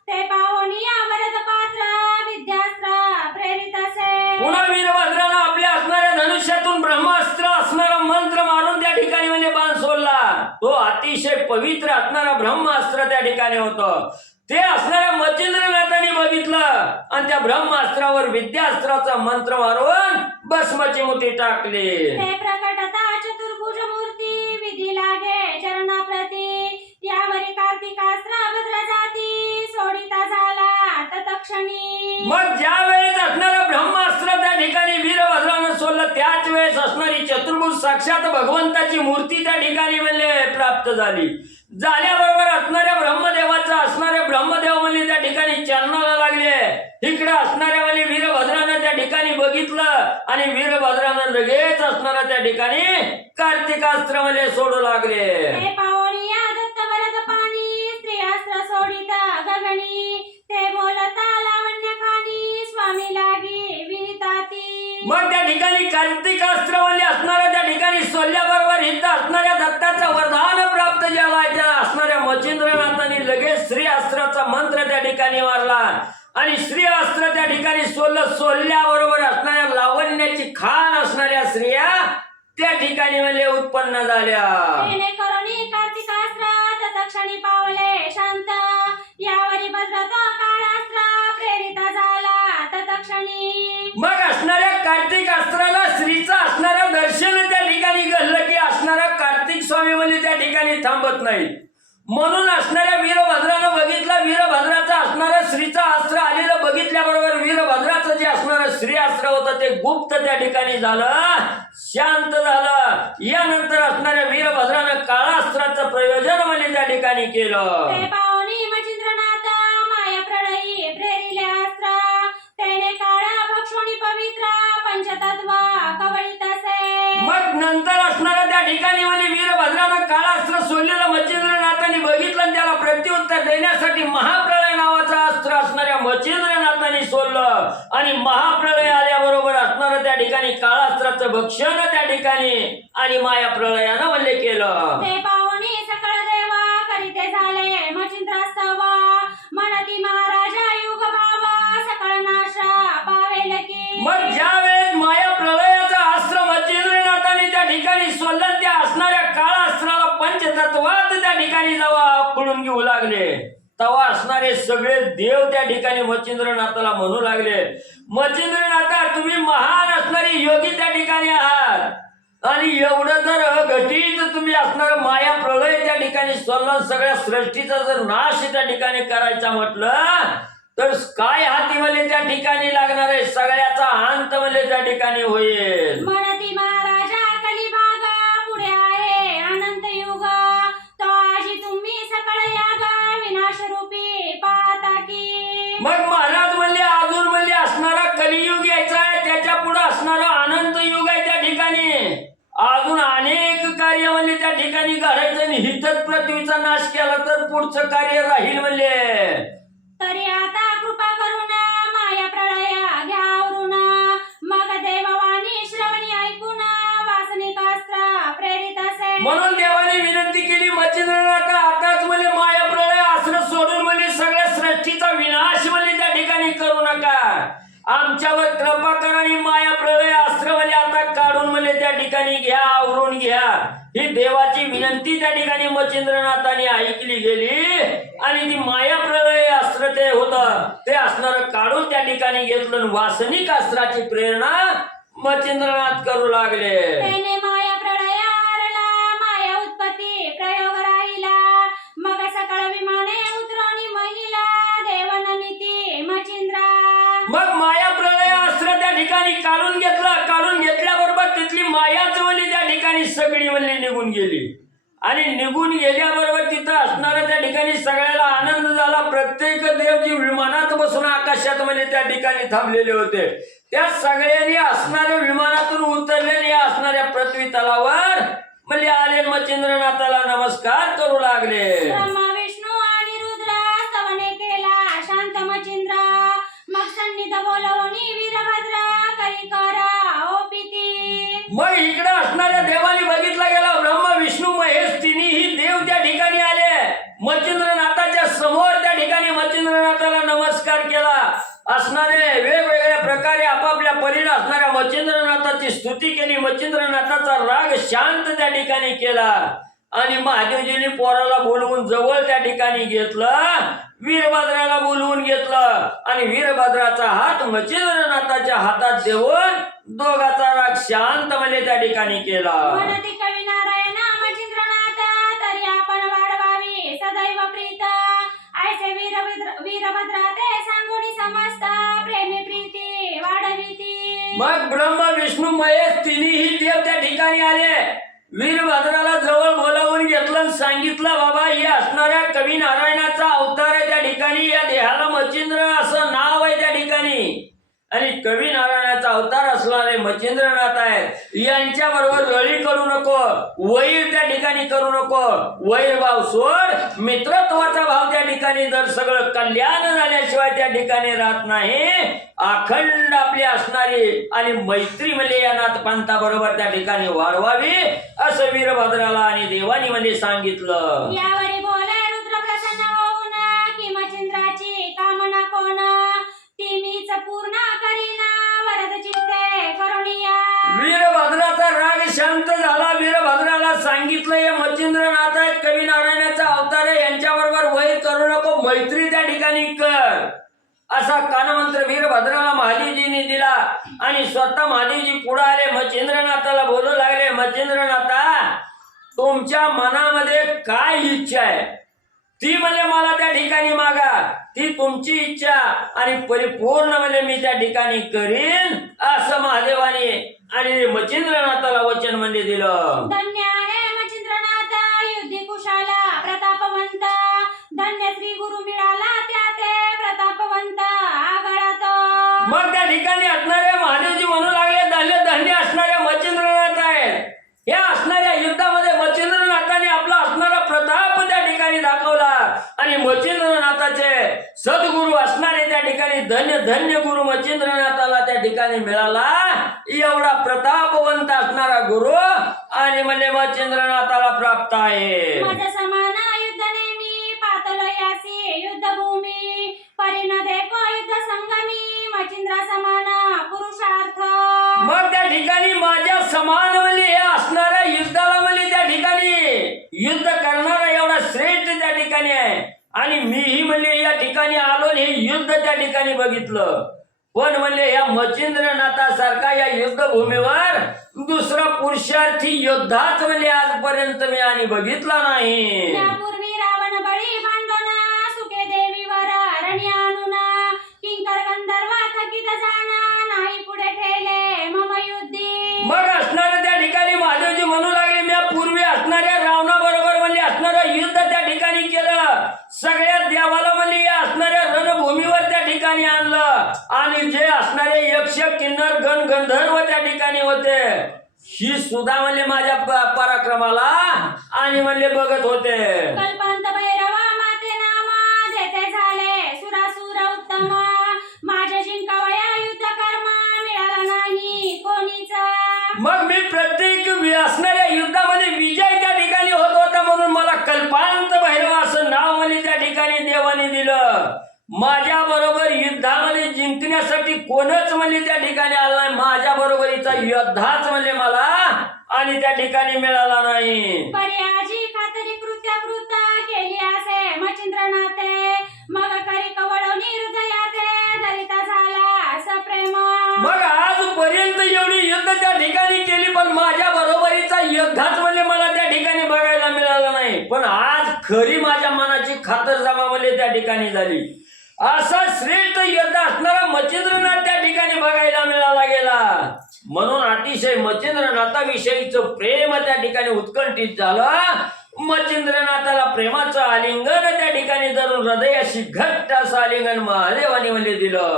ते पाहुनिया वरद पात्र विद्यास्त्र प्रेरित असे. पुन्हा वीरभद्रानं आपल्या असणाऱ्या धनुष्यातून ब्रह्मास्त्र असणारा मंत्र मारून त्या ठिकाणी म्हणजे बाण सोडला. तो अतिशय पवित्र असणारा ब्रह्मास्त्र त्या ठिकाणी होतं. ते असणाऱ्या मच्छिंद्रनाथांनी बघितलं आणि त्या ब्रह्मास्त्रावर विद्यास्त्राचा मंत्र मारून भस्माची मुठी टाकली. ते प्रकटता चतुर्भुज मूर्ती विधी लागे चरणाप्रती, यावरी कार्तिकास्त्र भद्र जाती सोडिता झाला तत्क्षणी. मग ज्या वेळेस असणारं ब्रह्मास्त्र त्या ठिकाणी वीरभद्रानं सोडलं, त्याच वेळेस असणारी चतुर्भुज साक्षात भगवंताची मूर्ती त्या ठिकाणी म्हणजे प्राप्त झाली. झाल्याबरोबर असणाऱ्या ब्रह्मदेवाचा असणारे ब्रह्मदेव म्हणजे त्या ठिकाणी चरणाला लागले. इकडे असणाऱ्या म्हणजे वीरभद्रानं त्या ठिकाणी बघितलं आणि वीरभद्रानं लगेच असणारा त्या ठिकाणी कार्तिकास्त्र म्हणजे सोडू लागले. ते पाहुनिया दत्त वरद पाणी, स्त्रियास्त्र सोडित गगनी, ते बोलता लावण्य खानी स्वामी लागी विहिताती. मग त्या ठिकाणी कार्तिकास्त्र म्हणजे असणाऱ्या त्या ठिकाणी सोडल्याबरोबर इथं असणाऱ्या दत्ताचं वरदान प्राप्त झालं आहे. त्या असणाऱ्या मच्छिंद्रनाथांनी लगेच श्री अस्त्राचा मंत्र त्या ठिकाणी मारला आणि श्री अस्त्र त्या ठिकाणी सोडल्याबरोबर असणाऱ्या लावण्याची खान असणाऱ्या स्त्रिया त्या ठिकाणी म्हणजे उत्पन्न झाल्या. करुणी कार्तिकास्त्र तत्क्षणी पावले शांत, यावरी भद्र तो काळास्त्र प्रेरित झाला तत्क्षणी. मग थांबत नाही. म्हणून असणाऱ्या वीरभद्रानं बघितलं, वीरभद्राचं असणारं श्रीचं अस्त्र आलेलं बघितल्याबरोबर वीरभद्राचं जे असणारं श्री अस्त्र होतं ते गुप्त त्या ठिकाणी झालं, शांत झालं. यानंतर असणाऱ्या वीरभद्रानं काळास्त्राचं प्रयोजन म्हणजे त्या ठिकाणी केलं. ते पाहुणी मच्छिंद्रनाथ माया प्रळयी प्रेरिले अस्त्र, त्याने काळा पक्षोनी पवित्र पंचतत्व कवळीत असे. मग नंतर असणाऱ्या त्या ठिकाणी म्हणजे वीरभद्रानं काळास्त्र सोडलेलं मच्छिंद्रनाथांनी बघितलं आणि त्याला प्रत्युत्तर देण्यासाठी महाप्रळय नावाचं अस्त्र असणाऱ्या मच्छिंद्रनाथांनी सोडलं. आणि महाप्रळय आल्याबरोबर असणारं त्या ठिकाणी काळास्त्राचं भक्षण त्या ठिकाणी आणि माया प्रळयानं वल्ले केलं. ते पाहुणी सकळ देवा करीते झाले मच्छिंद्रास्तव, म्हणती महाराजा युग भाव सकळ नाश पावेल की. मग ज्या वेळेस माया प्रळयाचं अस्त्र मच्छिंद्रनाथांनी त्या ठिकाणी सोडलं, त्या असणाऱ्या काळास्त्राला पंचतत्वात त्या ठिकाणी जेव्हा उकळून घेऊ लागले तेव्हा असणारे सगळे देव त्या ठिकाणी मच्छिंद्रनाथाला म्हणू लागले, मच्छिंद्रनाथा तुम्ही महान असणारी योगी त्या ठिकाणी आहात, आणि एवढं जर घटीत तुम्ही असणार माया प्रळय त्या ठिकाणी सोडलं, सगळ्या सृष्टीचा जर नाश त्या ठिकाणी करायचा म्हटलं तर काय हाती म्हणजे त्या ठिकाणी लागणार आहे, सगळ्याचा अंत म्हणजे त्या ठिकाणी होईल. म्हणती महाराजा कलिभाग पुढे आहे अनंत युग, तो आजी तुम्ही सकळ याग विनाश रूपी पाहता की. मग महाराज म्हणले अजून म्हणजे असणारा कलियुग यायचा आहे, त्याच्या पुढे असणारा अनंत युग आहे त्या ठिकाणी, अजून अनेक कार्य म्हणजे त्या ठिकाणी घडायचं आणि हितच पृथ्वीचा नाश केला तर पुढचं कार्य राहील म्हणले. तरी आता कृपा करून माया प्रळया घ्यावरून, मग देववाणी श्रवणी ऐकून वासनिक अस्त्र प्रेरित असे. म्हणून देवाने विनंती केली मच्छिंद्रनाथ आताच म्हणजे माया प्रळय अस्त्र सोडून म्हणजे सगळ्या सृष्टीचा विनाश म्हणजे त्या ठिकाणी करू नका, आमच्यावर कृपा करा आणि माया प्रळय अस्त्र म्हणजे आता काढून म्हणजे त्या ठिकाणी घ्या, आवरून घ्या. ही देवाची विनंती त्या ठिकाणी मच्छिंद्रनाथाने ऐकली गेली आणि ती माया प्रळय अस्त्र ते होतं ते असणार काढून त्या ठिकाणी घेतलं आणि वासनिक अस्त्राची प्रेरणा मच्छिंद्रनाथ करू लागले. त्याने माया प्रळया हरला, माया उत्पत्ती प्रयोग राहिला, मग सकळ विमाने उतरवणी महिला देवनमिती मच्छिंद्रा. मग माया प्रळय अस्त्र त्या ठिकाणी काढून घेतलं, काढून घेतल्याबरोबर तिथली माया चवली त्या ठिकाणी सगळी वल्ली निघून गेली आणि निघून गेल्याबरोबर तिथं असणाऱ्या त्या ठिकाणी सगळ्याला आनंद झाला. प्रत्येक देव जी विमानात बसून आकाशात म्हणजे त्या ठिकाणी थांबलेले होते त्या सगळ्यांनी असणाऱ्या विमानातून उतरलेले असणाऱ्या पृथ्वी तलावर म्हणजे आले मच्छिंद्रनाथाला नमस्कार करू लागले. ब्रह्मा विष्णू आणि रुद्र स्तवने केला शांत मच्छिंद्र, मग सन्निध बोलवणी वीरभद्र करी करा ओ पिती. मग इकडे असणाऱ्या देवानी बघितला गेला ब्रह्मा विष्णू महेश तिन्ही देव त्या ठिकाणी आले, मच्छिंद्रनाथाच्या समोर त्या ठिकाणी मच्छिंद्रनाथाला नमस्कार केला. असणारे वेगवेगळ्या प्रकारे आपापल्या परीने असणाऱ्या मच्छिंद्रनाथाची स्तुती केली, मच्छिंद्रनाथाचा राग शांत त्या ठिकाणी केला आणि महादेवजींनी पोराला बोलवून जवळ त्या ठिकाणी घेतलं, वीरभद्राला बोलवून घेतलं आणि वीरभद्राचा हात मच्छिंद्रनाथाच्या हातात देऊन दोघाचा राग शांत म्हणजे त्या ठिकाणी केला. म्हणती कवी नारायण मच्छिंद्रनाथ, तरी आपण वाढवावी सदैव प्रीत, ऐसे वीरभद्रा ते सांगुनी समस्त प्रेमी प्रीती वाढविती. मग ब्रह्मा विष्णू महेश तिन्ही देव त्या ठिकाणी आले, वीरभद्राला जवळ बोलावून घेतलं आणि सांगितलं बाबा हे असणाऱ्या कवी नारायणाचा अवतार आहे त्या ठिकाणी, या देहाला मच्छिंद्र असं नाव आहे त्या ठिकाणी आणि कवी नारायणाचा अवतार असणारे मच्छिंद्रनाथ आहेत, यांच्या बरोबर रळी करू नको, वैर त्या ठिकाणी करू नको, वैर भाव सोड, मित्रत्वाचा भाव त्या ठिकाणी जर सगळं कल्याण झाल्याशिवाय त्या ठिकाणी राहत नाही. अखंड आपली असणारी आणि मैत्री म्हणजे या नाथपंथा बरोबर त्या ठिकाणी वाढवावी असं वीरभद्राला आणि देवानी म्हणजे सांगितलं. यावरी बोले रुद्र प्रसन्न होऊन की मच्छिंद्राची कामना कोण, ती मीच पूर्ण करीना वरद चित्ते करुणिया. वीरभद्राचा राग शांत झाला. वीरभद्राला सांगितलं हे मच्छिंद्रनाथ आहेत, कवी नारायणाचा अवतार आहे, यांच्या बरोबर वैर करू नको, मैत्री त्या ठिकाणी कर असा कानमंत्र वीरभद्राला महादेवजींनी दिला आणि स्वतः महादेवजी पुढे आले, मच्छिंद्रनाथाला बोलू लागले, मच्छिंद्रनाथा तुमच्या मनामध्ये काय इच्छा आहे ती म्हणजे मला त्या ठिकाणी मागा, ती तुमची इच्छा आणि परिपूर्ण म्हणजे मी त्या ठिकाणी करीन असं महादेवाने आणि मच्छिंद्रनाथाला वचन म्हणजे दिलं. धन्य आहे मच्छिंद्रनाथ युद्धी कुशाला प्रतापवंत, धन्य श्री गुरु मिळाला त्या ते प्रतापवंत आगळात. मग त्या ठिकाणी असणाऱ्या महादेवजी म्हणू लागले धन्य धन्य असणाऱ्या मच्छिंद्रनाथ आहे. या असणाऱ्या युद्धामध्ये मच्छिंद्रनाथाने आपला असणारा प्रताप त्या ठिकाणी दाखवला आणि मच्छिंद्रनाथाचे सद्गुरु असणारे त्या ठिकाणी धन्य धन्य गुरु मच्छिंद्रनाथाला त्या ठिकाणी मिळाला. एवढा प्रतापवंत असणारा गुरु आणि म्हणजे मच्छिंद्रनाथाला प्राप्त आहे. माझ्या समान युद्ध नेमी पातलो यासी युद्धभूमी, परिण देखो युद्ध संगमी मच्छिंद्र समान पुरुषार्थ. मग त्या ठिकाणी माझ्या समान म्हणजे हे असणाऱ्या युद्धाला म्हणजे त्या ठिकाणी युद्ध करणारा एवढा श्रेष्ठ त्या ठिकाणी आहे आणि मीही म्हणजे या ठिकाणी आलो हे युद्ध त्या ठिकाणी बघितलं. पण म्हणजे या मच्छिंद्रनाथासारखा या युद्धभूमीवर दुसरा पुरुषार्थी योद्धाच म्हणजे आजपर्यंत मी आणि बघितला नाही. त्यापूर्वी रावण बळी भांडना सुखे देवीवर रणी आणुना, किंकर गंधर्व थकीत जाना नाही पुढे ठेले मम युद्धी. मग असणाऱ्या त्या ठिकाणी महादेवजी म्हणू लागले मी पूर्वी असणाऱ्या रावणाबरोबर म्हणजे असणारं युद्ध त्या ठिकाणी केलं, सगळ्या देवाला म्हणजे या असणाऱ्या रणभूमीवर त्या ठिकाणी आणलं आणि जे असणारे यक्ष किन्नर गण गंधर्व त्या ठिकाणी होते ही सुद्धा म्हणजे माझ्या पराक्रमाला आणि म्हणले बघत होते. कल्पांत भैरवा माते नामा जेथे झाले सुरासुर उत्तम, माझ्या जिंकावया युद्ध कर्म मिळाला नाही कोणीचा. मग मी प्रत्येक असणाऱ्या युद्धामध्ये विजय त्या ठिकाणी होत होता म्हणून मला कल्पांत भैरव असं नाव म्हणजे त्या ठिकाणी देवाने दिलं. माझ्या बरोबर युद्धामध्ये जिंकण्यासाठी कोणच म्हणजे त्या ठिकाणी आला नाही, माझ्या बरोबरीचा योद्धाच म्हणजे मला आणि त्या ठिकाणी मिळाला नाही. पर्याजी खातरी कृत्य केली असे मच्छिंद्रनाथे, मग करी कवळवणी हृदयाते धरिता झाला सप्रेम. मग आजपर्यंत एवढी युद्ध त्या ठिकाणी केली पण माझ्या बरोबरीचा योद्धाच म्हणजे मला त्या ठिकाणी बघायला मिळाला नाही. पण आज खरी माझ्या मनाची खातरजमा म्हणजे त्या ठिकाणी झाली. असा श्रेष्ठ योद्धा असणारा मच्छिंद्रनाथ त्या ठिकाणी बघायला मिळाला गेला म्हणून अतिशय मच्छिंद्रनाथाविषयीचं प्रेम त्या ठिकाणी उत्कंठित झालं. मच्छिंद्रनाथाला प्रेमाचं आलिंगन त्या ठिकाणी धरून हृदयाशी घट्ट असं आलिंगन महादेवाने म्हणजे दिलं.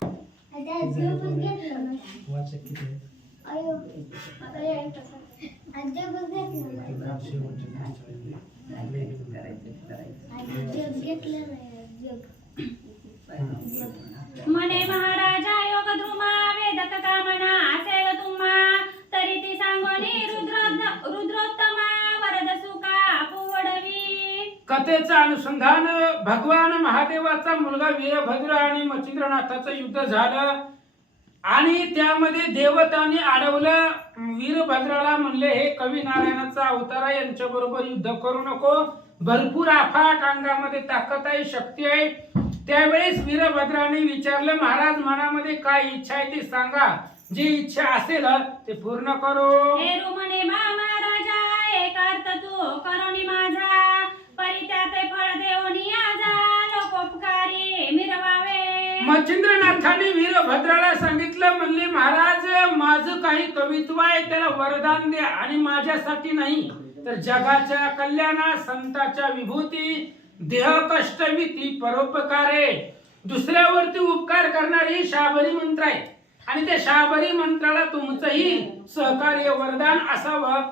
मने महाराजा योग ध्रुमा वेदक कामना असेल तुम्हा, तरी ती सांगोनी रुद्रोत्तमा वरद सुका पुवडवी. कथेचं अनुसंधान भगवान महादेवाचा मुलगा वीरभद्र आणि मच्छिंद्रनाथाचं युद्ध झालं आणि त्यामध्ये देवतांनी अडवलं. वीरभद्राला म्हणले हे कवी नारायणाचा अवतार आहे, यांच्या बरोबर युद्ध करू नको, भरपूर अफाट अंगामध्ये ताकद आहे, शक्ती आहे. त्यावेळेस वीरभद्राने विचारलं महाराज मनामध्ये काय इच्छा आहे ते सांगा, जी इच्छा असेल ते पूर्ण करो. हे रुमने महाराजा एक अर्थ तू करोनी माझा, परी त्याते फळ देवनी आजा लोकोपकारी मिरवावे. मच्छिंद्रनाथाने वीरभद्राला सांगितलं म्हणले महाराज माझं काही कवित्व आहे त्याला वरदान द्या आणि माझ्यासाठी नाही तर जगाच्या कल्याणा संताच्या विभूती देह कष्ट विती परोपकारे, दुसऱ्यावरती उपकार करणारी शाबरी मंत्र आहे आणि त्या शाबरी मंत्राला तुमचंही सहकार्य वरदान असावं.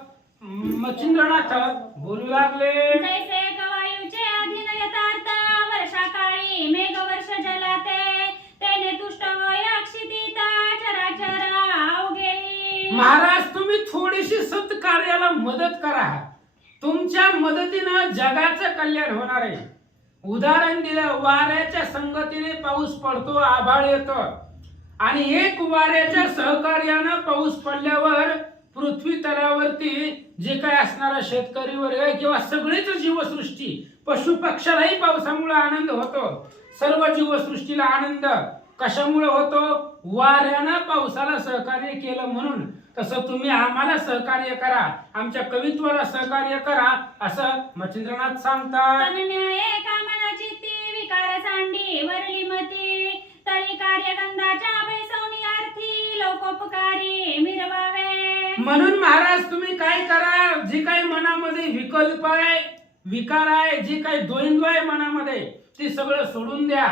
मच्छिंद्रनाथ बोलू लागले. जैसे गवायूचे अधीन यथार्थ वर्षाकाळी मेघ वर्ष जलाते, तेने तुष्ट होय अक्षितीता चराचर अवघे. महाराज तुम्ही थोडीशी सत्कार्याला मदत करा, तुमच्या मदतीनं जगाचं कल्याण होणार आहे. उदाहरण दिलं वाऱ्याच्या संगतीने पाऊस पडतो, आभाळ येतं आणि एक वाऱ्याच्या सहकार्यानं पाऊस पडल्यावर पृथ्वी तलावरती जे काय असणारा शेतकरी वर्ग किंवा सगळीच जीवसृष्टी पशु पक्षालाही पावसामुळे आनंद होतो. सर्व जीवसृष्टीला आनंद कशामुळे होतो? वाऱ्यानं पावसाला सहकार्य केलं म्हणून. तसं तुम्ही आम्हाला सहकार्य करा, आमच्या कवित्वाला सहकार्य करा, असं मच्छिंद्रनाथ सांगतात. तनन्याये कामनाची ती विकार सांडी वरली मती तरी कार्यगंधाच्या बैसवण्यार्थी लोकोपकारी मिरवावे. म्हणून महाराज तुम्ही काय करा, जी काही मनामध्ये विकल्प आहे, विकार आहे, जी काही द्वंद्व आहे मनामध्ये, ते सगळं सोडून द्या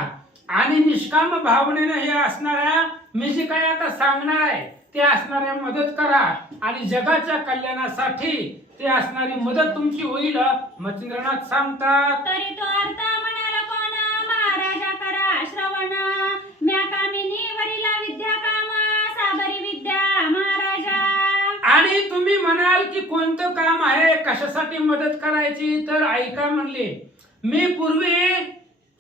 आणि निष्काम भावनेने हे असणाऱ्या मी जे काही आता सांगणार आहे ते असणाऱ्या मदत करा आणि जगाच्या कल्याणासाठी ते असणारी मदत तुमची होईल, मच्छिंद्रनाथ सांगतात. तरी तो अर्थ म्हणाला कोण महाराजा करा श्रवण म्या कामिनी वरिला विद्या कामा साबरी विद्या महाराजा. आणि तुम्ही म्हणाल की कोणतं काम आहे, कशासाठी मदत करायची, तर ऐका म्हणले, मी पूर्वी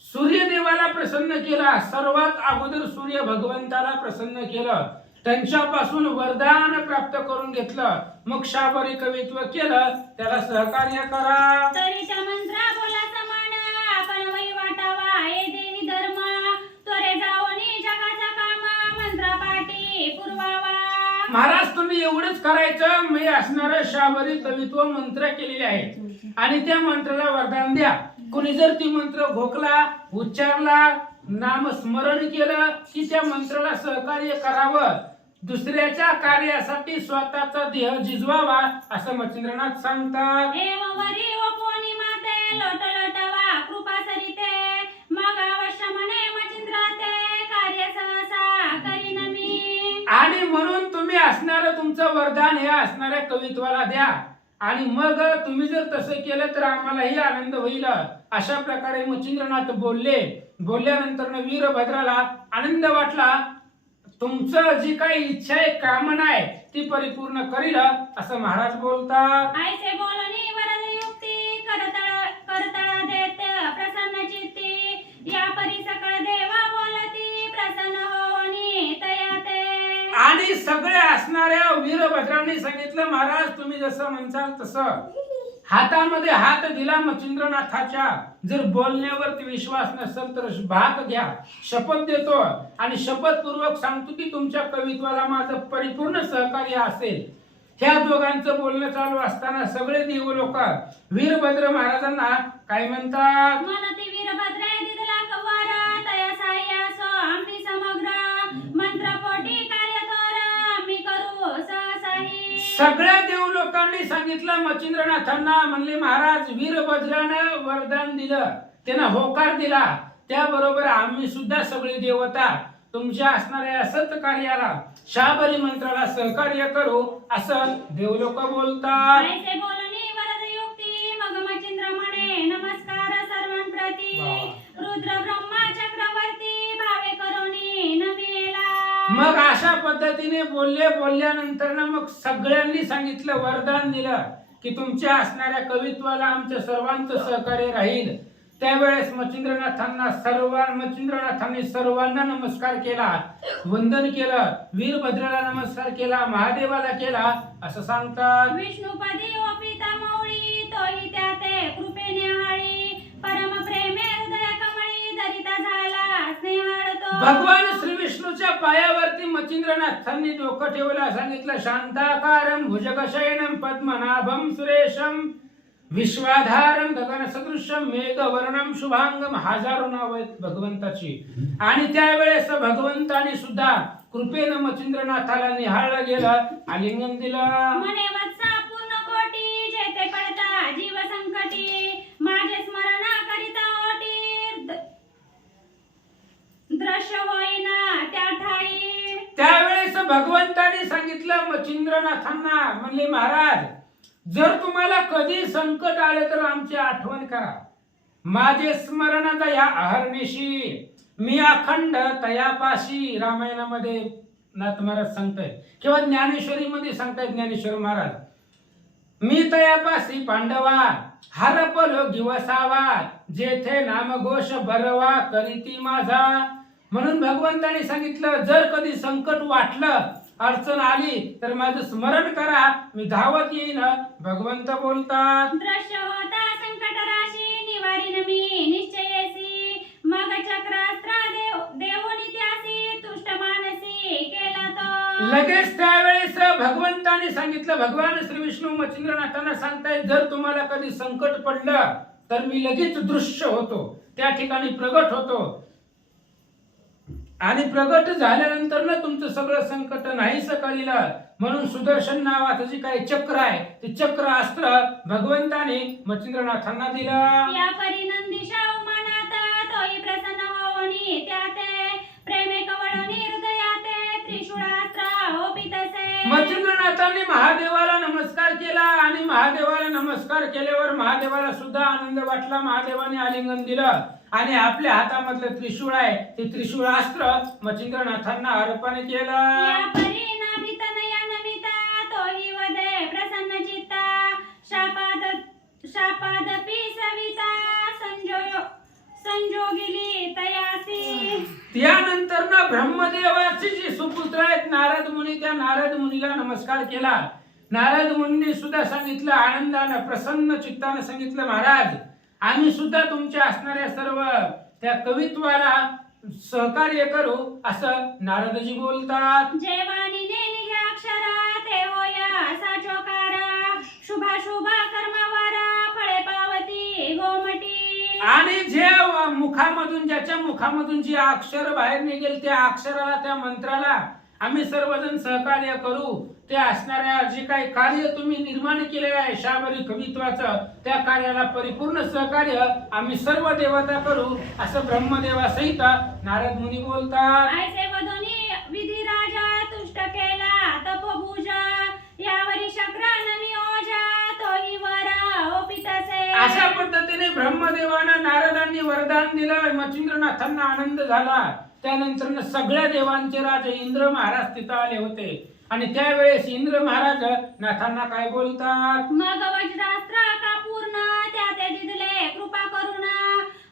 सूर्यदेवाला प्रसन्न केला, सर्वात अगोदर सूर्य भगवंताला प्रसन्न केलं, त्यांच्यापासून वरदान प्राप्त करून घेतलं, मग शाबरी कवित्व केलं, त्याला सहकार्य करा. तरी त्या मंत्रा बोला समान आपण वही वाटावा हे देही धर्म त्वरे जावनी जगाचा काम मंत्रा पाठी पुरवावा. महाराज तुम्ही एवढंच करायचं, मी असणारं शाबरी कवित्व मंत्र केलेले आहेत आणि त्या मंत्राला वरदान द्या. कोणी जर ती मंत्र घोकला, उच्चारला, नामस्मरण केलं की त्या मंत्राला सहकार्य करावं, दुसऱ्याच्या कार्यासाठी स्वतःचा देह झिजवावा, असं मच्छिंद्रनाथ सांगतात. एव वरी वपोनी माते लोट लोटवा कृपा सरिते मग अवश्य म्हणे मचिंद्राते कार्य सहसा करीन मी. आणि म्हणून तुम्ही असणारं तुमचं वरदान हे असणाऱ्या कवित्वाला द्या आणि मग तुम्ही जर तसं केलं तर आम्हालाही आनंद होईल, अशा प्रकारे मच्छिंद्रनाथ बोलले. बोलल्यानंतर वीरभद्राला आनंद वाटला, तुमचं जी काही इच्छा आहे, कामना आहे, ती परिपूर्ण करील, असं महाराज बोलतात. ऐसे बोलणी वरद युक्ती करतळा देत प्रसन्न चित्ती या परी सकळ देवा बोलती प्रसन्न होनी तयाते. आणि सगळे असणाऱ्या वीरभद्रांनी सांगितलं, महाराज तुम्ही जसं म्हणसाल तसं. हातामध्ये हात दिला मच्छिंद्रनाथाच्या, जर बोलण्यावरती विश्वास नसेल तर भाग घ्या, शपथ देतो आणि शपथपूर्वक सांगतो की तुमच्या कवित्वाला माझं परिपूर्ण सहकार्य असेल. ह्या दोघांचं बोलणं चालू असताना सगळे देव लोक वीरभद्र महाराजांना काय म्हणतात? मनती वीरभद्रे दिदला कवारा तया साह्यासो आम्ही समग्र मंत्रपोटी कार्य तोर आम्ही करू सहसाही. सगळ्या देव लोकांनी सांगितलं मच्छिंद्रनाथांना, म्हणले महाराज वीरभद्रानं वरदान दिलं, त्यानं होकार दिला, त्याबरोबर आम्ही सुद्धा सगळे देवता तुमच्या असणाऱ्या सत कार्याला शाबरी मंत्राला सहकार्य करू, असं देवलोक बोलतात. ऐसे बोलणी वरद युक्ती मग मचिंद्र म्हणे नमस्कार सर्वांप्रती रुद्र ब्रह्मा चक्रवर्ती भावे करोनी नमिला. मग अशा पद्धतीने बोलल्यानंतर मग सगळ्यांनी सांगितलं, वरदान दिलं की तुमच्या असणाऱ्या कवित्वाला आमच्या सर्वांचं सहकार्य राहील. त्यावेळेस मच्छिंद्रनाथांनी सर्वांना नमस्कार केला, वंदन केलं, वीरभद्राला नमस्कार केला, महादेवाला केला, असं सांगतात. विष्णुपदी ओपिता मौळी तोही त्याते कृपेने हाळी परम प्रेमे हृदय कमळी दरिता झाला स्नेहाळतो. भगवान श्री विष्णूच्या पायावरती मच्छिंद्रनाथांनी डोकं ठेवलं, सांगितलं शांताकारं भुजगशयनं पद्मनाभं सुरेशं विश्वाधारं गगन सदृश्यं मेघवर्णं शुभांगम. हजारो नाव आहेत भगवंताची. आणि त्यावेळेस भगवंताने सुद्धा कृपेनं मच्छिंद्रनाथाला निहाळलं गेलं, आलिंगन दिलं. मने वत्सा पूर्ण कोटी जेते पडता जीव संकटी माझे स्मरण करिता ओटी दृश्य होईना त्या ठाई. त्यावेळेस भगवंताने सांगितलं मच्छिंद्रनाथांना, म्हणले महाराज जर तुम्हाला कधी संकट आले तर आमची आठवण करा, माझे स्मरण या अहर्निशी मी अखंड तयापाशी. रामायणामध्ये नाथ महाराज सांगतायत किंवा ज्ञानेश्वरीमध्ये सांगतायत ज्ञानेश्वर महाराज, मी तयापासी पांडवा हरपलो दिवसावा जेथे नामघोष बरवा करीती माझा. म्हणून भगवंताने सांगितलं, जर कधी संकट वाटलं, अडचण आली तर माझं स्मरण करा, मी धावत येईन. भगवंत बोलतात. दृश्य होता संकट राशी निवारीन मी निश्चयेसी मग चक्रास्त्र देवोनी त्यासी लगेच त्यावेळेस भगवंताने सांगितलं, भगवान श्री विष्णू मच्छिंद्रनाथांना सांगतायत, जर तुम्हाला कधी संकट पडलं तर मी लगेच दृश्य होतो, त्या ठिकाणी प्रगट होतो, आणि प्रगट झाल्यानंतर ना तुमचं सगळं संकट नाहीस करील. म्हणून सुदर्शन नावाचं जे काही चक्र आहे ते चक्र अस्त्र भगवंताने मच्छिंद्रनाथांना दिलं. या परी नंदीशा उमानाथ तोही प्रसन्न होवनी त्याते प्रेमे कवळणी हृदयाते त्रिशूळास्त्र ओपितसे. मच्छिंद्रनाथांनी महादेवाला नमस्कार केला आणि महादेवाला नमस्कार केल्यावर महादेवाला सुद्धा आनंद वाटला. महादेवाने आलिंगन दिलं आणि आपल्या हातामधलं त्रिशूळ आहे ते त्रिशूळास्त्र मच्छिंद्रनाथांना अर्पण केलं. या परी नाभित नयनमिता तोही वदे प्रसन्न चित्ता शापादपि सविता संजोगिली तयासी. त्यानंतर ना ब्रह्मदेवाचे जे सुपुत्र आहेत नारद मुनी, त्या नारद मुनीला नमस्कार केला. नारद मुनीने सुद्धा सांगितलं, आनंदानं प्रसन्न चित्तानं सांगितलं, महाराज आम्ही सुद्धा तुमच्या असणाऱ्या सर्व त्या कवित्वाला सहकार्य करू, असं नारदजी बोलतात. जेवानीने निघ्या अक्षरा ते होया साचोकारा शुभाशुभ कर्मवारा फळे पावती गोमटी. आणि जे मुखामधून, ज्याच्या मुखामधून जे अक्षर बाहेर निघेल त्या अक्षराला, त्या मंत्राला आम्ही सर्वजण सहकार्य करू. ते असणाऱ्या जे काही कार्य तुम्ही निर्माण केलेलं आहे शाबरी कवित्वाचं, त्या कार्याला परिपूर्ण सहकार्य आम्ही सर्व देवता करू, असं ब्रह्मदेवासहित नारद मुनी बोलतात. ऐसे वदनी विधी राजा तुष्ट केला तपभुजा यावरी शक्रान नियोजा तोही वरा ओपितसे. अशा पद्धतीने ब्रह्मदेवानं नारदांनी वरदान दिलं. मच्छिंद्रनाथांना आनंद झाला. त्यानंतर सगळ्या देवांचे राजे इंद्र महाराज तिथं आले होते आणि त्यावेळेस इंद्र महाराज नाथांना काय बोलतात, मग वज्रास्त्र का पूर्ण त्या ते दिदले कृपा करुणा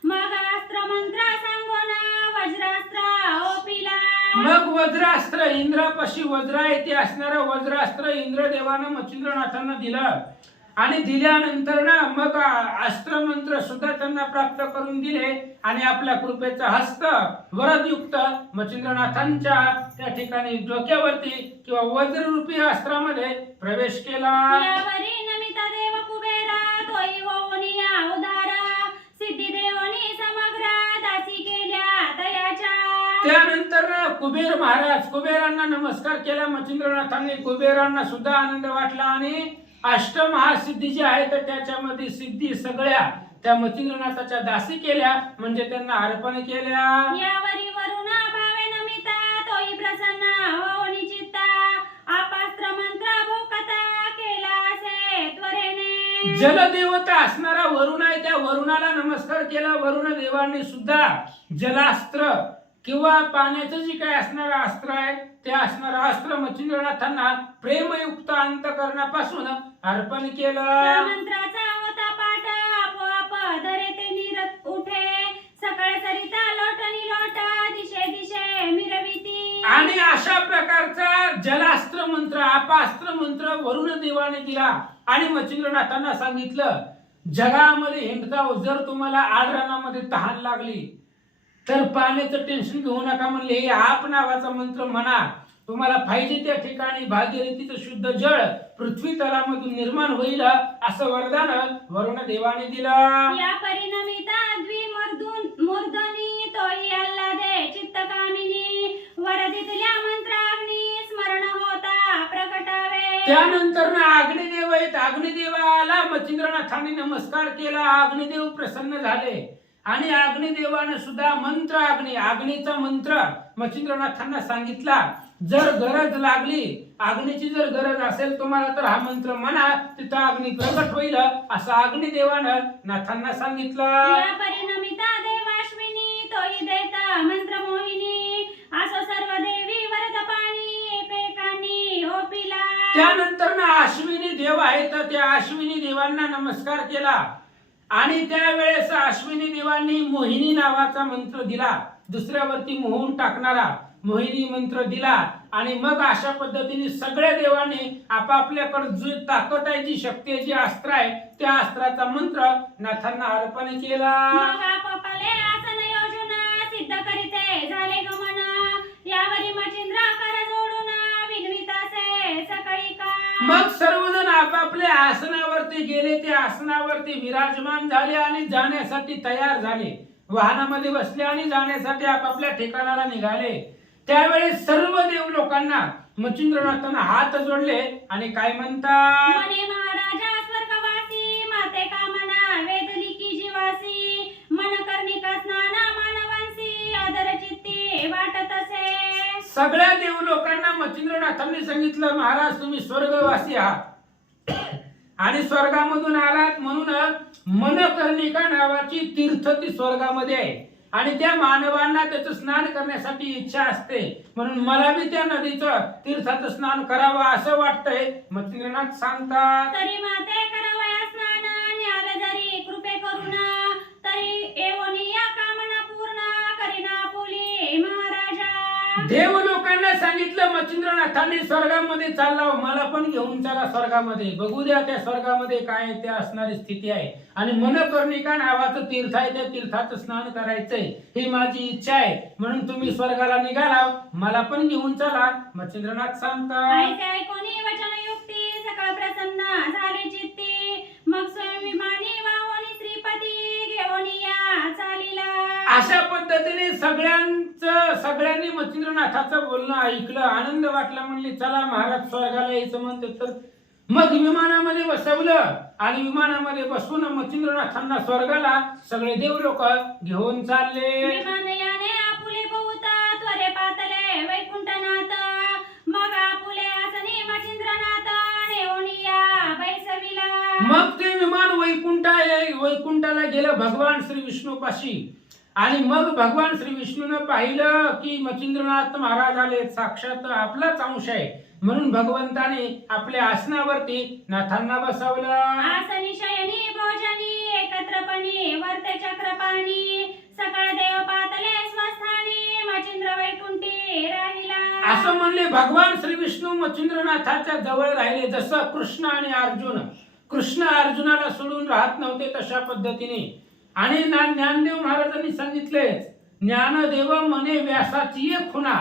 मग अस्त्र मंत्र सांगोना वज्रास्त्र ओपिला. मग वज्रास्त्र, इंद्रापाशी वज्र आहे ते असणारं वज्रास्त्र इंद्रदेवानं मच्छिंद्रनाथांना दिलं आणि दिल्यानंतर ना मग अस्त्रमंत्र सुद्धा त्यांना प्राप्त करून दिले आणि आपल्या कृपेचा हस्त वरदयुक्त मच्छिंद्रनाथांच्या त्या ठिकाणी डोक्यावरती किंवा वज्ररूपी अस्त्रामध्ये प्रवेश केला. यावरी नमिता देव कुबेरा तोही होऊनिया उदारा सिद्धी देवनी समग्र दासी केल्या तयाच्या. त्यानंतर कुबेर महाराज, कुबेरांना नमस्कार केला मच्छिंद्रनाथांनी. कुबेरांना सुद्धा आनंद वाटला आणि अष्टमहासिद्धी जी आहे तर त्याच्यामध्ये सिद्धी सगळ्या त्या मच्छिंद्रनाथाच्या दासी केल्या, म्हणजे त्यांना अर्पण केल्या. यावरी वरुणा भावे नमिता तोही प्रसन्न होऊनी चित्ता आपास्त्र मंत्र भूकथा केला असे त्वरेने. जलदेवता असणारा वरुण आहे, त्या वरुणाला नमस्कार केला. वरुण देवांनी सुद्धा जलास्त्र किंवा पाण्याचं जे काही असणारं अस्त्र आहे ते असणारं अस्त्र मच्छिंद्रनाथांना प्रेमयुक्त अंतकरणापासून अर्पण केलं. त्या मंत्राचा होता पाठ आपोआप दरे ते निरत उठे सकाळ सरिता लोटनी लोटा दिशे दिशे मिरविती. आणि अशा प्रकारचा जलास्त्र मंत्र, अपास्त्र मंत्र वरुण देवाने दिला आणि मच्छिंद्रनाथांना सांगितलं, जगामध्ये हिंडता जर तुम्हाला आडरानामध्ये तहान लागली तर पाण्याचं टेन्शन घेऊ नका, म्हणले हे आप नावाचा मंत्र म्हणा, तुम्हाला पाहिजे त्या ठिकाणी भागीरथीचं शुद्ध जळ पृथ्वी तलामधून निर्माण होईल, असं वरदान वरुण देवाने दिलं. या परिणमिता मूर्धनी तोही आल्हादे चित्तकामिनी वरदितल्या मंत्राग्नी स्मरण होता प्रकटावे. त्यानंतर ना अग्निदेव आहेत. अग्निदेवाला मच्छिंद्रनाथांनी नमस्कार केला. अग्निदेव प्रसन्न झाले आणि अग्निदेवाने सुद्धा मंत्र अग्नीचा मंत्र मच्छिंद्रनाथांना सांगितला. जर गरज लागली, अग्नीची जर गरज असेल तुम्हाला तर हा मंत्र म्हणा, तिथं अग्नी प्रगट होईल, असं अग्निदेवानं नाथांना सांगितलं. या परिणमिता देवाश्विनी तोही देता मंत्र मोहिनी असो सर्व देवी वरद पाणी एकेकानी ओपिला. त्यानंतर ना अश्विनी देव आहेत, त्या अश्विनी देवांना नमस्कार केला आणि त्यावेळेस अश्विनी देवांनी मोहिनी नावाचा मंत्र दिला, दुसऱ्यावरती मोहून टाकणारा मोहिनी मंत्र दिला. आणि मग अशा पद्धतीने सगळ्या देवांनी आपापल्याकडे जी ताकद आहे, जी शक्ती आहे, जी अस्त्र आहे, त्या अस्त्राचा मंत्र नाथांना अर्पण केला. मग आपापले आसन योजना सिद्ध करीते झाले गमन यावरी मच्छिंद्र कर जोडून विघ्नी मग सर्वजण आपापल्या आसनावरती गेले, ते आसनावरती विराजमान झाले आणि जाण्यासाठी तयार झाले, वाहनामध्ये बसले आणि जाण्यासाठी आपापल्या ठिकाणाला निघाले. त्यावेळेस सर्व देव लोकांना मच्छिंद्रनाथांना हात जोडले आणि काय म्हणतात, म्हणे महाराजा स्वर्गवासी माते कामना वेदलिकी जीवासी मन कर्णिका स्नान मानवांसी आदर चित्ती वाटत असे. सगळ्या देव लोकांना मच्छिंद्रनाथांनी सांगितलं, महाराज तुम्ही स्वर्गवासी आहात आणि स्वर्गामधून आलात म्हणून मनकर्णिका नावाची तीर्थ ती स्वर्गामध्ये आहे आणि त्या मानवांना त्याचं स्नान करण्यासाठी इच्छा असते, म्हणून मला बी त्या नदीचं तीर्थाचं स्नान करावं असं वाटतंय. मच्छिंद्रनाथ सांगतात, तरी माते करावया स्नान न्याल जरी कृपे करून तरी एवनिया कामना पूर्ण करीना पुली महाराजा. देव लोकांना सांगितलं, मच्छिंद्रनाथांनी स्वर्गामध्ये चालला, मला पण घेऊन चला स्वर्गामध्ये, बघू द्या त्या स्वर्गामध्ये काय त्या असणारी स्थिती आहे आणि मनकर्णिका नावाचं तीर्थ आहे, त्या तीर्थाचं स्नान करायचंय ही माझी इच्छा आहे, म्हणून तुम्ही स्वर्गाला निघाला, मला पण घेऊन चला. मच्छिंद्रनाथ सांगतात, ऐसे ऐकोनी वचन युक्ती सकळ प्रसन्न झाले चित्ती मग स्वयं विमानी वावनी श्रीपती घेऊन या चालिला. अशा पद्धतीने सगळ्यांनी मच्छिंद्रनाथाचं बोलणं ऐकलं, आनंद वाटला, म्हणले चला महाराज स्वर्गाला यायचं म्हणते. तर मग विमानामध्ये बसवलं आणि विमानामध्ये बसून मच्छिंद्रनाथांना स्वर्गाला सगळे देव लोक घेऊन चालले. विमानयाने आपुले बहुता त्वरे पातले वैकुंठनाथ मग आपुले आसनी मच्छिंद्रनाथ नेऊन या बैसविला. मग ते विमान वैकुंठाला गेलं भगवान श्री विष्णूपाशी आणि मग भगवान श्री विष्णूनं पाहिलं की मच्छिंद्रनाथ महाराज आले, साक्षात आपलाच अंश आहे, म्हणून भगवंताने आपल्या आसनावरती नाथांना बसवलं. आसनी शयनी भोजनी एकत्रपणी वर्ते चक्रपाणी सकळ देव पातले स्वस्थानी मच्छिंद्र वैकुंठी राहिला. असं म्हणले भगवान श्री विष्णू मच्छिंद्रनाथाच्या जवळ राहिले. जसं कृष्ण अर्जुनाला सोडून राहत नव्हते तशा पद्धतीने. आणि ज्ञानदेव महाराजांनी सांगितले, ज्ञानदेव म्हणे व्यासाची खुणा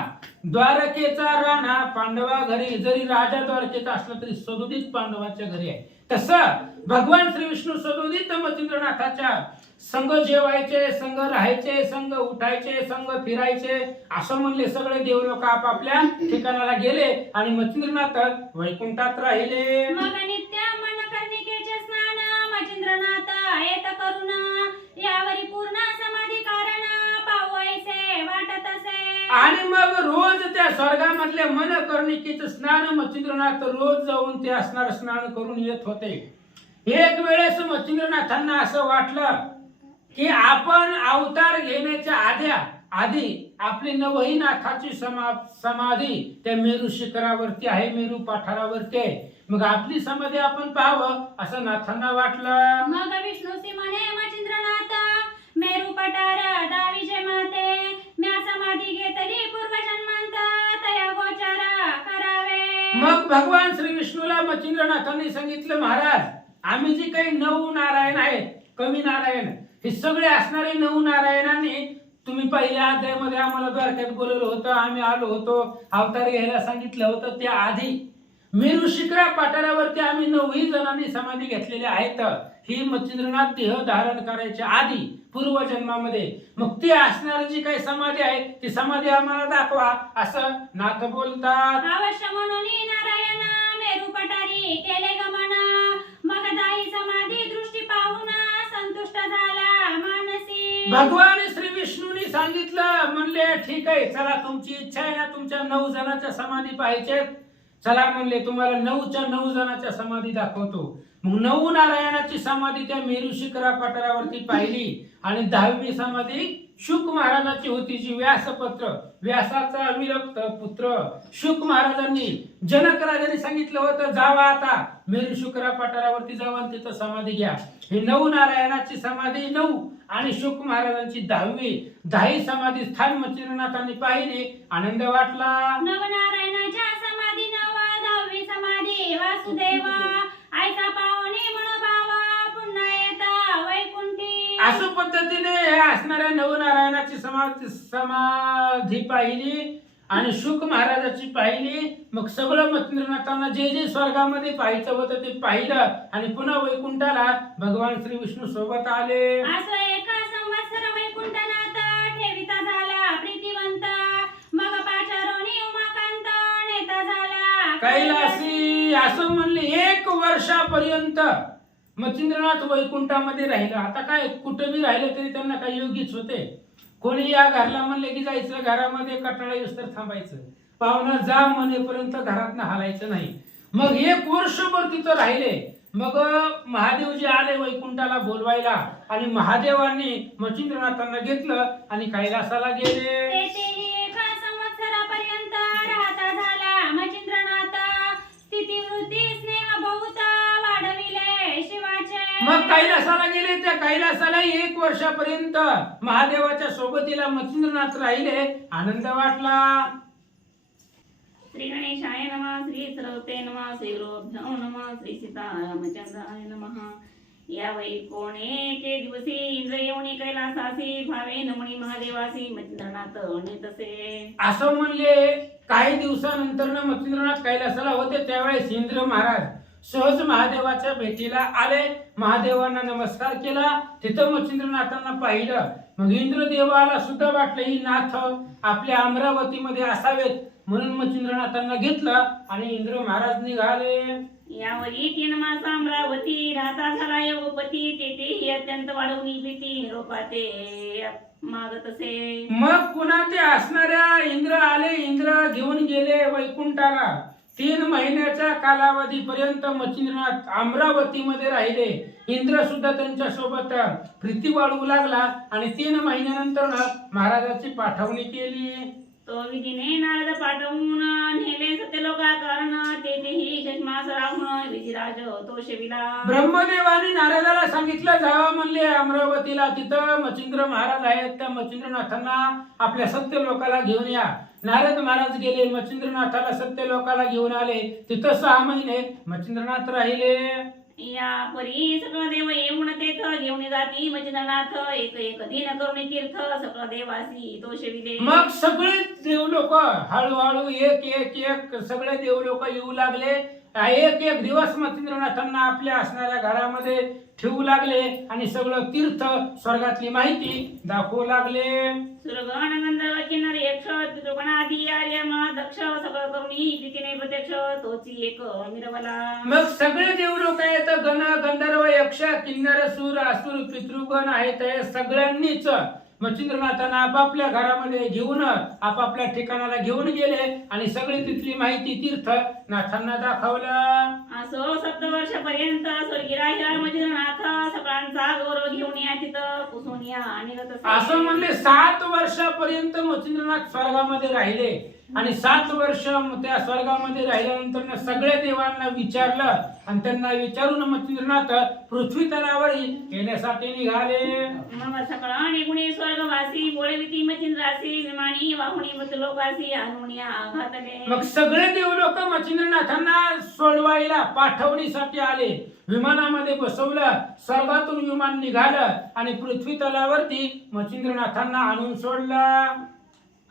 द्वारकेचा राणा पांडवा घरी, जरी राजा द्वारकेचा असला तरी सदोदित पांडवाच्या घरी आहे. तसं भगवान श्री विष्णू सदोदित मच्छिंद्रनाथाच्या संग जेवायचे, संग राहायचे, संग उठायचे, संग फिरायचे. असं म्हणले सगळे देव लोक आपापल्या ठिकाणाला गेले आणि मच्छिंद्रनाथ वैकुंठात राहिले. मग नित्य मनकर्णिकेचे स्नान मच्छिंद्रनाथ येत करून यावरी पूर्ण समाधी कारण पावैसे वाटत असे. आणि मग रोज त्या स्वर्गामधल्या मनकर्णिकेचं स्नान मच्छिंद्रनाथ रोज जाऊन ते असणार स्नान करून येत होते. एक वेळेस मच्छिंद्रनाथांना असं वाटलं की आपण अवतार घेण्याच्या आधी आपली नवहीनाथाची समाधी त्या मेरू शिखरावरती आहे, मेरू पठारावरती आहे, मग आपली समाधी आपण पाहावं असं नाथांना वाटलं. मग विष्णूसी म्हणे मच्छिंद्रनाथ मेरू पठार दाविजे माते म्या समाधी घेतली पूर्वजन्मांत तया गोचर करावे. मग भगवान श्री विष्णूला मच्छिंद्रनाथांनी सांगितलं, महाराज आम्ही जे काही 9 नारायण आहेत, कमी नारायण, हे सगळे असणारे 9 नारायणांनी तुम्ही पहिल्या अध्यायामध्ये आम्हाला द्वारकेत बोलवलं होतं, आम्ही आलो होतो, अवतार घ्यायला सांगितलं होतं. त्या आधी मेरू शिखरा पाठारावरती आम्ही 9 जणांनी समाधी घेतलेल्या आहेत. ही मच्छिंद्रनाथ देह धारण करायच्या आधी पूर्वजन्मामध्ये. मग ती असणारी जी काही समाधी आहे ती समाधी आम्हाला दाखवा असं नाथ बोलतात. अवश्य म्हणून नारायण मेरू पठारी केले गमन मग दाई समाधी दृष्टी पाहून संतुष्ट झाला मानसी. भगवान श्री विष्णूंनी सांगितलं, म्हणले ठीक आहे, चला तुमची इच्छा आहे ना, तुमच्या 9 जणांच्या समाधी पाहिजेत, चला म्हणले तुम्हाला 9च्या 9 जणांच्या समाधी दाखवतो. मग 9 नारायणाची समाधी त्या मेरू शिखरा पठारावरती पाहिली आणि 10वी समाधी शुक महाराजाची होती, जी व्यासाचा अविरक्त पुत्र शुक महाराजांनी जनक राजांनी सांगितलं होतं, जावा आता मेरू शिखरा पठारावरती जावा आणि तिथं समाधी घ्या. ही 9 नारायणाची समाधी 9 आणि शुक महाराजांची 10वी समाधी स्थान मच्छिंद्रनाथांनी पाहिली. आनंद वाटला. नवनारायणाच्या समाधी 10वी समाधी वासुदेवा ऐसा पावनी मनोभावा पुन्हा येता वैकुंठी. अशा पद्धतीने हे असणाऱ्या नवनारायणाची समाधी पाहिली आणि शुक महाराजाची पाहिली मग सगळं मच्छिंद्रनाथांना जे जे स्वर्गामध्ये पाहायचं होतं ते पाहिलं आणि पुन्हा वैकुंठाला भगवान श्री विष्णू सोबत आले. असो एका संवत्सर वैकुंठनाथ ठेविता झाला प्रीतिवंत, मग पाचारोनी उमाकांत नेता झाला कैलासी. असं म्हणले 1 वर्षापर्यंत मच्छिंद्रनाथ वैकुंठामध्ये राहिलं. आता काय कुठं बी राहिलं तरी त्यांना काही योगीच होते. कोणी या घरला म्हणले की जायचं, घरामध्ये कटाळा येऊस तर थांबायचं, पाहुणा जा म्हणेपर्यंत घरातनं हालायचं नाही. मग 1 वर्षभर तिथं राहिले. मग महादेवजी आले वैकुंठाला बोलवायला आणि महादेवांनी मच्छिंद्रनाथांना घेतलं आणि कैलासाला गेले. तेथेही एका संवत्सरापर्यंत राहता झाला मच्छिंद्रनाथ, स्थितिवृत्ती स्नेह बहुत वाढविले शिवाचे. मग कैलासाला गेले. त्या कैलासाला 1 वर्षापर्यंत महादेवाच्या सोबतीला मच्छिंद्रनाथ राहिले. आनंद वाटला. श्री गणेशाय नमः, श्री सरस्वते नमः, श्री गुरुभ्यो नमः, श्री सीतारामचंद्राय नमः. या वैकोणे दिवसी इंद्र येऊनी कैलासासी, भावे नमणी महादेवासी मच्छिंद्रनाथ नेतसे. असं म्हणले. काही दिवसानंतर मच्छिंद्रनाथ कैलासाला होते. त्यावेळेस इंद्र महाराज सहज महादेवाच्या भेटीला आले. महादेवांना नमस्कार केला. तिथं मच्छिंद्रनाथांना पाहिलं. मग इंद्रदेवाला सुद्धा वाटलं ही नाथ आपल्या अमरावतीमध्ये असावेत, म्हणून मच्छिंद्रनाथांना घेतलं आणि इंद्र महाराज निघाले. यावरी 3 मास अमरावती राहता झाला योगपती, तेथेही अत्यंत वाढवणी भीती निरोपाते मागत असे. मग पुन्हा ते असणाऱ्या इंद्र आले. इंद्र घेऊन गेले वैकुंठाला. 3 महिन्याच्या कालावधीपर्यंत मच्छिंद्रनाथ अमरावतीमध्ये राहिले. इंद्र सुद्धा त्यांच्या सोबत प्रीती वाढवू लागला आणि 3 महिन्यानंतर महाराजाची पाठवणी केली. तो विधीने नारद पाठवून नेले सत्यलोका, कारण तेथेही शष्मास राहून विधिराज तो शेविला. ब्रह्मदेवाने नारदाला सांगितलं जावं म्हणले अमरावतीला. तिथं मच्छिंद्र महाराज आहेत. त्या मच्छिंद्रनाथांना आपल्या सत्यलोकाला घेऊन या. नारद महाराज गेले. मच्छिंद्रनाथाला सत्यलोकाला घेऊन आले. तिथं 6 महिने मच्छिंद्रनाथ राहिले. या परी सकळ देव येऊन तेथ घेऊन जाती मच्छिंद्रनाथ, एक एक दिन करुणी तीर्थ सकळ देवासी तो शेविले. मग सगळे देव लोक हळूहळू एक सगळे देव लोक येऊ लागले. 1 दिवस मच्छिंद्रनाथांना आपल्या असणाऱ्या घरामध्ये ठेवू लागले आणि सगळं तीर्थ स्वर्गातली माहिती दाखवू लागले. सुरगण गंधर्व किन्नर यक्ष पितृगणादी आर्यम दक्ष सकळ करुणी प्रीतीने प्रत्यक्ष तोची एक मिरवला. मग सगळे देव लोक आहेत. गण गंधर्व यक्ष किन्नर सूर असुर पितृगण आहेत. हे सगळ्यांनीच मच्छिंद्रनाथांना आपापल्या घरामध्ये घेऊन आपापल्या ठिकाणाला घेऊन गेले आणि सगळी तिथली माहिती तीर्थ नाथांना दाखवलं. असो 7 वर्षापर्यंत स्वर्गी राहिला मच्छिंद्रनाथ, सगळ्यांचा गौरव घेऊन या तिथं पुसून या निघत असे. असं म्हणले 7 वर्षापर्यंत मच्छिंद्रनाथ स्वर्गामध्ये राहिले आणि 7 वर्ष त्या स्वर्गामध्ये राहिल्यानंतर सगळ्या देवांना विचारलं आणि त्यांना विचारून मच्छिंद्रनाथ पृथ्वी तलावर येण्यासाठी निघाले. मग सकळ निगुणी स्वर्गवासी बोळविती मच्छिंद्रासी, विमानी वाहुणी मृतलोकासी आणून घातले. मग सगळे देव लोक मच्छिंद्रनाथांना सोडवायला पाठवणीसाठी आले. विमानामध्ये बसवलं. स्वर्गातून विमान निघालं आणि पृथ्वी तलावरती मच्छिंद्रनाथांना आणून सोडलं.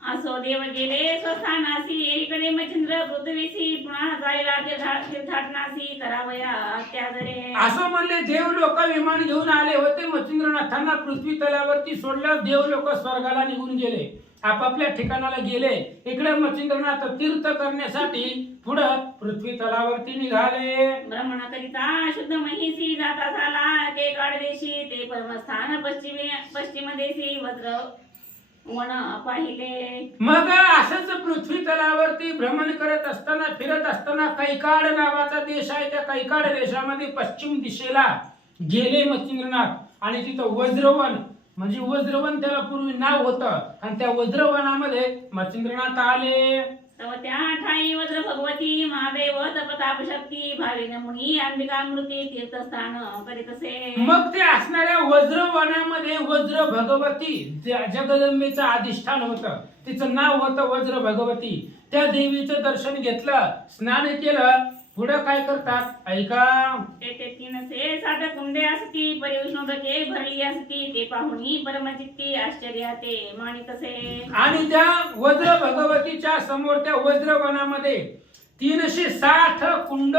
असो देव गेले स्वस्थानासी, एकीकडे मच्छिंद्र पृथ्वीसी, पुन्हा जायला तीर्थाटनासी करावया त्यादरे. असं म्हणले देव लोक विमान घेऊन आले होते. मच्छिंद्रनाथांना पृथ्वी तलावरती सोडलं. देव लोक स्वर्गाला निघून गेले, आपापल्या ठिकाणाला गेले. इकडे मच्छिंद्रनाथ तीर्थ करण्यासाठी पुढं पृथ्वी तलावरती निघाले. ब्राह्मणाकरिता शुद्ध महिसी जाता झाला ते काळदेशी, ते परमस्थान पश्चिम देशी वज्र वन पाहिले. मग असंच पृथ्वी तलावरती भ्रमण करत असताना फिरत असताना कैकाड नावाचा देश आहे. त्या कैकाड देशामध्ये पश्चिम दिशेला गेले मच्छिंद्रनाथ आणि तिथं वज्रवन म्हणजे वज्रवन त्याला पूर्वी नाव होतं आणि त्या वज्रवनामध्ये मच्छिंद्रनाथ आले. तव त्या ठाई वज्र भगवती महादेव प्रताप शक्ती भावेन मुनी अंबिका मृती तीर्थस्थान करीत असे. मग ते असणाऱ्या वज्रवनामध्ये वज्र भगवती जगदंबेचं अधिष्ठान होतं. तिचं नाव होतं वज्र भगवती. त्या देवीचं दर्शन घेतलं, स्नान केलं. पुढं काय करतात ऐका. तेथे 360 कुंडे असती, परिविष्णुके भरली असती, ते पाहुणी परमचित्ती आश्चर्य ते मानित असे. आणि त्या वज्र भगवतीच्या समोर त्या वज्रवनामध्ये 360 कुंड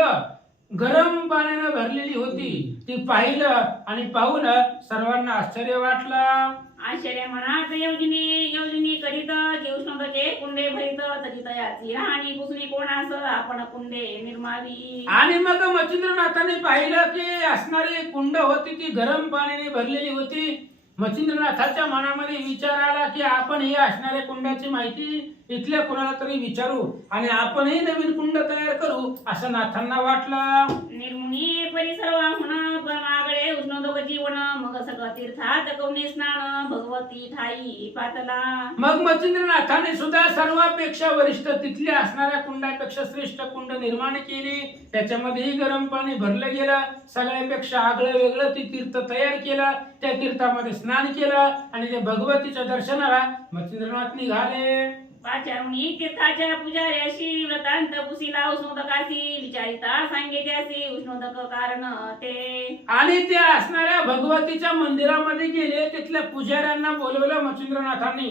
गरम पाण्यानं भरलेली होती. ती पाहिलं आणि पाहून सर्वांना आश्चर्य वाटलं. आश्चर्य मनात योजनी करीत की उष्णतेचे कुंडे भरीत तरी तयाची राहणी पुसणी कोणास आपण कुंडे निर्मावी. आणि मग मच्छिंद्रनाथाने पाहिलं की असणारी कुंड होती ती गरम पाण्याने भरलेली होती. मच्छिंद्रनाथाच्या मनामध्ये विचार आला की आपण ही असणाऱ्या कुंडाची माहिती इथल्या कोणाला तरी विचारू आणि आपणही नवीन कुंड तयार करू असं नाथांना वाटलं. निर्मुनी परिसर वाहून परमागळे उष्णोदक जीवन मग सगळं तीर्थात कवने स्नान भगवती ठाई पातला. मग मच्छिंद्रनाथाने सुद्धा सर्वापेक्षा वरिष्ठ तिथल्या असणाऱ्या कुंडापेक्षा श्रेष्ठ कुंड निर्माण केली. त्याच्यामध्येही गरम पाणी भरलं गेलं. सगळ्यापेक्षा आगळं वेगळं ती तीर्थ तयार केलं. त्या तीर्थामध्ये स्नान केलं आणि ते भगवतीच्या दर्शनाला मच्छिंद्रनाथ निघाले. पाचारुणी तीर्थाच्या पुजाऱ्याशी व्रतांत पुसीला उष्णोदकाशी विचारिता सांगेत्यासी उष्णोदक कारण ते. आणि त्या असणाऱ्या भगवतीच्या मंदिरामध्ये गेले. तिथल्या पुजाऱ्यांना बोलवलं मच्छिंद्रनाथांनी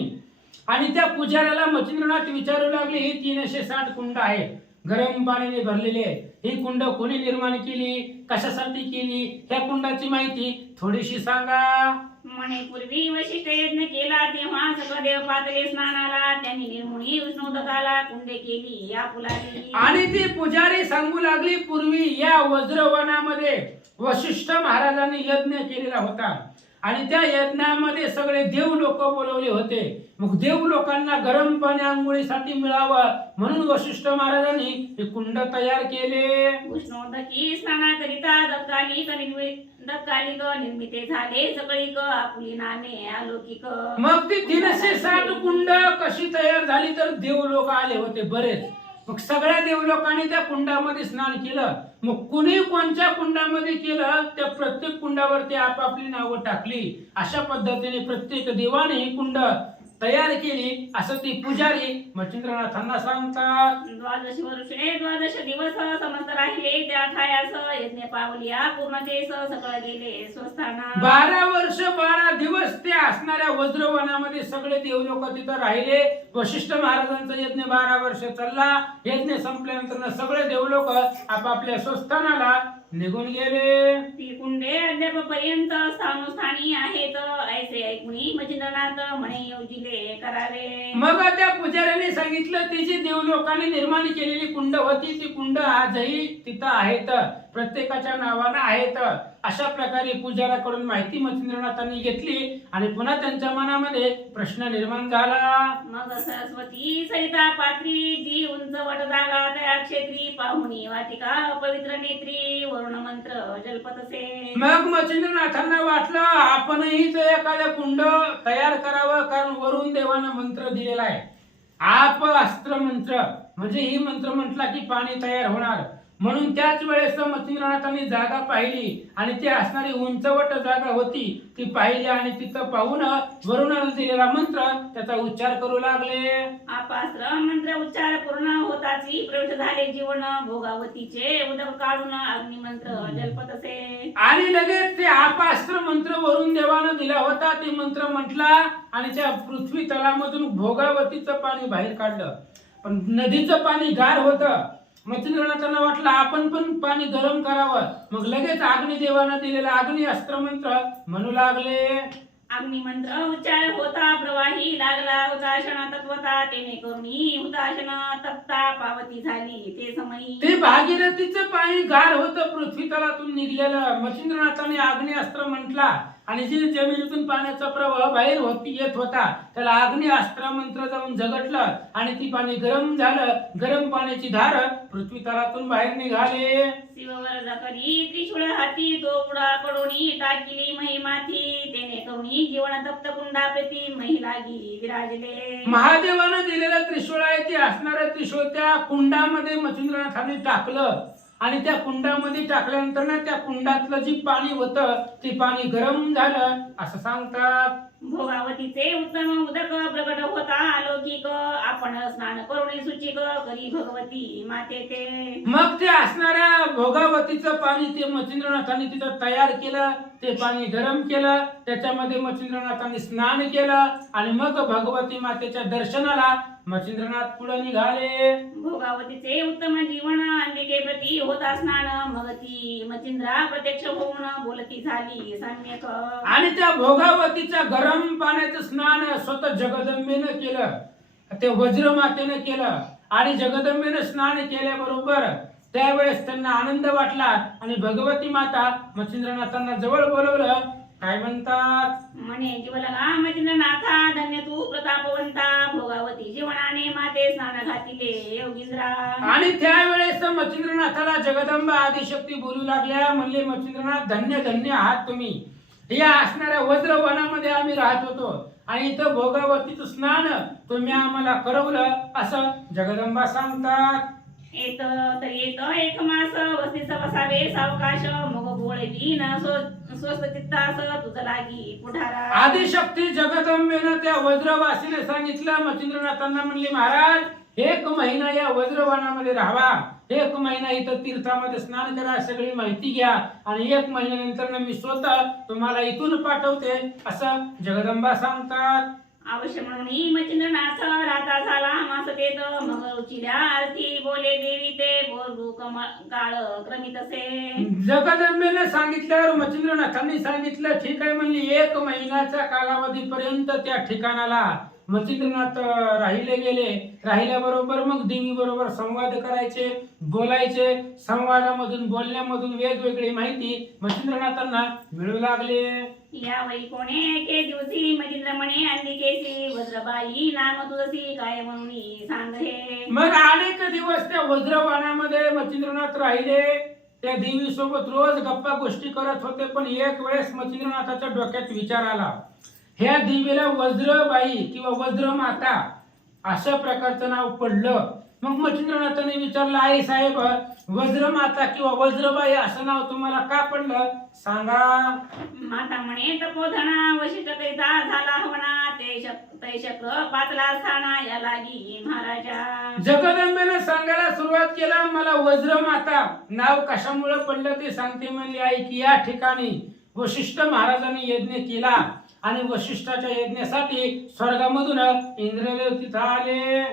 आणि त्या पुजाऱ्याला मच्छिंद्रनाथ विचारू लागले ही 360 कुंड आहे गरम पाण्याने भरलेले. ही कुंड कोणी निर्माण केली, कशासाठी केली, ह्या कुंडाची माहिती थोडीशी सांगा. म्हणे पूर्वी वशिष्ठ यज्ञ केला तेव्हा सगळं देव पातले स्नानाला त्यांनी निर्मुनी उष्णोदकाला कुंडे केली या फुलाची. आणि ती पुजारी सांगू लागली पूर्वी या वज्रवनामध्ये वशिष्ठ महाराजांनी यज्ञ केलेला होता आणि त्या यज्ञामध्ये सगळे देव लोक बोलवले होते. मग देव लोकांना गरम पाणी आंघोळीसाठी मिळावं म्हणून वशिष्ठ महाराजांनी हे कुंड तयार केले. उष्णोदकी स्नानाकरिता दत्कालिक निर्मिते झाले सगळीक आपुली नामे अलौकिक. मग ती 360 कुंड कशी तयार झाली तर देव लोक आले होते बरेच. मग सगळ्या देवलोकांनी त्या कुंडामध्ये स्नान केलं. मग कुणी कोणत्या कुंडामध्ये केलं त्या प्रत्येक कुंडावरती आपापली नावं टाकली. अशा पद्धतीने प्रत्येक देवाने ही कुंड तयार केली असं ती पुजारी मच्छिंद्रनाथांना सांगतात. 12 वर्षे 12 दिवस समस्त राहिले त्या ठायास यज्ञ पावलिया पूर्णतेस सगळं गेले स्वस्थाना. 12 वर्ष 12 दिवस ते असणाऱ्या वज्रवनामध्ये सगळे देवलोक तिथं राहिले. वशिष्ठ महाराजांचा यज्ञ 12 वर्ष चालला. यज्ञ संपल्यानंतर सगळे देवलोक आपापल्या स्वस्थानाला निघून गेले. ती कुंडे अद्यापपर्यंत स्थानी आहेत ऐसे ऐकून मच्छिंद्रनाथ म्हणे योजिले करावे. मग त्या पुजाऱ्याने सांगितलं ती जी देवलोकांनी निर्माण केलेली कुंड होती ती कुंड आजही तिथं आहेत, प्रत्येकाच्या नावानं आहेत. अशा प्रकारे पुजाऱ्याकडून माहिती मच्छिंद्रनाथांनी घेतली आणि पुन्हा त्यांच्या मनामध्ये प्रश्न निर्माण झाला. मग सरस्वती सरिता पात्री जी उंच वट जागा त्या क्षेत्री पाहुणी वाटिका पवित्र नेत्री वरुण मंत्र जलपतसे. मग मच्छिंद्रनाथांना वाटलं आपणही ते एखादं कुंड तयार करावं कारण वरुण देवानं मंत्र दिलेला आहे. आप अस्त्र मंत्र म्हणजे ही मंत्र म्हटला की पाणी तयार होणार. म्हणून त्याच वेळेस मच्छिंद्रनाथांनी जागा पाहिली आणि ती असणारी उंचवट जागा होती ती पाहिली आणि तिथं पाहून वरुणाने दिलेला मंत्र त्याचा उच्चार करू लागले. आपास्त्र मंत्र उच्चार पूर्ण होताची प्रविष्ट झाले जीवन भोगावतीचे उदक काढून अग्निमंत्र जलपतसे. आणि लगेच ते आपास्त्र मंत्र वरुण देवानं दिला होता ते मंत्र म्हटला आणि त्या पृथ्वी तलामधून भोगावतीचं पाणी बाहेर काढलं. पण नदीचं पाणी गार होतं. मच्छिंद्रनाथांना वाटलं आपण पण पाणी गरम करावं. मग लगेच अग्निदेवानं दिलेला अग्नि अस्त्र मंत्र म्हणू लागले. अग्निमंत्र उच्चार होता प्रवाही लागला हुताशना तत्वता तेने करुणी हुताशना तप्ता पावती झाली ते समयी. ते भागीरथीचं पाणी गार होतं पृथ्वी तलातून निघलेलं. मच्छिंद्रनाथाने अग्नि अस्त्र म्हटला आणि जी जमिनीतून पाण्याचा प्रवाह बाहेर येत होता त्याला अग्नि अस्त्र मंत्र जाऊन झगटलं आणि ती पाणी गरम झालं. गरम पाण्याची धार पृथ्वी तलातून बाहेर निघाले. शिववर जाकरी त्रिशूळ हाती तो पुढा कडोनी टाकिली महिमाथी तेने करुणी जीवन तप्त कुंडा प्रति महिलागी विराजले. महादेवानं दिलेलं त्रिशूळ आहे ते असणारं त्रिशूळ त्या कुंडामध्ये मच्छिंद्रनाथांनी टाकलं आणि त्या कुंडामध्ये टाकल्यानंतर ना त्या कुंडातलं जी पाणी होतं ते पाणी गरम झालं असं सांगतात. भोगावतीचे उत्तम उदक प्रकट होता अलौकिक आपण स्नान करुणी सुचिक करी भगवती माते ते. मग ते असणाऱ्या भोगावतीचं पाणी ते मच्छिंद्रनाथांनी तिथं तयार केलं. ते पाणी गरम केलं. त्याच्यामध्ये मच्छिंद्रनाथांनी स्नान केलं आणि मग भगवती मातेच्या दर्शनाला मच्छिंद्रनाथ पुढे निघाले. भोगावतीचे उत्तम जीवन अंबिकेप्रती होता स्नान मग ती मचिंद्रा प्रत्यक्ष होऊन बोलती झाली सम्यक. आणि त्या भोगावतीच्या गरम पाण्याचं स्नान स्वतः जगदंबेनं केलं, ते वज्रमातेनं केलं. आणि जगदंबेनं स्नान केल्याबरोबर त्यावेळेस त्यांना आनंद वाटला आणि भगवती माता मच्छिंद्रनाथांना जवळ बोलवलं. काय म्हणतात? म्हणे जीवलगा मचिंद्रनाथा धन्य तू प्रतापवंता भोगावती जीवनाने माते स्नान घातिले योगींद्रा. आणि त्यावेळेस मच्छिंद्रनाथाला जगदंबा आदिशक्ती बोलू लागल्या. म्हणले मच्छिंद्रनाथ धन्य धन्य आहात तुम्ही. या असणाऱ्या वज्रवनामध्ये आम्ही राहत होतो आणि इथं भोगावतीचं स्नान तुम्ही आम्हाला करवलं असं जगदंबा सांगतात. येत तर येत एक मास वस्तीच बसावे सावकाश मग बोळवी न स्वस्त चित्तास तुझं लागी पुढारा. आदिशक्ती जगदंबेनं त्या वज्रवासीने सांगितलं. मच्छिंद्रनाथांना म्हणले महाराज 1 महिना या वज्रवनामध्ये राहावा, 1 महिना इथं तीर्थामध्ये स्नान करा, सगळी माहिती घ्या आणि 1 महिन्यानंतर मी स्वतः तुम्हाला इथून पाठवते असं जगदंबा सांगतात. अवश्य म्हणून मचिंद्रनाथ राता झाला मास तेत मग रुचिल्या आरती बोले देवी ते बोलू काळ क्रमित असे. जगदंबेने सांगितल्यावर मच्छिंद्रनाथांनी सांगितलं ठीक आहे. म्हणली 1 महिन्याच्या कालावधीपर्यंत त्या ठिकाणाला मच्छिंद्रनाथ राहिले गेले. राहिल्याबरोबर मग देवी बरोबर संवाद करायचे, बोलायचे. संवादामधून बोलण्यामधून वेगवेगळी माहिती मच्छिंद्रनाथांना मिळू लागले. यावेळी कोणे एके दिवशी मचिंद्र म्हणे अंबिकेसी वज्रबाई नाम तुझसी काय म्हणून सांग हे. मग अनेक दिवस त्या वज्रवानामध्ये मच्छिंद्रनाथ राहिले. त्या देवी सोबत रोज गप्पा गोष्टी करत होते. पण एक वेळेस मच्छिंद्रनाथाच्या डोक्यात विचार आला, ह्या देवीला वज्रबाई किंवा वज्रमाता अशा प्रकारचं नाव पडलं. मग मच्छिंद्रनाथाने विचारलं आई साहेब वज्रमाता किंवा वज्रबाई असं नाव तुम्हाला का पडलं सांगा. माता म्हणे तपोधना वशिष्ठकरिता झाला हवना ते शक्र पातला स्थाना या लागी महाराजा. जगदंबेने सांगायला सुरुवात केला मला वज्रमाता नाव कशामुळे पडलं ते सांगते. म्हणली आई की या ठिकाणी वशिष्ठ महाराजांनी यज्ञ केला आणि वशिष्ठाच्या यज्ञासाठी स्वर्गामधून इंद्रदेव तिथं आले.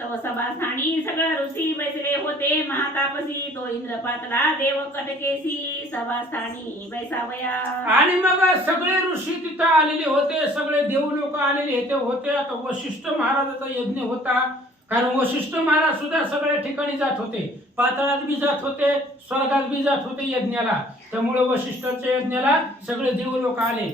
तव सभास्थानी सगळं ऋषी बैसले होते महातापसी तो इंद्र पातला देव कटकेसी सभास्थानी बैसावया. आणि मग सगळे ऋषी तिथं आलेले होते, सगळे देव लोक आलेले होते. आता वशिष्ठ महाराजाचा यज्ञ होता. कारण वशिष्ठ महाराज सुद्धा सगळ्या ठिकाणी जात होते, पाताळात बी जात होते, स्वर्गात बी जात होते यज्ञाला. त्यामुळे वशिष्ठाच्या यज्ञाला सगळे देव लोक आले.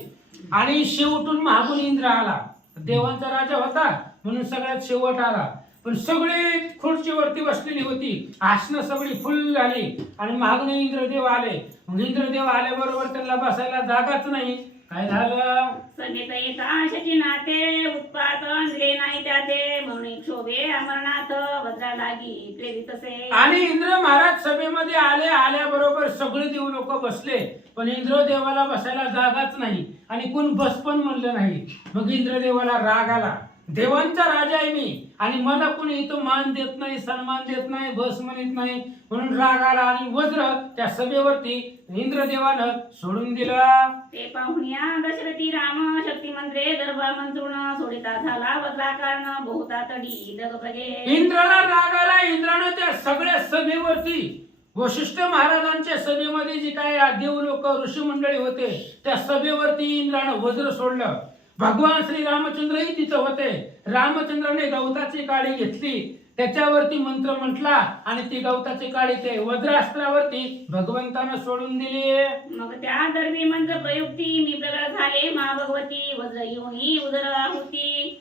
आणि शेवटून महागुण इंद्र आला. देवांचा राजा होता म्हणून सगळ्यात शेवट आला. पण सगळे खुर्चीवरती बसलेली होती, आसनं सगळी फुल झाली आणि मागणे इंद्रदेव आले. मग इंद्रदेव आल्याबरोबर त्यांना बसायला जागाच नाही. काय झालं? समेत एकाशची नाते उत्पात दिले नाही त्याचे म्हणून शोभे अमरनाथ वज्रा लागी प्रेरित असे. आणि इंद्र महाराज सभेमध्ये आल्याबरोबर सगळे देव लोक बसले. पण इंद्रदेवाला बसायला जागाच नाही आणि कोण बस पण म्हणलं नाही. मग इंद्रदेवाला राग आला. देवांचा राजा आहे मी आणि मला कोणी इथं मान देत नाही, सन्मान देत नाही, बस म्हणत नाही म्हणून राग आला आणि वज्र त्या सभेवरती इंद्रदेवानं सोडून दिला. ते पाहुण्या दशरथी राम शक्ती मंत्रे दर्भा मंत्रुण सोडिता झाला वज्राकारण बहुता तडी दगबगे. इंद्राला राग आला. इंद्रानं त्या सगळ्या सभेवरती वशिष्ठ महाराजांच्या सभेमध्ये जी काय देव लोक ऋषी मंडळी होते त्या सभेवरती इंद्रानं वज्र सोडलं. भगवान श्री रामचंद्रही तिथं होते. रामचंद्राने गवताची काडी घेतली, त्याच्यावरती मंत्र म्हटला आणि ती गवताची काडी ते वज्रास्त्रावरती भगवंतानं सोडून दिली. मग त्या दरवी मंत्र प्रयुक्ती मी प्रगट झाले महाभगवती वज्र येऊनी उदर आहुती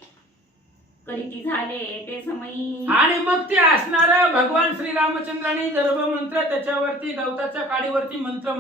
करीती झाले ते समयी. आणि मग ते असणारा भगवान श्री रामचंद्राने दर्भ मंत्र त्याच्यावरती गवताच्या काडीवरती मंत्र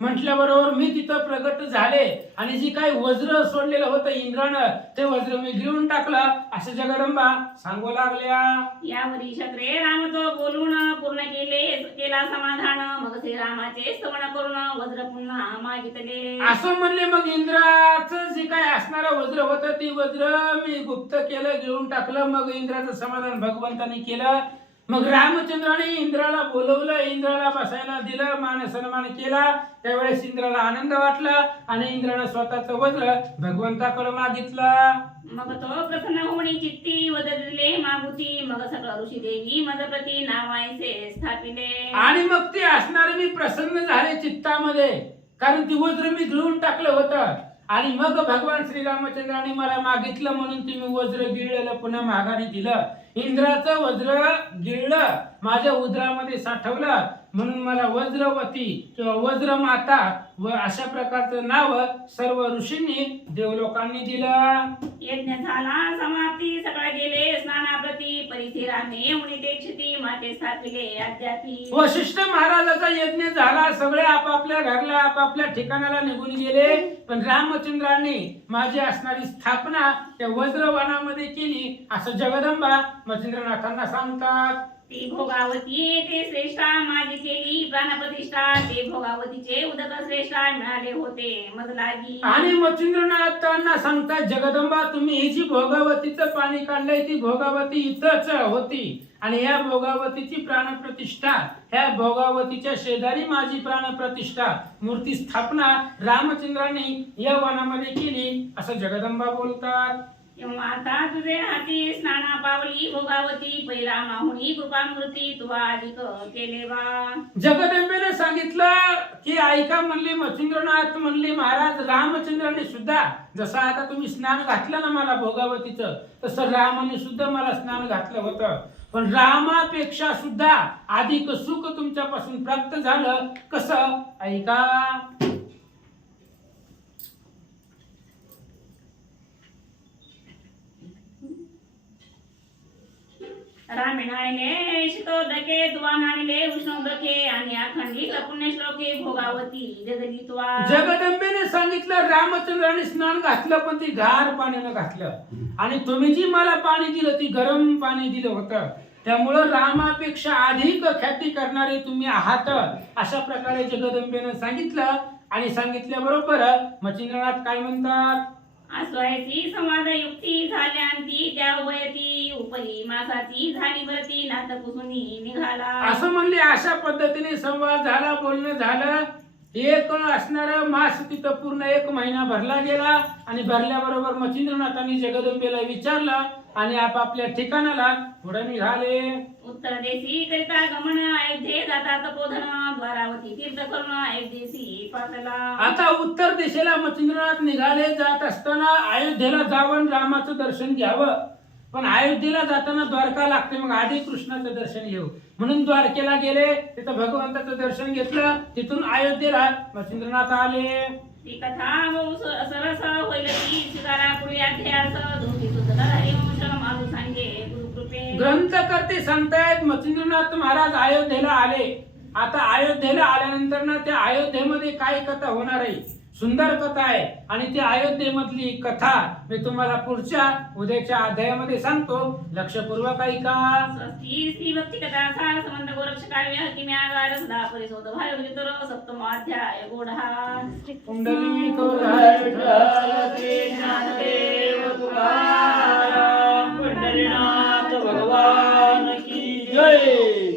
म्हटल्याबरोबर मी तिथं प्रगट झाले आणि जी काही वज्र सोडलेलं होतं इंद्रानं ते वज्र मी घेऊन टाकलं असं जगदंबा सांगू लागल्या. यावरी शक्रे राम तो बोलून पूर्ण केला समाधान मग श्रीरामाचे स्तवन करून वज्र पुन्हा मागितले. असं म्हणले. मग इंद्राचं जे काय असणारं वज्र होतं ती वज्र मी गुप्त केलं, घेऊन टाकलं. मग इंद्राचं समाधान भगवंताने केलं. मग रामचंद्राने इंद्राला बोलवलं, इंद्राला बसायला दिलं, मान सन्मान केला. त्यावेळेस इंद्राला आनंद वाटला आणि इंद्रानं स्वतःचं वज्र भगवंताकडे मागितलं. मग तो प्रसन्न होणी चित्ती वदले मागुती मग सकळ ऋषी देवी मदप्रती नावायचे स्थापिले. आणि मग ते असणारे मी प्रसन्न झाले चित्तामध्ये, कारण ती वज्र मी गिळून टाकलं होतं. आणि मग भगवान श्रीरामचंद्राने मला मागितलं म्हणून तुम्ही वज्र गिळलेलं पुन्हा माघारी दिलं. इंद्राचं वज्र गिळलं, माझ्या उदरामध्ये साठवलं, म्हणून मला वज्रवती किंवा वज्रमाता व अशा प्रकारचं नाव सर्व ऋषींनी देवलोकांनी दिलं. यज्ञ झाला समाप्ती सगळं गेले स्नानाप्रती परिथिराने मुनी दीक्षिती माते स्थापिले अद्यापी. वशिष्ठ महाराजाचा यज्ञ झाला, सगळे आपापल्या घरला आपापल्या ठिकाणाला निघून गेले. पण रामचंद्रांनी माझी असणारी स्थापना त्या वज्रवनामध्ये केली असं जगदंबा मच्छिंद्रनाथांना सांगतात. ती भोगावती ते श्रेष्ठा माझी केली प्राणप्रतिष्ठा ते भोगावतीचे उदक श्रेष्ठा मिळाले होते मजलागी. आणि मच्छिंद्रनाथांना सांगतात जगदंबा तुम्ही ही जी भोगावतीचं पाणी काढलंय ती भोगावती इथंच होती आणि या भोगावतीची प्राणप्रतिष्ठा ह्या भोगावतीच्या शेजारी माझी प्राणप्रतिष्ठा मूर्ती स्थापना रामचंद्रांनी या वनामध्ये केली असं जगदंबा बोलतात. आता तुझे हाती स्नाना पावली भोगावती पहिला माहुनी कृपा मूर्ती तुवा अधिक केले वा. जगदंबेने सांगितलं की ऐका म्हणली मच्छिंद्रनाथ म्हणली महाराज रामचंद्रांनी सुद्धा जसं आता तुम्ही स्नान घातलं ना मला भोगावतीचं तसं रामाने सुद्धा मला स्नान घातलं होतं. पण रामापेक्षा सुद्धा अधिक सुख तुमच्यापासून प्राप्त झालं कसं ऐका. रामे नाणिले शितोदके तुवा नाणिले उष्णोदके आणि अखंडित पुण्य श्लोके भोगावती जगली तुवा. जगदंबेने सांगितलं रामचंद्राने स्नान घातलं पण ती गार पाण्यानं घातलं आणि तुम्ही जी मला पाणी दिलं ती गरम पाणी दिलं होतं. त्यामुळं रामापेक्षा अधिक ख्याती करणारे तुम्ही आहात अशा प्रकारे जगदंबेने सांगितलं. आणि सांगितल्याबरोबर मच्छिंद्रनाथ काय म्हणतात. आस्वायची संवाद युक्ती झाल्यांती त्या उभयती उपरी मासाची झाली भरती नाथ कुसुनी निघाला. असं म्हणले अशा पद्धतीने संवाद झाला, बोलणं झालं. एक असणार मास तिथं पूर्ण 1 महिना भरला गेला आणि भरल्याबरोबर मच्छिंद्रनाथांनी जगदंबेला विचारलं आणि आपापल्या ठिकाणाला पुढे निघाले. उत्तर देशी करिता गमन अयोध्ये जाता तपोधन द्वारावती तीर्थ करून अयोध्येसी पातला. आता उत्तर दिशेला मच्छिंद्रनाथ निघाले. जात असताना अयोध्येला जावं रामाचं दर्शन घ्यावं. पण अयोध्येला जाताना द्वारका लागते, मग आधी कृष्णाचं दर्शन घेऊ म्हणून द्वारकेला गेले. तिथं भगवंताचं दर्शन घेतलं. तिथून अयोध्येला मच्छिंद्रनाथ आले. ती कथा बहु सरस होईल ती स्वीकारा पुढे अध्यास दोन्ही सुद्धा हरिवंश मारू सांगे गुरुकृपे. ग्रंथकर्ते सांगतायत मच्छिंद्रनाथ महाराज अयोध्येला आले. आता अयोध्येला आल्यानंतर ना त्या अयोध्येमध्ये काय कथा होणार आहे, सुंदर कथा आहे. आणि ती अयोध्येमधली कथा मी तुम्हाला पुढच्या उद्याच्या अध्यायामध्ये सांगतो. लक्षपूर्वक ऐका. स्वस्ती श्री भक्ती कथा सार संबंध गोरक्ष काव्य किम्यागार सदा परिशोध भायुजितर सप्तम अध्याय गोढा. कुंडलिक पंढरीनाथ भगवान की जय.